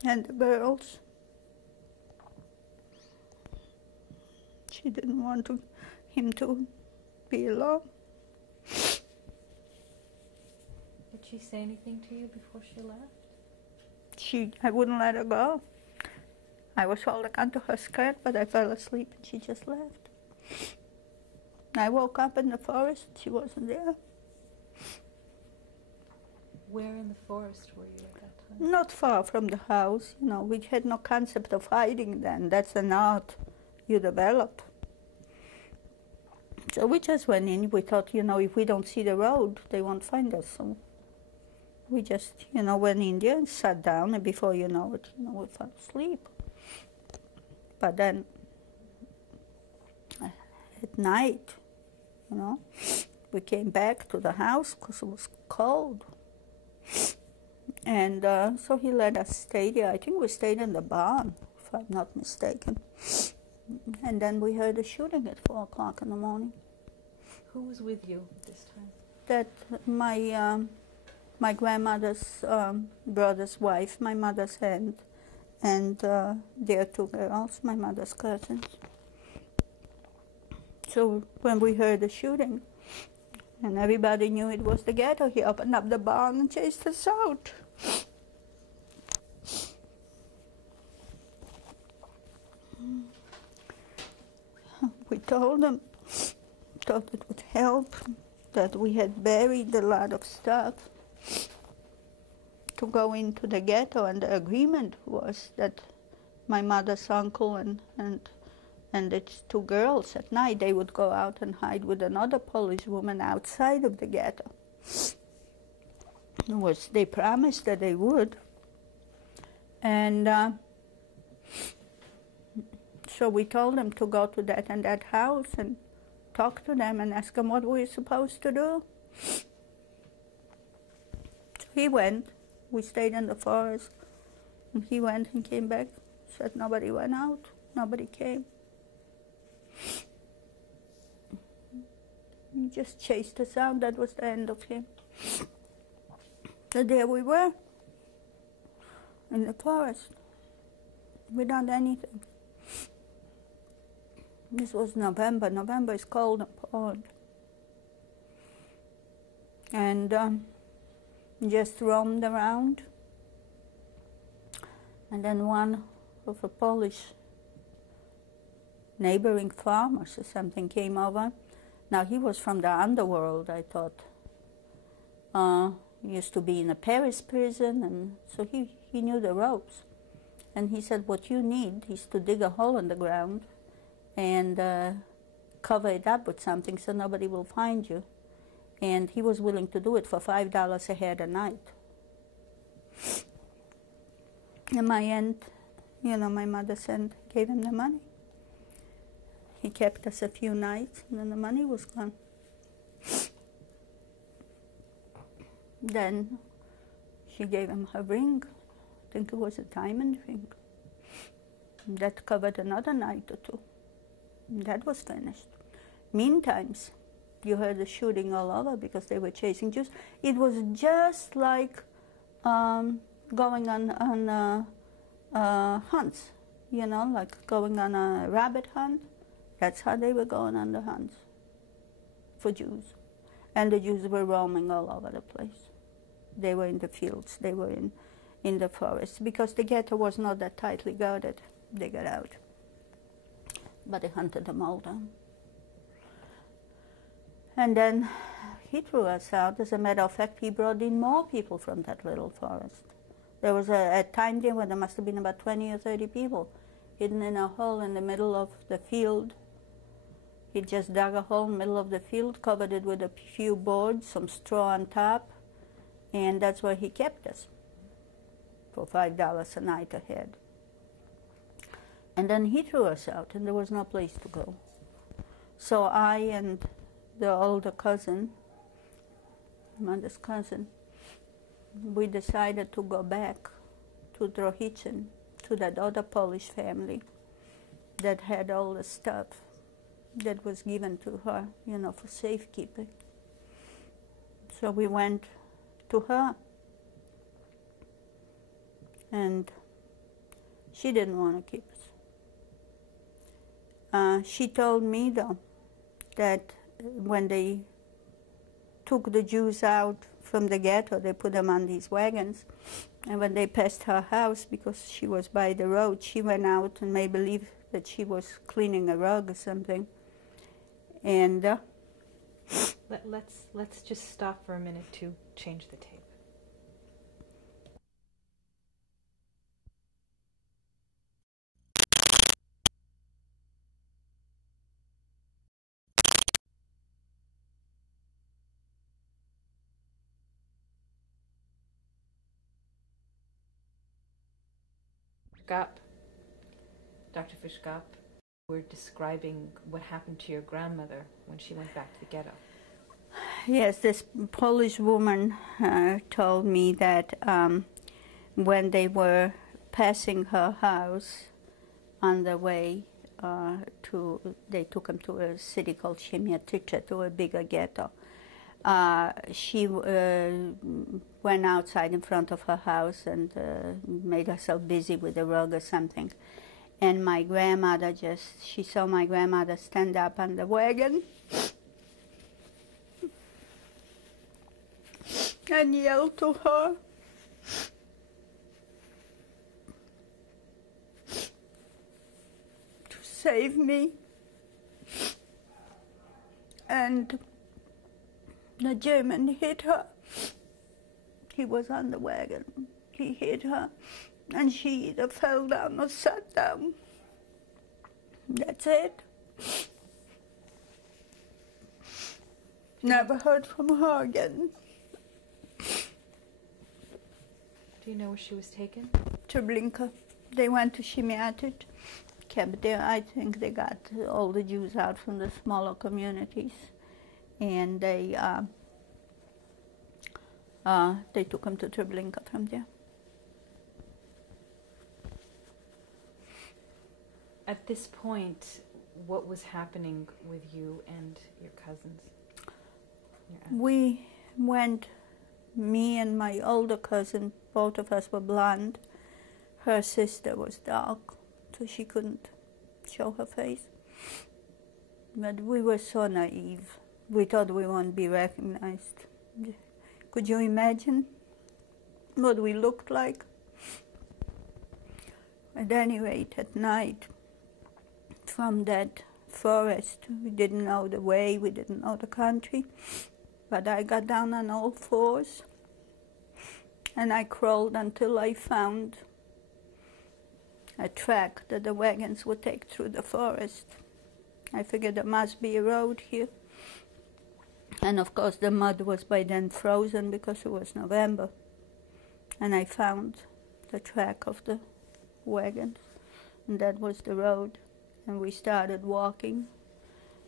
and the girls. She didn't want him to be alone. Did she say anything to you before she left? I wouldn't let her go. I was holding onto her skirt, but I fell asleep and she just left. I woke up in the forest, she wasn't there. Where in the forest were you at that time? Not far from the house, you know, we had no concept of hiding then. That's an art you develop. So we just went in, we thought, you know, if we don't see the road, they won't find us. So we just, you know, went in there and sat down, and before you know it, you know, we fell asleep. But then at night, you know, we came back to the house because it was cold. And so he let us stay there. I think we stayed in the barn, if I'm not mistaken. And then we heard a shooting at 4 o'clock in the morning. Who was with you at this time? That my grandmother's brother's wife, my mother's aunt, and their 2 girls, my mother's cousins. So when we heard the shooting, and everybody knew it was the ghetto, he opened up the barn and chased us out. We told him, thought it would help, that we had buried a lot of stuff to go into the ghetto, and the agreement was that my mother's uncle and its 2 girls at night, they would go out and hide with another Polish woman outside of the ghetto. They promised that they would. And so we told them to go to that and that house and talk to them and ask them what we were supposed to do. So he went. We stayed in the forest. And he went and came back. Said nobody went out. Nobody came. He just chased us out. That was the end of him. So there we were, in the forest, without anything. This was November. November is cold in Poland. And just roamed around. And then one of the Polish neighboring farmers or something came over. Now, he was from the underworld, I thought. He used to be in a Paris prison, and so he knew the ropes. And he said, what you need is to dig a hole in the ground and cover it up with something so nobody will find you. And he was willing to do it for $5 a head a night. And my aunt, you know, my mother's aunt, gave him the money. He kept us a few nights, and then the money was gone. Then she gave him her ring. I think it was a diamond ring. And that covered another night or 2. And that was finished. Meantime, you heard the shooting all over because they were chasing Jews. It was just like going on hunts, you know, like going on a rabbit hunt. That's how they were going on the hunts for Jews. And the Jews were roaming all over the place. They were in the fields, they were in the forest, because the ghetto was not that tightly guarded. They got out. But they hunted them all down. And then he threw us out. As a matter of fact, he brought in more people from that little forest. There was a time there when there must have been about 20 or 30 people hidden in a hole in the middle of the field. He just dug a hole in the middle of the field, covered it with a few boards, some straw on top, and that's where he kept us. for $5 a night a head. And then he threw us out, and there was no place to go. So I and the older cousin, mother's cousin, we decided to go back to Drohichin, to that other Polish family that had all the stuff that was given to her, you know, for safekeeping. So we went to her, and she didn't want to keep us. She told me, though, that when they took the Jews out from the ghetto, they put them on these wagons, and when they passed her house, because she was by the road, she went out and made believe that she was cleaning a rug or something. And let's just stop for a minute to change the tape. Dr. Fiszgop, we're describing what happened to your grandmother when she went back to the ghetto. yes, this Polish woman told me that when they were passing her house on the way they took them to a city called Siemiatycze, to a bigger ghetto. She went outside in front of her house and made herself busy with a rug or something. And my grandmother she saw my grandmother stand up on the wagon and yell to her. To save me. And the German hit her. He was on the wagon. He hit her, and she either fell down or sat down. That's it. Never heard from her again. Do you know where she was taken? Treblinka. They went to Siemiatycze, kept there. I think they got all the Jews out from the smaller communities, and they took them to Treblinka from there. At this point, what was happening with you and your cousins? We went, me and my older cousin, both of us were blonde. Her sister was dark, so she couldn't show her face. But we were so naive. We thought we wouldn't be recognized. Could you imagine what we looked like? At any rate, at night, from that forest, we didn't know the way, we didn't know the country, but I got down on all fours and I crawled until I found a track that the wagons would take through the forest. I figured there must be a road here. And of course the mud was by then frozen because it was November. And I found the track of the wagons, and that was the road. And we started walking,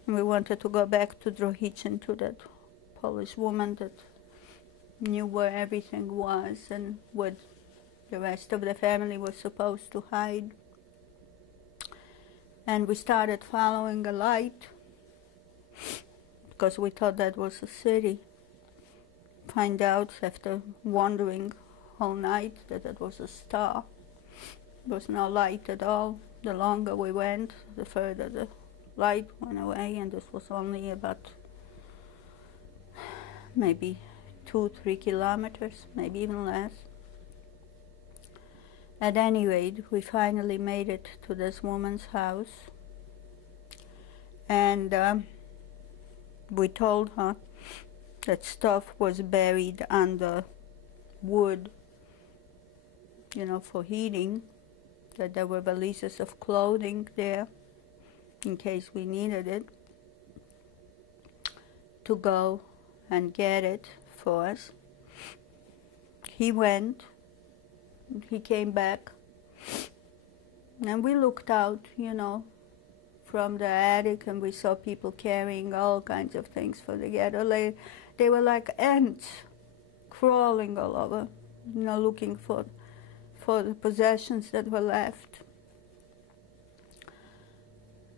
and we wanted to go back to Drohichin, to that Polish woman that knew where everything was and where the rest of the family was supposed to hide. And we started following a light, because we thought that was a city. Find out after wandering all night that it was a star. There was no light at all. The longer we went, the further the light went away, and this was only about maybe 2-3 kilometers, maybe even less. At any rate, we finally made it to this woman's house, and we told her that stuff was buried under wood, you know, for heating, that there were valises of clothing there in case we needed it, to go and get it for us. He went, he came back, and we looked out, from the attic, and we saw people carrying all kinds of things for the ghetto. They were like ants crawling all over, looking for the possessions that were left.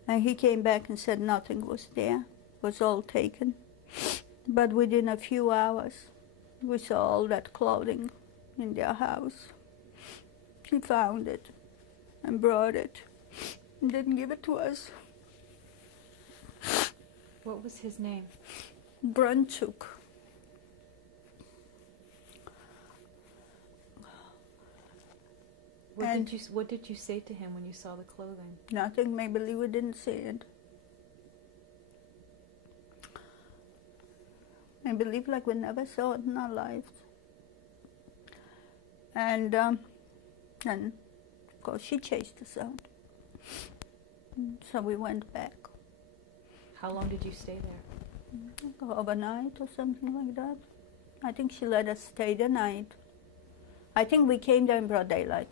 And he came back and said nothing was there, was all taken. But within a few hours, we saw all that clothing in their house. He found it and brought it and didn't give it to us. What was his name? Brunchuk. What did you say to him when you saw the clothing? Nothing. Maybe we didn't see it. I believe like we never saw it in our lives. And of course she chased us out. So we went back. How long did you stay there? Overnight or something like that. I think she let us stay the night. I think we came there in broad daylight.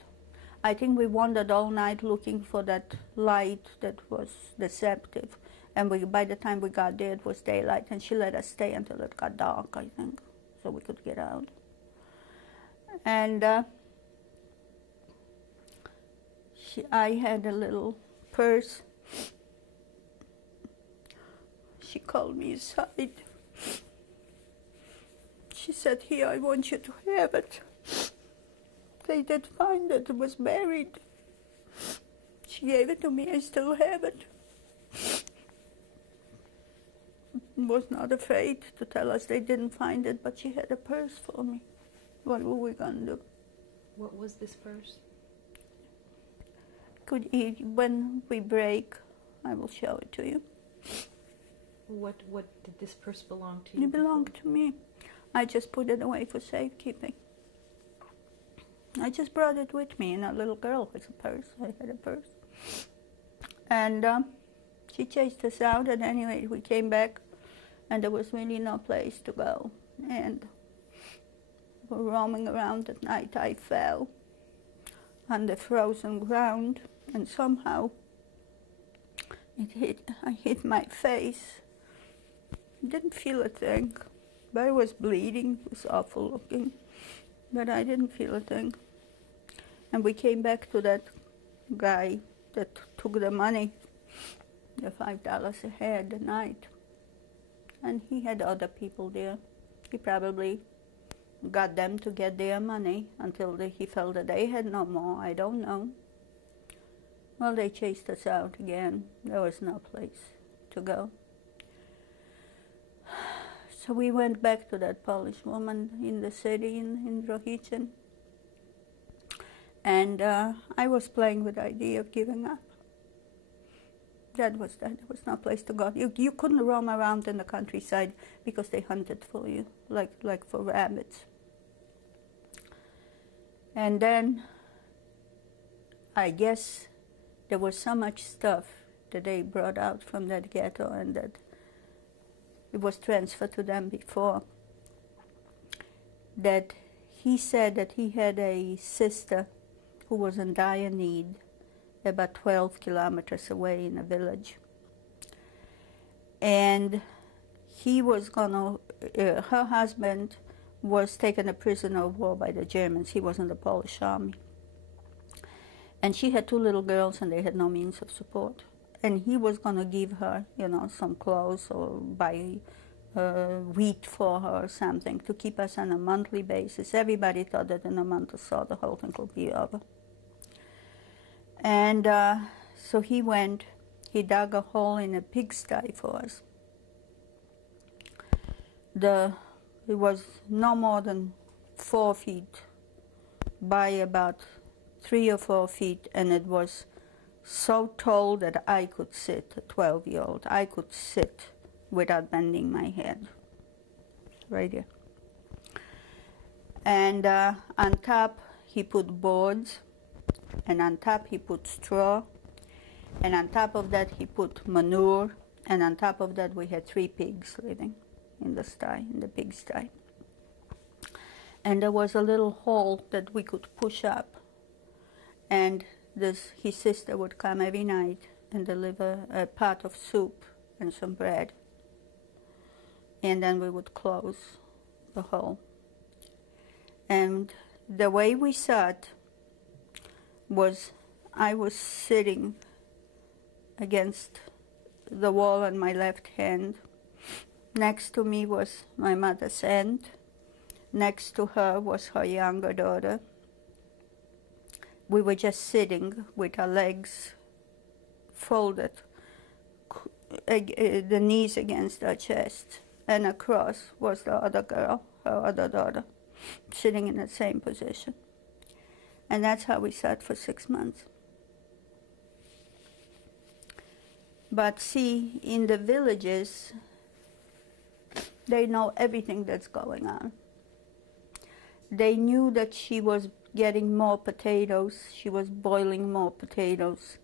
I think we wandered all night looking for that light that was deceptive. And by the time we got there, it was daylight, and she let us stay until it got dark, I think, so we could get out. And I had a little purse. She called me aside. She said, "Here, I want you to have it." They did find it. It was buried. She gave it to me. I still have it. Was not afraid to tell us they didn't find it, but she had a purse for me. What were we going to do? What was this purse? When we break, I will show it to you. What did this purse belong to you? It belonged to me. I just put it away for safekeeping. I just brought it with me, and a little girl with a purse. I had a purse. And she chased us out, and anyway, we came back, and there was really no place to go. And we were roaming around at night. I fell on the frozen ground, and somehow I hit my face. Didn't feel a thing, but I was bleeding. It was awful looking, but I didn't feel a thing. And we came back to that guy that took the money, the $5 a head a night. And he had other people there. He probably got them to get their money until he felt that they had no more. I don't know. Well, they chased us out again. There was no place to go. So we went back to that Polish woman in the city in Drohichin. And I was playing with the idea of giving up. That was that. There was no place to go. You couldn't roam around in the countryside because they hunted for you, like for rabbits. And then I guess there was so much stuff that they brought out from that ghetto and that it was transferred to them before, that he said that he had a sister who was in dire need about 12 kilometers away in a village. And he was her husband was taken a prisoner of war by the Germans. He was in the Polish army. And she had 2 little girls, and they had no means of support. And he was going to give her, some clothes or buy wheat for her or something to keep us on a monthly basis. Everybody thought that in a month or so the whole thing would be over. And so he went, he dug a hole in a pigsty for us. It was no more than 4 feet by about 3 or 4 feet, and it was so tall that I could sit, a 12-year-old, I could sit without bending my head, right here. And on top he put boards, and on top he put straw, and on top of that he put manure, and on top of that we had 3 pigs living in the sty, in the pigsty. and there was a little hole that we could push up. And his sister would come every night and deliver a pot of soup and some bread. And then we would close the hole. And the way we sat was I was sitting against the wall on my left hand. Next to me was my mother's aunt. Next to her was her younger daughter. We were just sitting with our legs folded, the knees against our chest, and across was the other girl, her other daughter, sitting in the same position. And that's how we sat for 6 months. But see, in the villages, they know everything that's going on. They knew that she was getting more potatoes, she was boiling more potatoes.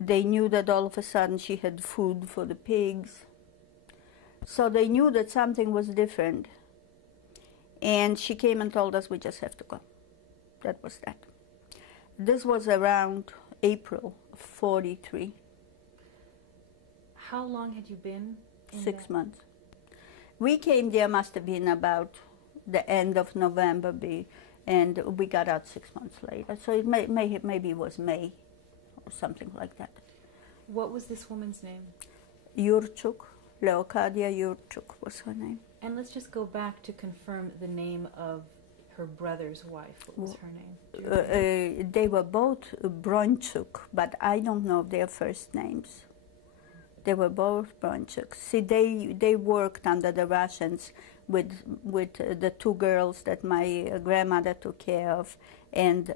They knew that all of a sudden she had food for the pigs. So they knew that something was different. And she came and told us we just have to go. That was that. This was around April of 43. How long had you been in 6 months. We came there, must have been about the end of November, and we got out 6 months later. So it maybe it was May or something like that. What was this woman's name? Jurchuk, Leocadia Jurchuk was her name. And let's just go back to confirm the name of her brother's wife. What was her name? Do you remember? They were both Bronchuk, but I don't know their first names. They were both Bronchuks. See, they worked under the Russians with the two girls that my grandmother took care of, and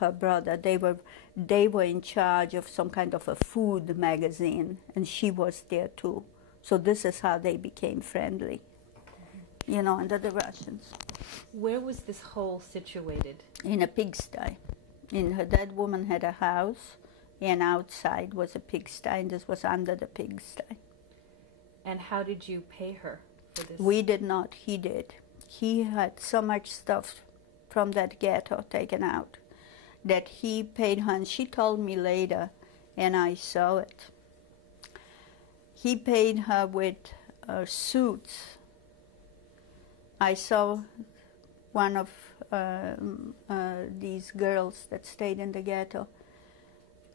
her brother. They were in charge of some kind of a food magazine, and she was there too. So this is how they became friendly, you know, under the Russians. Where was this hole situated? In a pigsty. That woman had a house, and outside was a pigsty, and this was under the pigsty. And how did you pay her for this? We did not, he did. He had so much stuff from that ghetto taken out that he paid her, and she told me later, and I saw it. He paid her with suits. I saw one of these girls that stayed in the ghetto.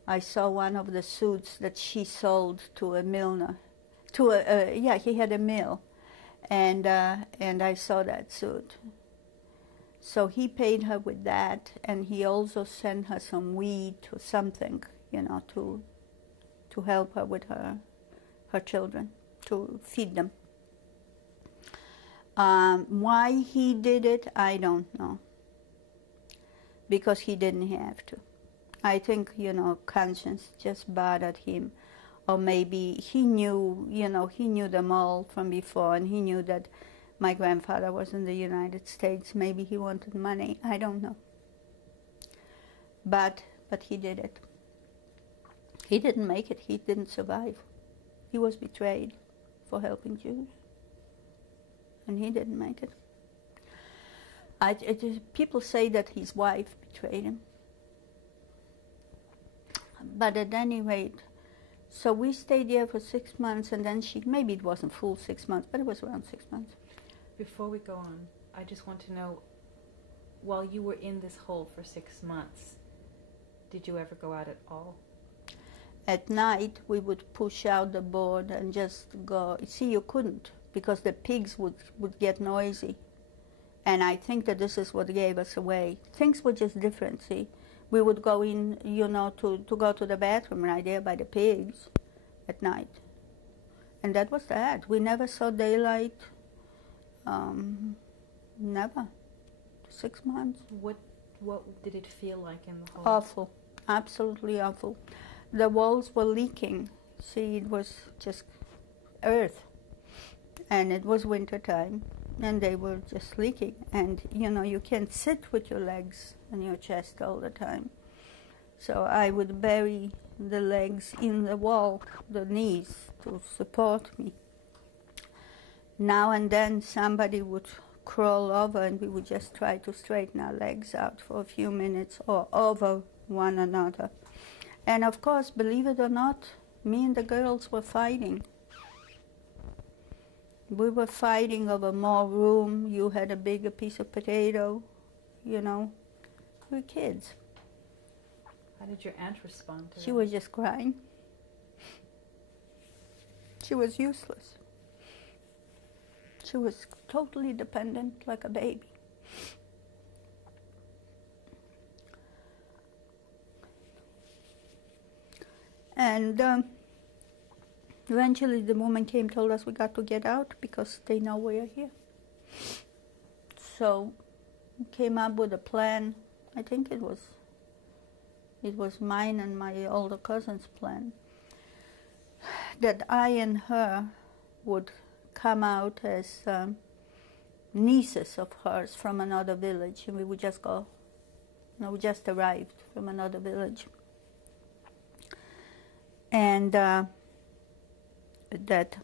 I saw one of the suits that she sold to a milliner. He had a mill, and I saw that suit. So he paid her with that, and he also sent her some wheat or something, you know, to help her with her children, to feed them. Why he did it, I don't know. Because he didn't have to. I think, you know, conscience just bothered him. Or maybe he knew, you know, he knew them all from before, and he knew that my grandfather was in the United States. Maybe he wanted money. I don't know. But he did it. He didn't make it. He didn't survive. He was betrayed for helping Jews. And he didn't make it. People say that his wife betrayed him. But at any rate, so we stayed there for 6 months, and then maybe it wasn't full 6 months, but it was around 6 months. Before we go on, I just want to know, while you were in this hole for 6 months, did you ever go out at all? At night, we would push out the board and just go. See, you couldn't, because the pigs would get noisy. And I think that this is what gave us away. Things were just different, see. We would go in, you know, to go to the bathroom right there by the pigs at night. And that was that. We never saw daylight. Never. 6 months. What did it feel like in the hole? Awful. Absolutely awful. The walls were leaking. See, it was just earth. And it was winter time, and they were just leaking. And, you know, you can't sit with your legs on your chest all the time. So I would bury the legs in the wall, the knees, to support me. Now and then somebody would crawl over, and we would just try to straighten our legs out for a few minutes or over one another. And of course, believe it or not, me and the girls were fighting. We were fighting over more room. You had a bigger piece of potato, you know. We were kids. How did your aunt respond to that? She was just crying. She was useless. She was totally dependent, like a baby. And eventually the woman came, told us we got to get out because they know we are here. So we came up with a plan. I think it was mine and my older cousin's plan, that I and her would come out as nieces of hers from another village, and we would just go, we just arrived from another village. And that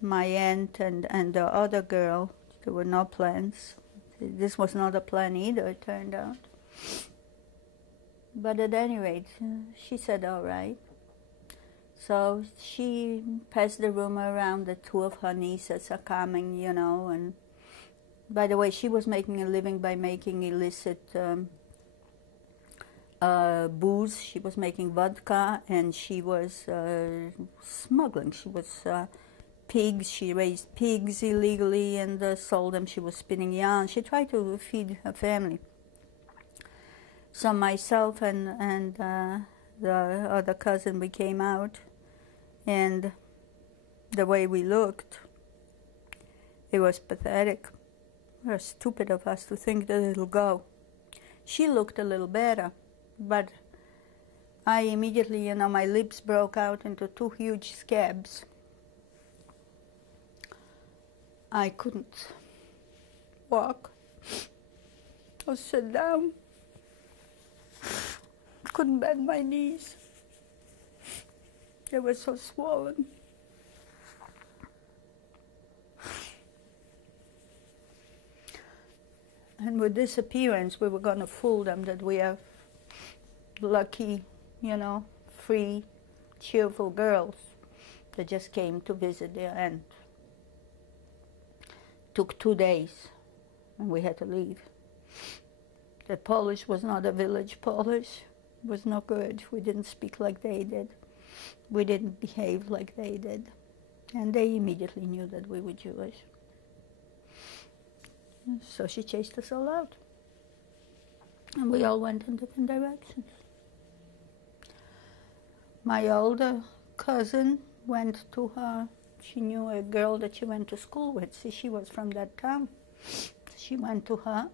my aunt and the other girl, there were no plans. This was not a plan either, it turned out. But at any rate, she said, all right. So she passed the rumor around that two of her nieces are coming, and by the way, she was making a living by making illicit booze. She was making vodka, and she was smuggling. She was pigs. She raised pigs illegally and sold them. She was spinning yarn. She tried to feed her family. So myself and the other cousin, we came out, and the way we looked, it was pathetic. It was stupid of us to think that it'll go. She looked a little better, but I immediately, my lips broke out into two huge scabs. I couldn't walk or sit down. Couldn't bend my knees. They were so swollen. And with this appearance, we were going to fool them that we are lucky, free, cheerful girls that just came to visit their aunt. Took 2 days, and we had to leave. The Polish was not a village Polish. It was no good. We didn't speak like they did. We didn't behave like they did. And they immediately knew that we were Jewish. So she chased us all out. And we all went in different directions. My older cousin went to her. She knew a girl that she went to school with. See, she was from that town. She went to her.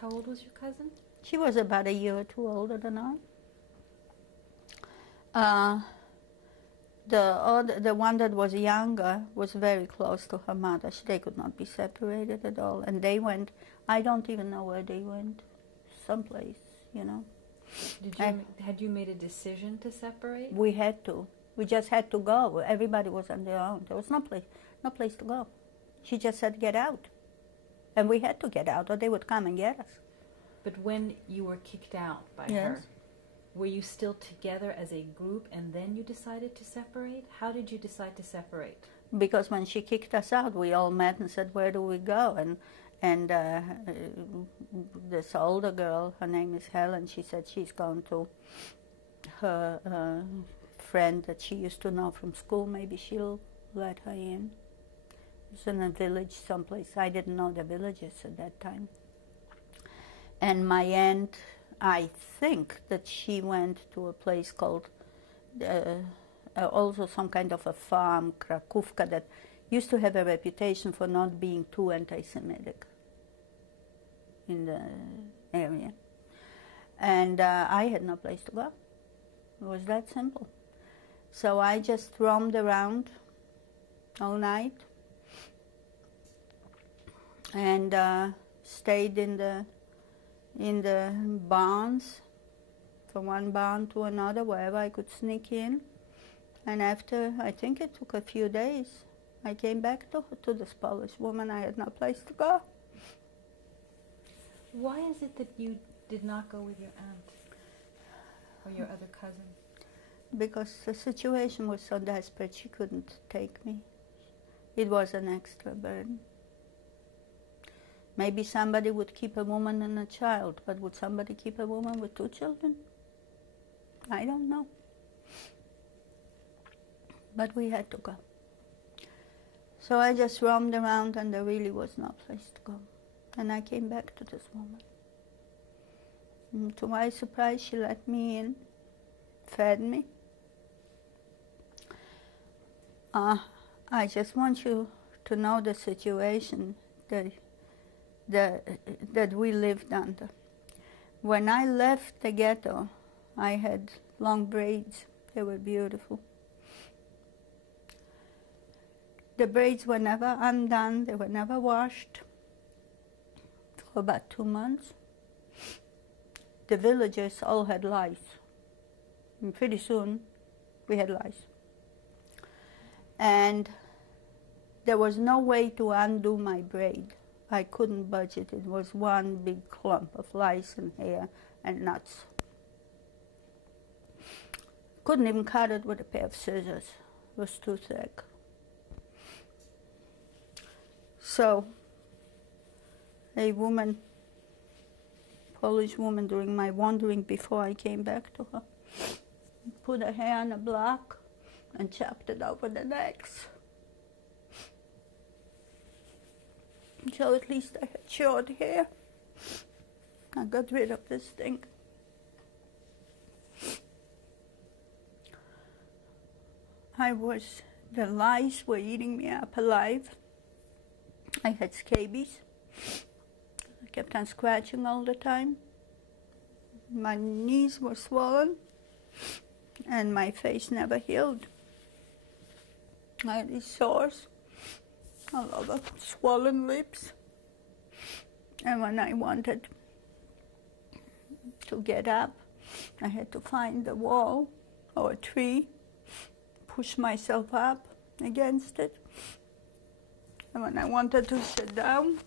How old was your cousin? She was about a year or two older than I. The one that was younger was very close to her mother. They could not be separated at all. And they went, I don't even know where they went, someplace, Had you made a decision to separate? We had to. We just had to go. Everybody was on their own. There was no place to go. She just said, get out. And we had to get out, or they would come and get us. But when you were kicked out by Yes. her, were you still together as a group and then you decided to separate? How did you decide to separate? Because when she kicked us out, we all met and said, where do we go? And this older girl, her name is Helen, she said she's going to her friend that she used to know from school. Maybe she'll let her in. It's in a village someplace. I didn't know the villages at that time. And my aunt, I think that she went to a place called, also some kind of a farm, Krakówka, that used to have a reputation for not being too anti-Semitic in the area. And I had no place to go. It was that simple. So I just roamed around all night and stayed in the barns, from one barn to another, wherever I could sneak in. And after, I think it took a few days, I came back to this Polish woman. I had no place to go. Why is it that you did not go with your aunt or your other cousin? Because the situation was so desperate, she couldn't take me. It was an extra burden. Maybe somebody would keep a woman and a child, but would somebody keep a woman with 2 children? I don't know. But we had to go. So I just roamed around, and there really was no place to go. And I came back to this woman. And to my surprise, she let me in, fed me. I just want you to know the situation that we lived under. When I left the ghetto, I had long braids. They were beautiful. The braids were never undone. They were never washed for about 2 months. The villagers all had lice. And pretty soon, we had lice. And there was no way to undo my braid. I couldn't budge it. It was one big clump of lice and hair and nuts. Couldn't even cut it with a pair of scissors. It was too thick. So, a woman, Polish woman, during my wandering before I came back to her, put her hair on a block and chopped it over the necks. So at least I had short hair. I got rid of this thing. The lice were eating me up alive. I had scabies. I kept on scratching all the time. My knees were swollen, and my face never healed. I had these sores all over, swollen lips. And when I wanted to get up, I had to find a wall or a tree, push myself up against it. And when I wanted to sit down,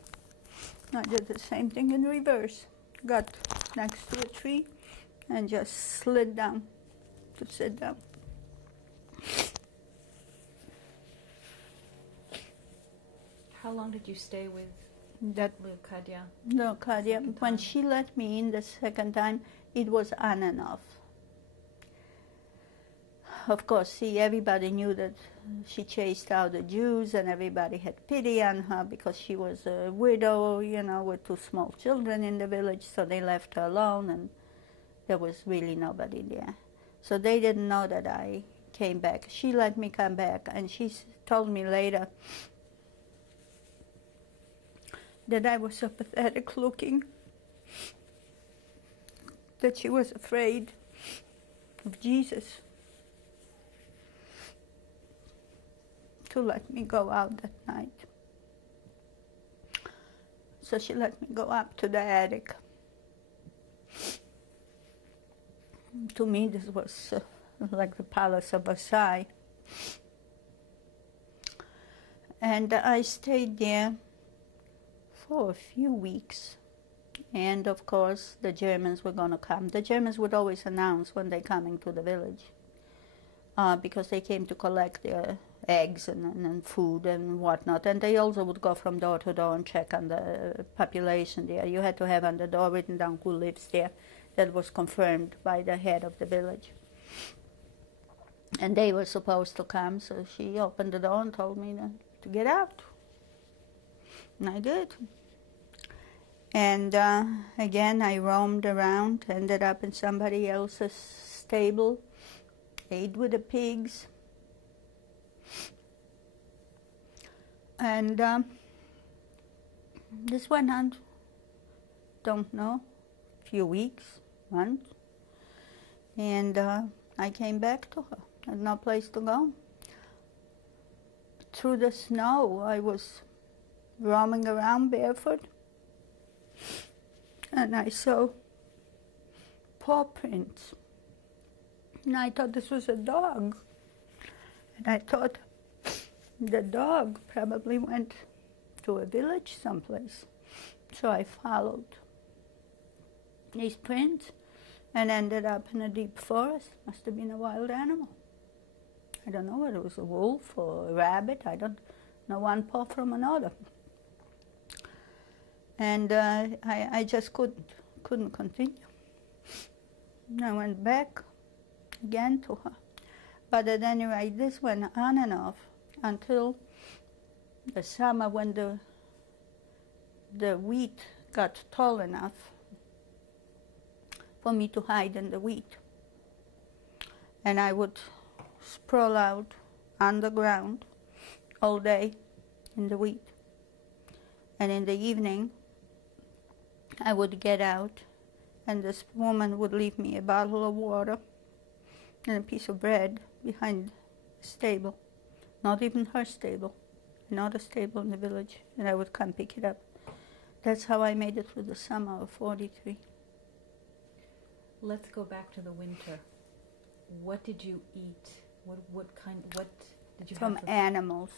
I did the same thing in reverse. Got next to a tree and just slid down to sit down. How long did you stay with Kadia? No, Kadia, when she let me in the second time, it was on and off. Of course, see, everybody knew that she chased out the Jews, and everybody had pity on her because she was a widow, with 2 small children in the village, so they left her alone, and there was really nobody there. So they didn't know that I came back. She let me come back, and she told me later that I was so pathetic looking, that she was afraid of Jesus to let me go out that night. So she let me go up to the attic. To me, this was like the Palace of Versailles. And I stayed there for a few weeks. And of course, the Germans were going to come. The Germans would always announce when they're coming to the village, because they came to collect their eggs and food and whatnot. And they also would go from door to door and check on the population there. You had to have on the door written down who lives there. That was confirmed by the head of the village. And they were supposed to come, so she opened the door and told me to get out. And I did. And again, I roamed around, ended up in somebody else's stable, ate with the pigs. And this went on, don't know, a few weeks, months. And I came back to her. Had no place to go. Through the snow, I was roaming around barefoot. And I saw paw prints. And I thought this was a dog. And I thought the dog probably went to a village someplace. So I followed his prints and ended up in a deep forest. Must have been a wild animal. I don't know whether it was a wolf or a rabbit. I don't know one paw from another. And I just couldn't continue. I went back again to her. But at any rate, this went on and off until the summer when the wheat got tall enough for me to hide in the wheat. And I would sprawl out on the ground all day in the wheat. And in the evening, I would get out, and this woman would leave me a bottle of water and a piece of bread behind the stable. Not even her stable, another stable in the village, and I would come pick it up. That's how I made it through the summer of 43. Let's go back to the winter. What did you eat? What did you From have? Animals.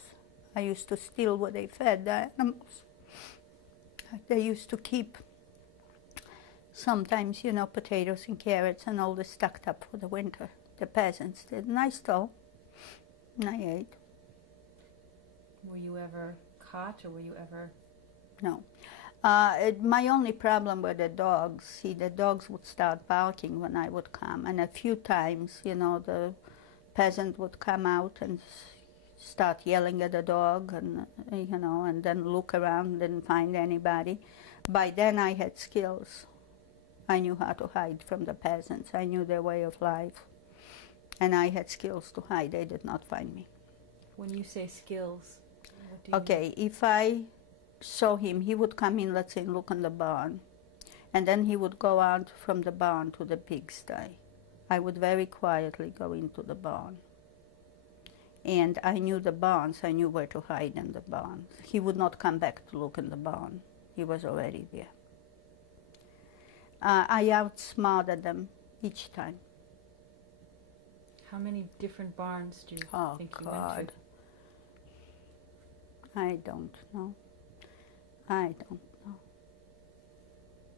I used to steal what they fed the animals. They used to keep sometimes, potatoes and carrots and all this stocked up for the winter. The peasants did, and I stole, and I ate. Were you ever caught, or were you ever... No. My only problem were the dogs. See, the dogs would start barking when I would come, and a few times, the peasant would come out and start yelling at the dog, and and then look around, didn't find anybody. By then I had skills. I knew how to hide from the peasants. I knew their way of life, and I had skills to hide. They did not find me. When you say skills, what do you Okay, if I saw him, he would come in, let's say, and look in the barn, and then he would go out from the barn to the pigsty. I would very quietly go into the barn. And I knew the barns, I knew where to hide in the barns. He would not come back to look in the barn. He was already there. I outsmarted them each time. How many different barns do you think you God. went to? I don't know. I don't know.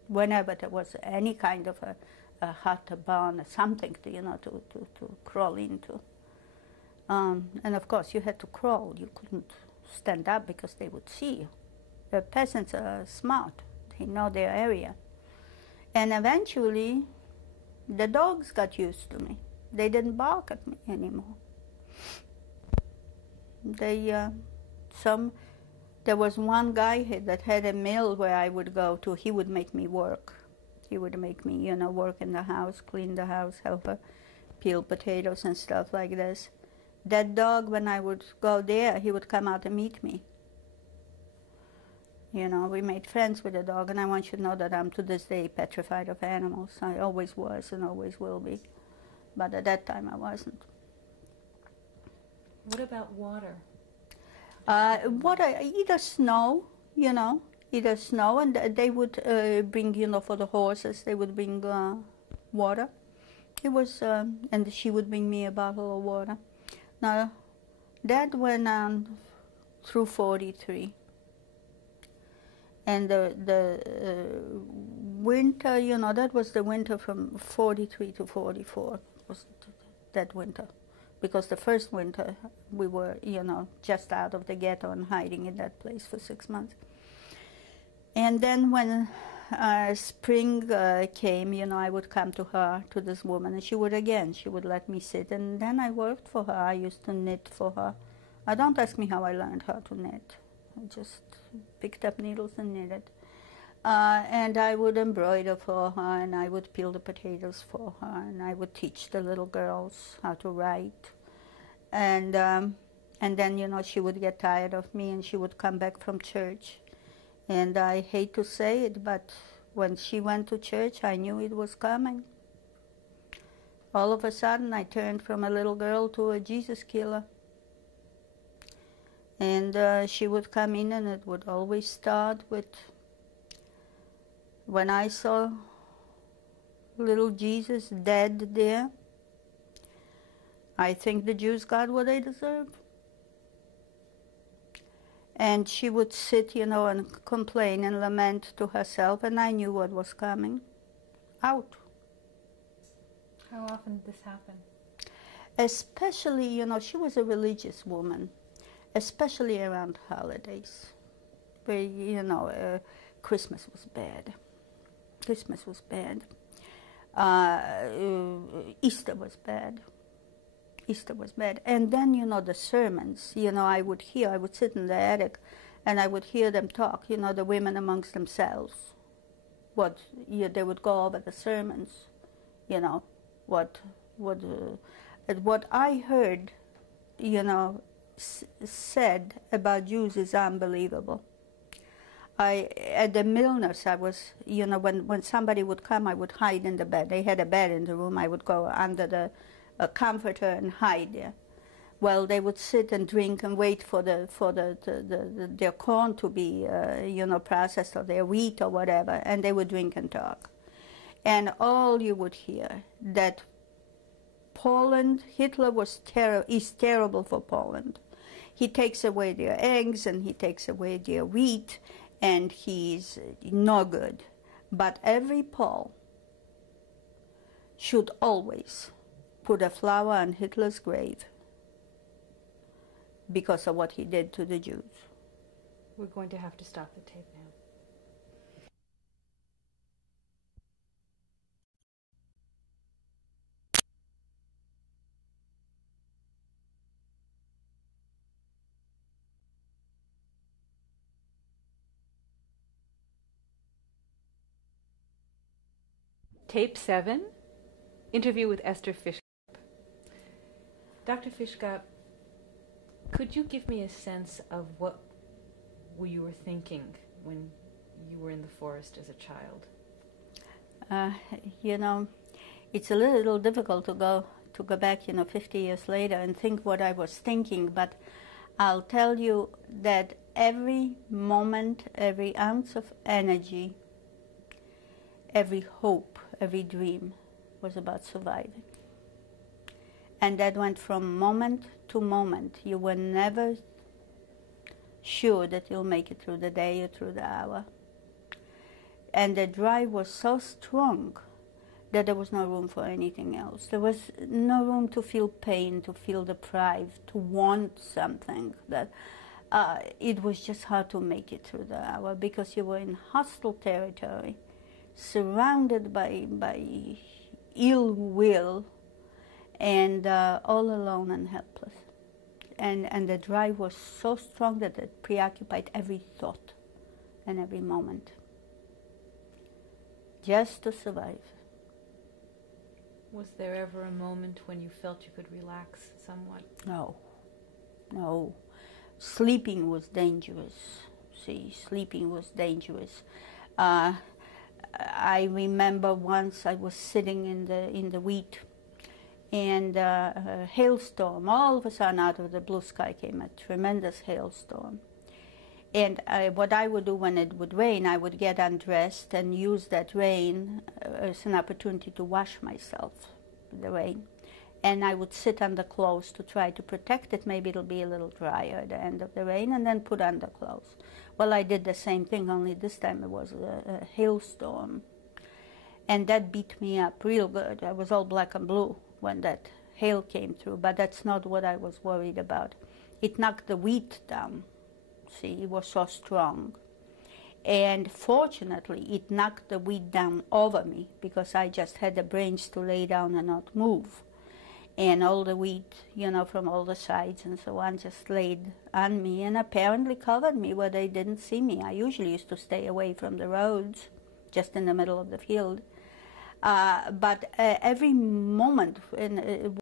Whenever there was any kind of a hut, a barn, or something to crawl into. And of course you had to crawl. You couldn't stand up because they would see you. The peasants are smart. They know their area. And eventually the dogs got used to me. They didn't bark at me anymore. There was one guy that had a mill where I would go to. He would make me work. He would make me, work in the house, clean the house, help her peel potatoes and stuff like this. That dog, when I would go there, he would come out and meet me. We made friends with the dog, and I want you to know that I'm to this day petrified of animals. I always was and always will be. But at that time I wasn't. What about water? Water, either snow, and they would bring, for the horses, they would bring water. It was, and she would bring me a bottle of water. Now, that went on through 43. And the winter, that was the winter from 43 to 44, was that winter. Because the first winter, we were, just out of the ghetto and hiding in that place for 6 months. And then when spring came, I would come to her, to this woman, and she would let me sit. And then I worked for her. I used to knit for her. Don't ask me how I learned how to knit. I just picked up needles and knitted. And I would embroider for her, and I would peel the potatoes for her, and I would teach the little girls how to write. And then, she would get tired of me, and she would come back from church. And I hate to say it, but when she went to church, I knew it was coming. All of a sudden, I turned from a little girl to a Jesus killer. And she would come in, and it would always start with, when I saw little Jesus dead there, I think the Jews got what they deserved. And she would sit, and complain and lament to herself, and I knew what was coming. out. How often did this happen? Especially, you know, she was a religious woman, especially around holidays. Where, you know, Christmas was bad. Christmas was bad. Easter was bad. Easter was bad. And then, you know, the sermons, you know, I would sit in the attic and I would hear them talk, you know, the women amongst themselves. They would go over the sermons, you know, what I heard, you know, said about Jews is unbelievable. At the Milners, I was, you know, when somebody would come, I would hide in the bed. They had a bed in the room. I would go under the comforter and hide there. Well, they would sit and drink and wait for their corn to be, you know, processed, or their wheat or whatever, and they would drink and talk. And all you would hear that Poland, Hitler is terrible for Poland. He takes away their eggs and he takes away their wheat, and he's no good. But every Pole should always put a flower on Hitler's grave because of what he did to the Jews. We're going to have to stop the tape now. Tape 7, interview with Ester Fiszgop. Dr. Fiszgop, could you give me a sense of what you were thinking when you were in the forest as a child? You know, it's a little difficult to go back, you know, 50 years later and think what I was thinking, but I'll tell you that every moment, every ounce of energy, every hope, every dream was about surviving. And that went from moment to moment. You were never sure that you'll make it through the day or through the hour. And the drive was so strong that there was no room for anything else. There was no room to feel pain, to feel deprived, to want something. That it was just hard to make it through the hour because you were in hostile territory, surrounded by ill will, and all alone and helpless. And the drive was so strong that it preoccupied every thought and every moment, just to survive. Was there ever a moment when you felt you could relax somewhat? No. Sleeping was dangerous. Sleeping was dangerous. I remember once I was sitting in the wheat, and a hailstorm. All of a sudden, out of the blue sky came a tremendous hailstorm. And what I would do when it would rain, I would get undressed and use that rain as an opportunity to wash myself with the rain. And I would sit under clothes to try to protect it. Maybe it'll be a little drier at the end of the rain, and then put under clothes. Well, I did the same thing, only this time it was a hailstorm. And that beat me up real good. I was all black and blue when that hail came through, but that's not what I was worried about. It knocked the wheat down. It was so strong. And fortunately, it knocked the wheat down over me because I just had the brains to lay down and not move. And all the wheat, you know, from all the sides and so on, just laid on me and apparently covered me where they didn't see me. I usually used to stay away from the roads, just in the middle of the field. But every moment,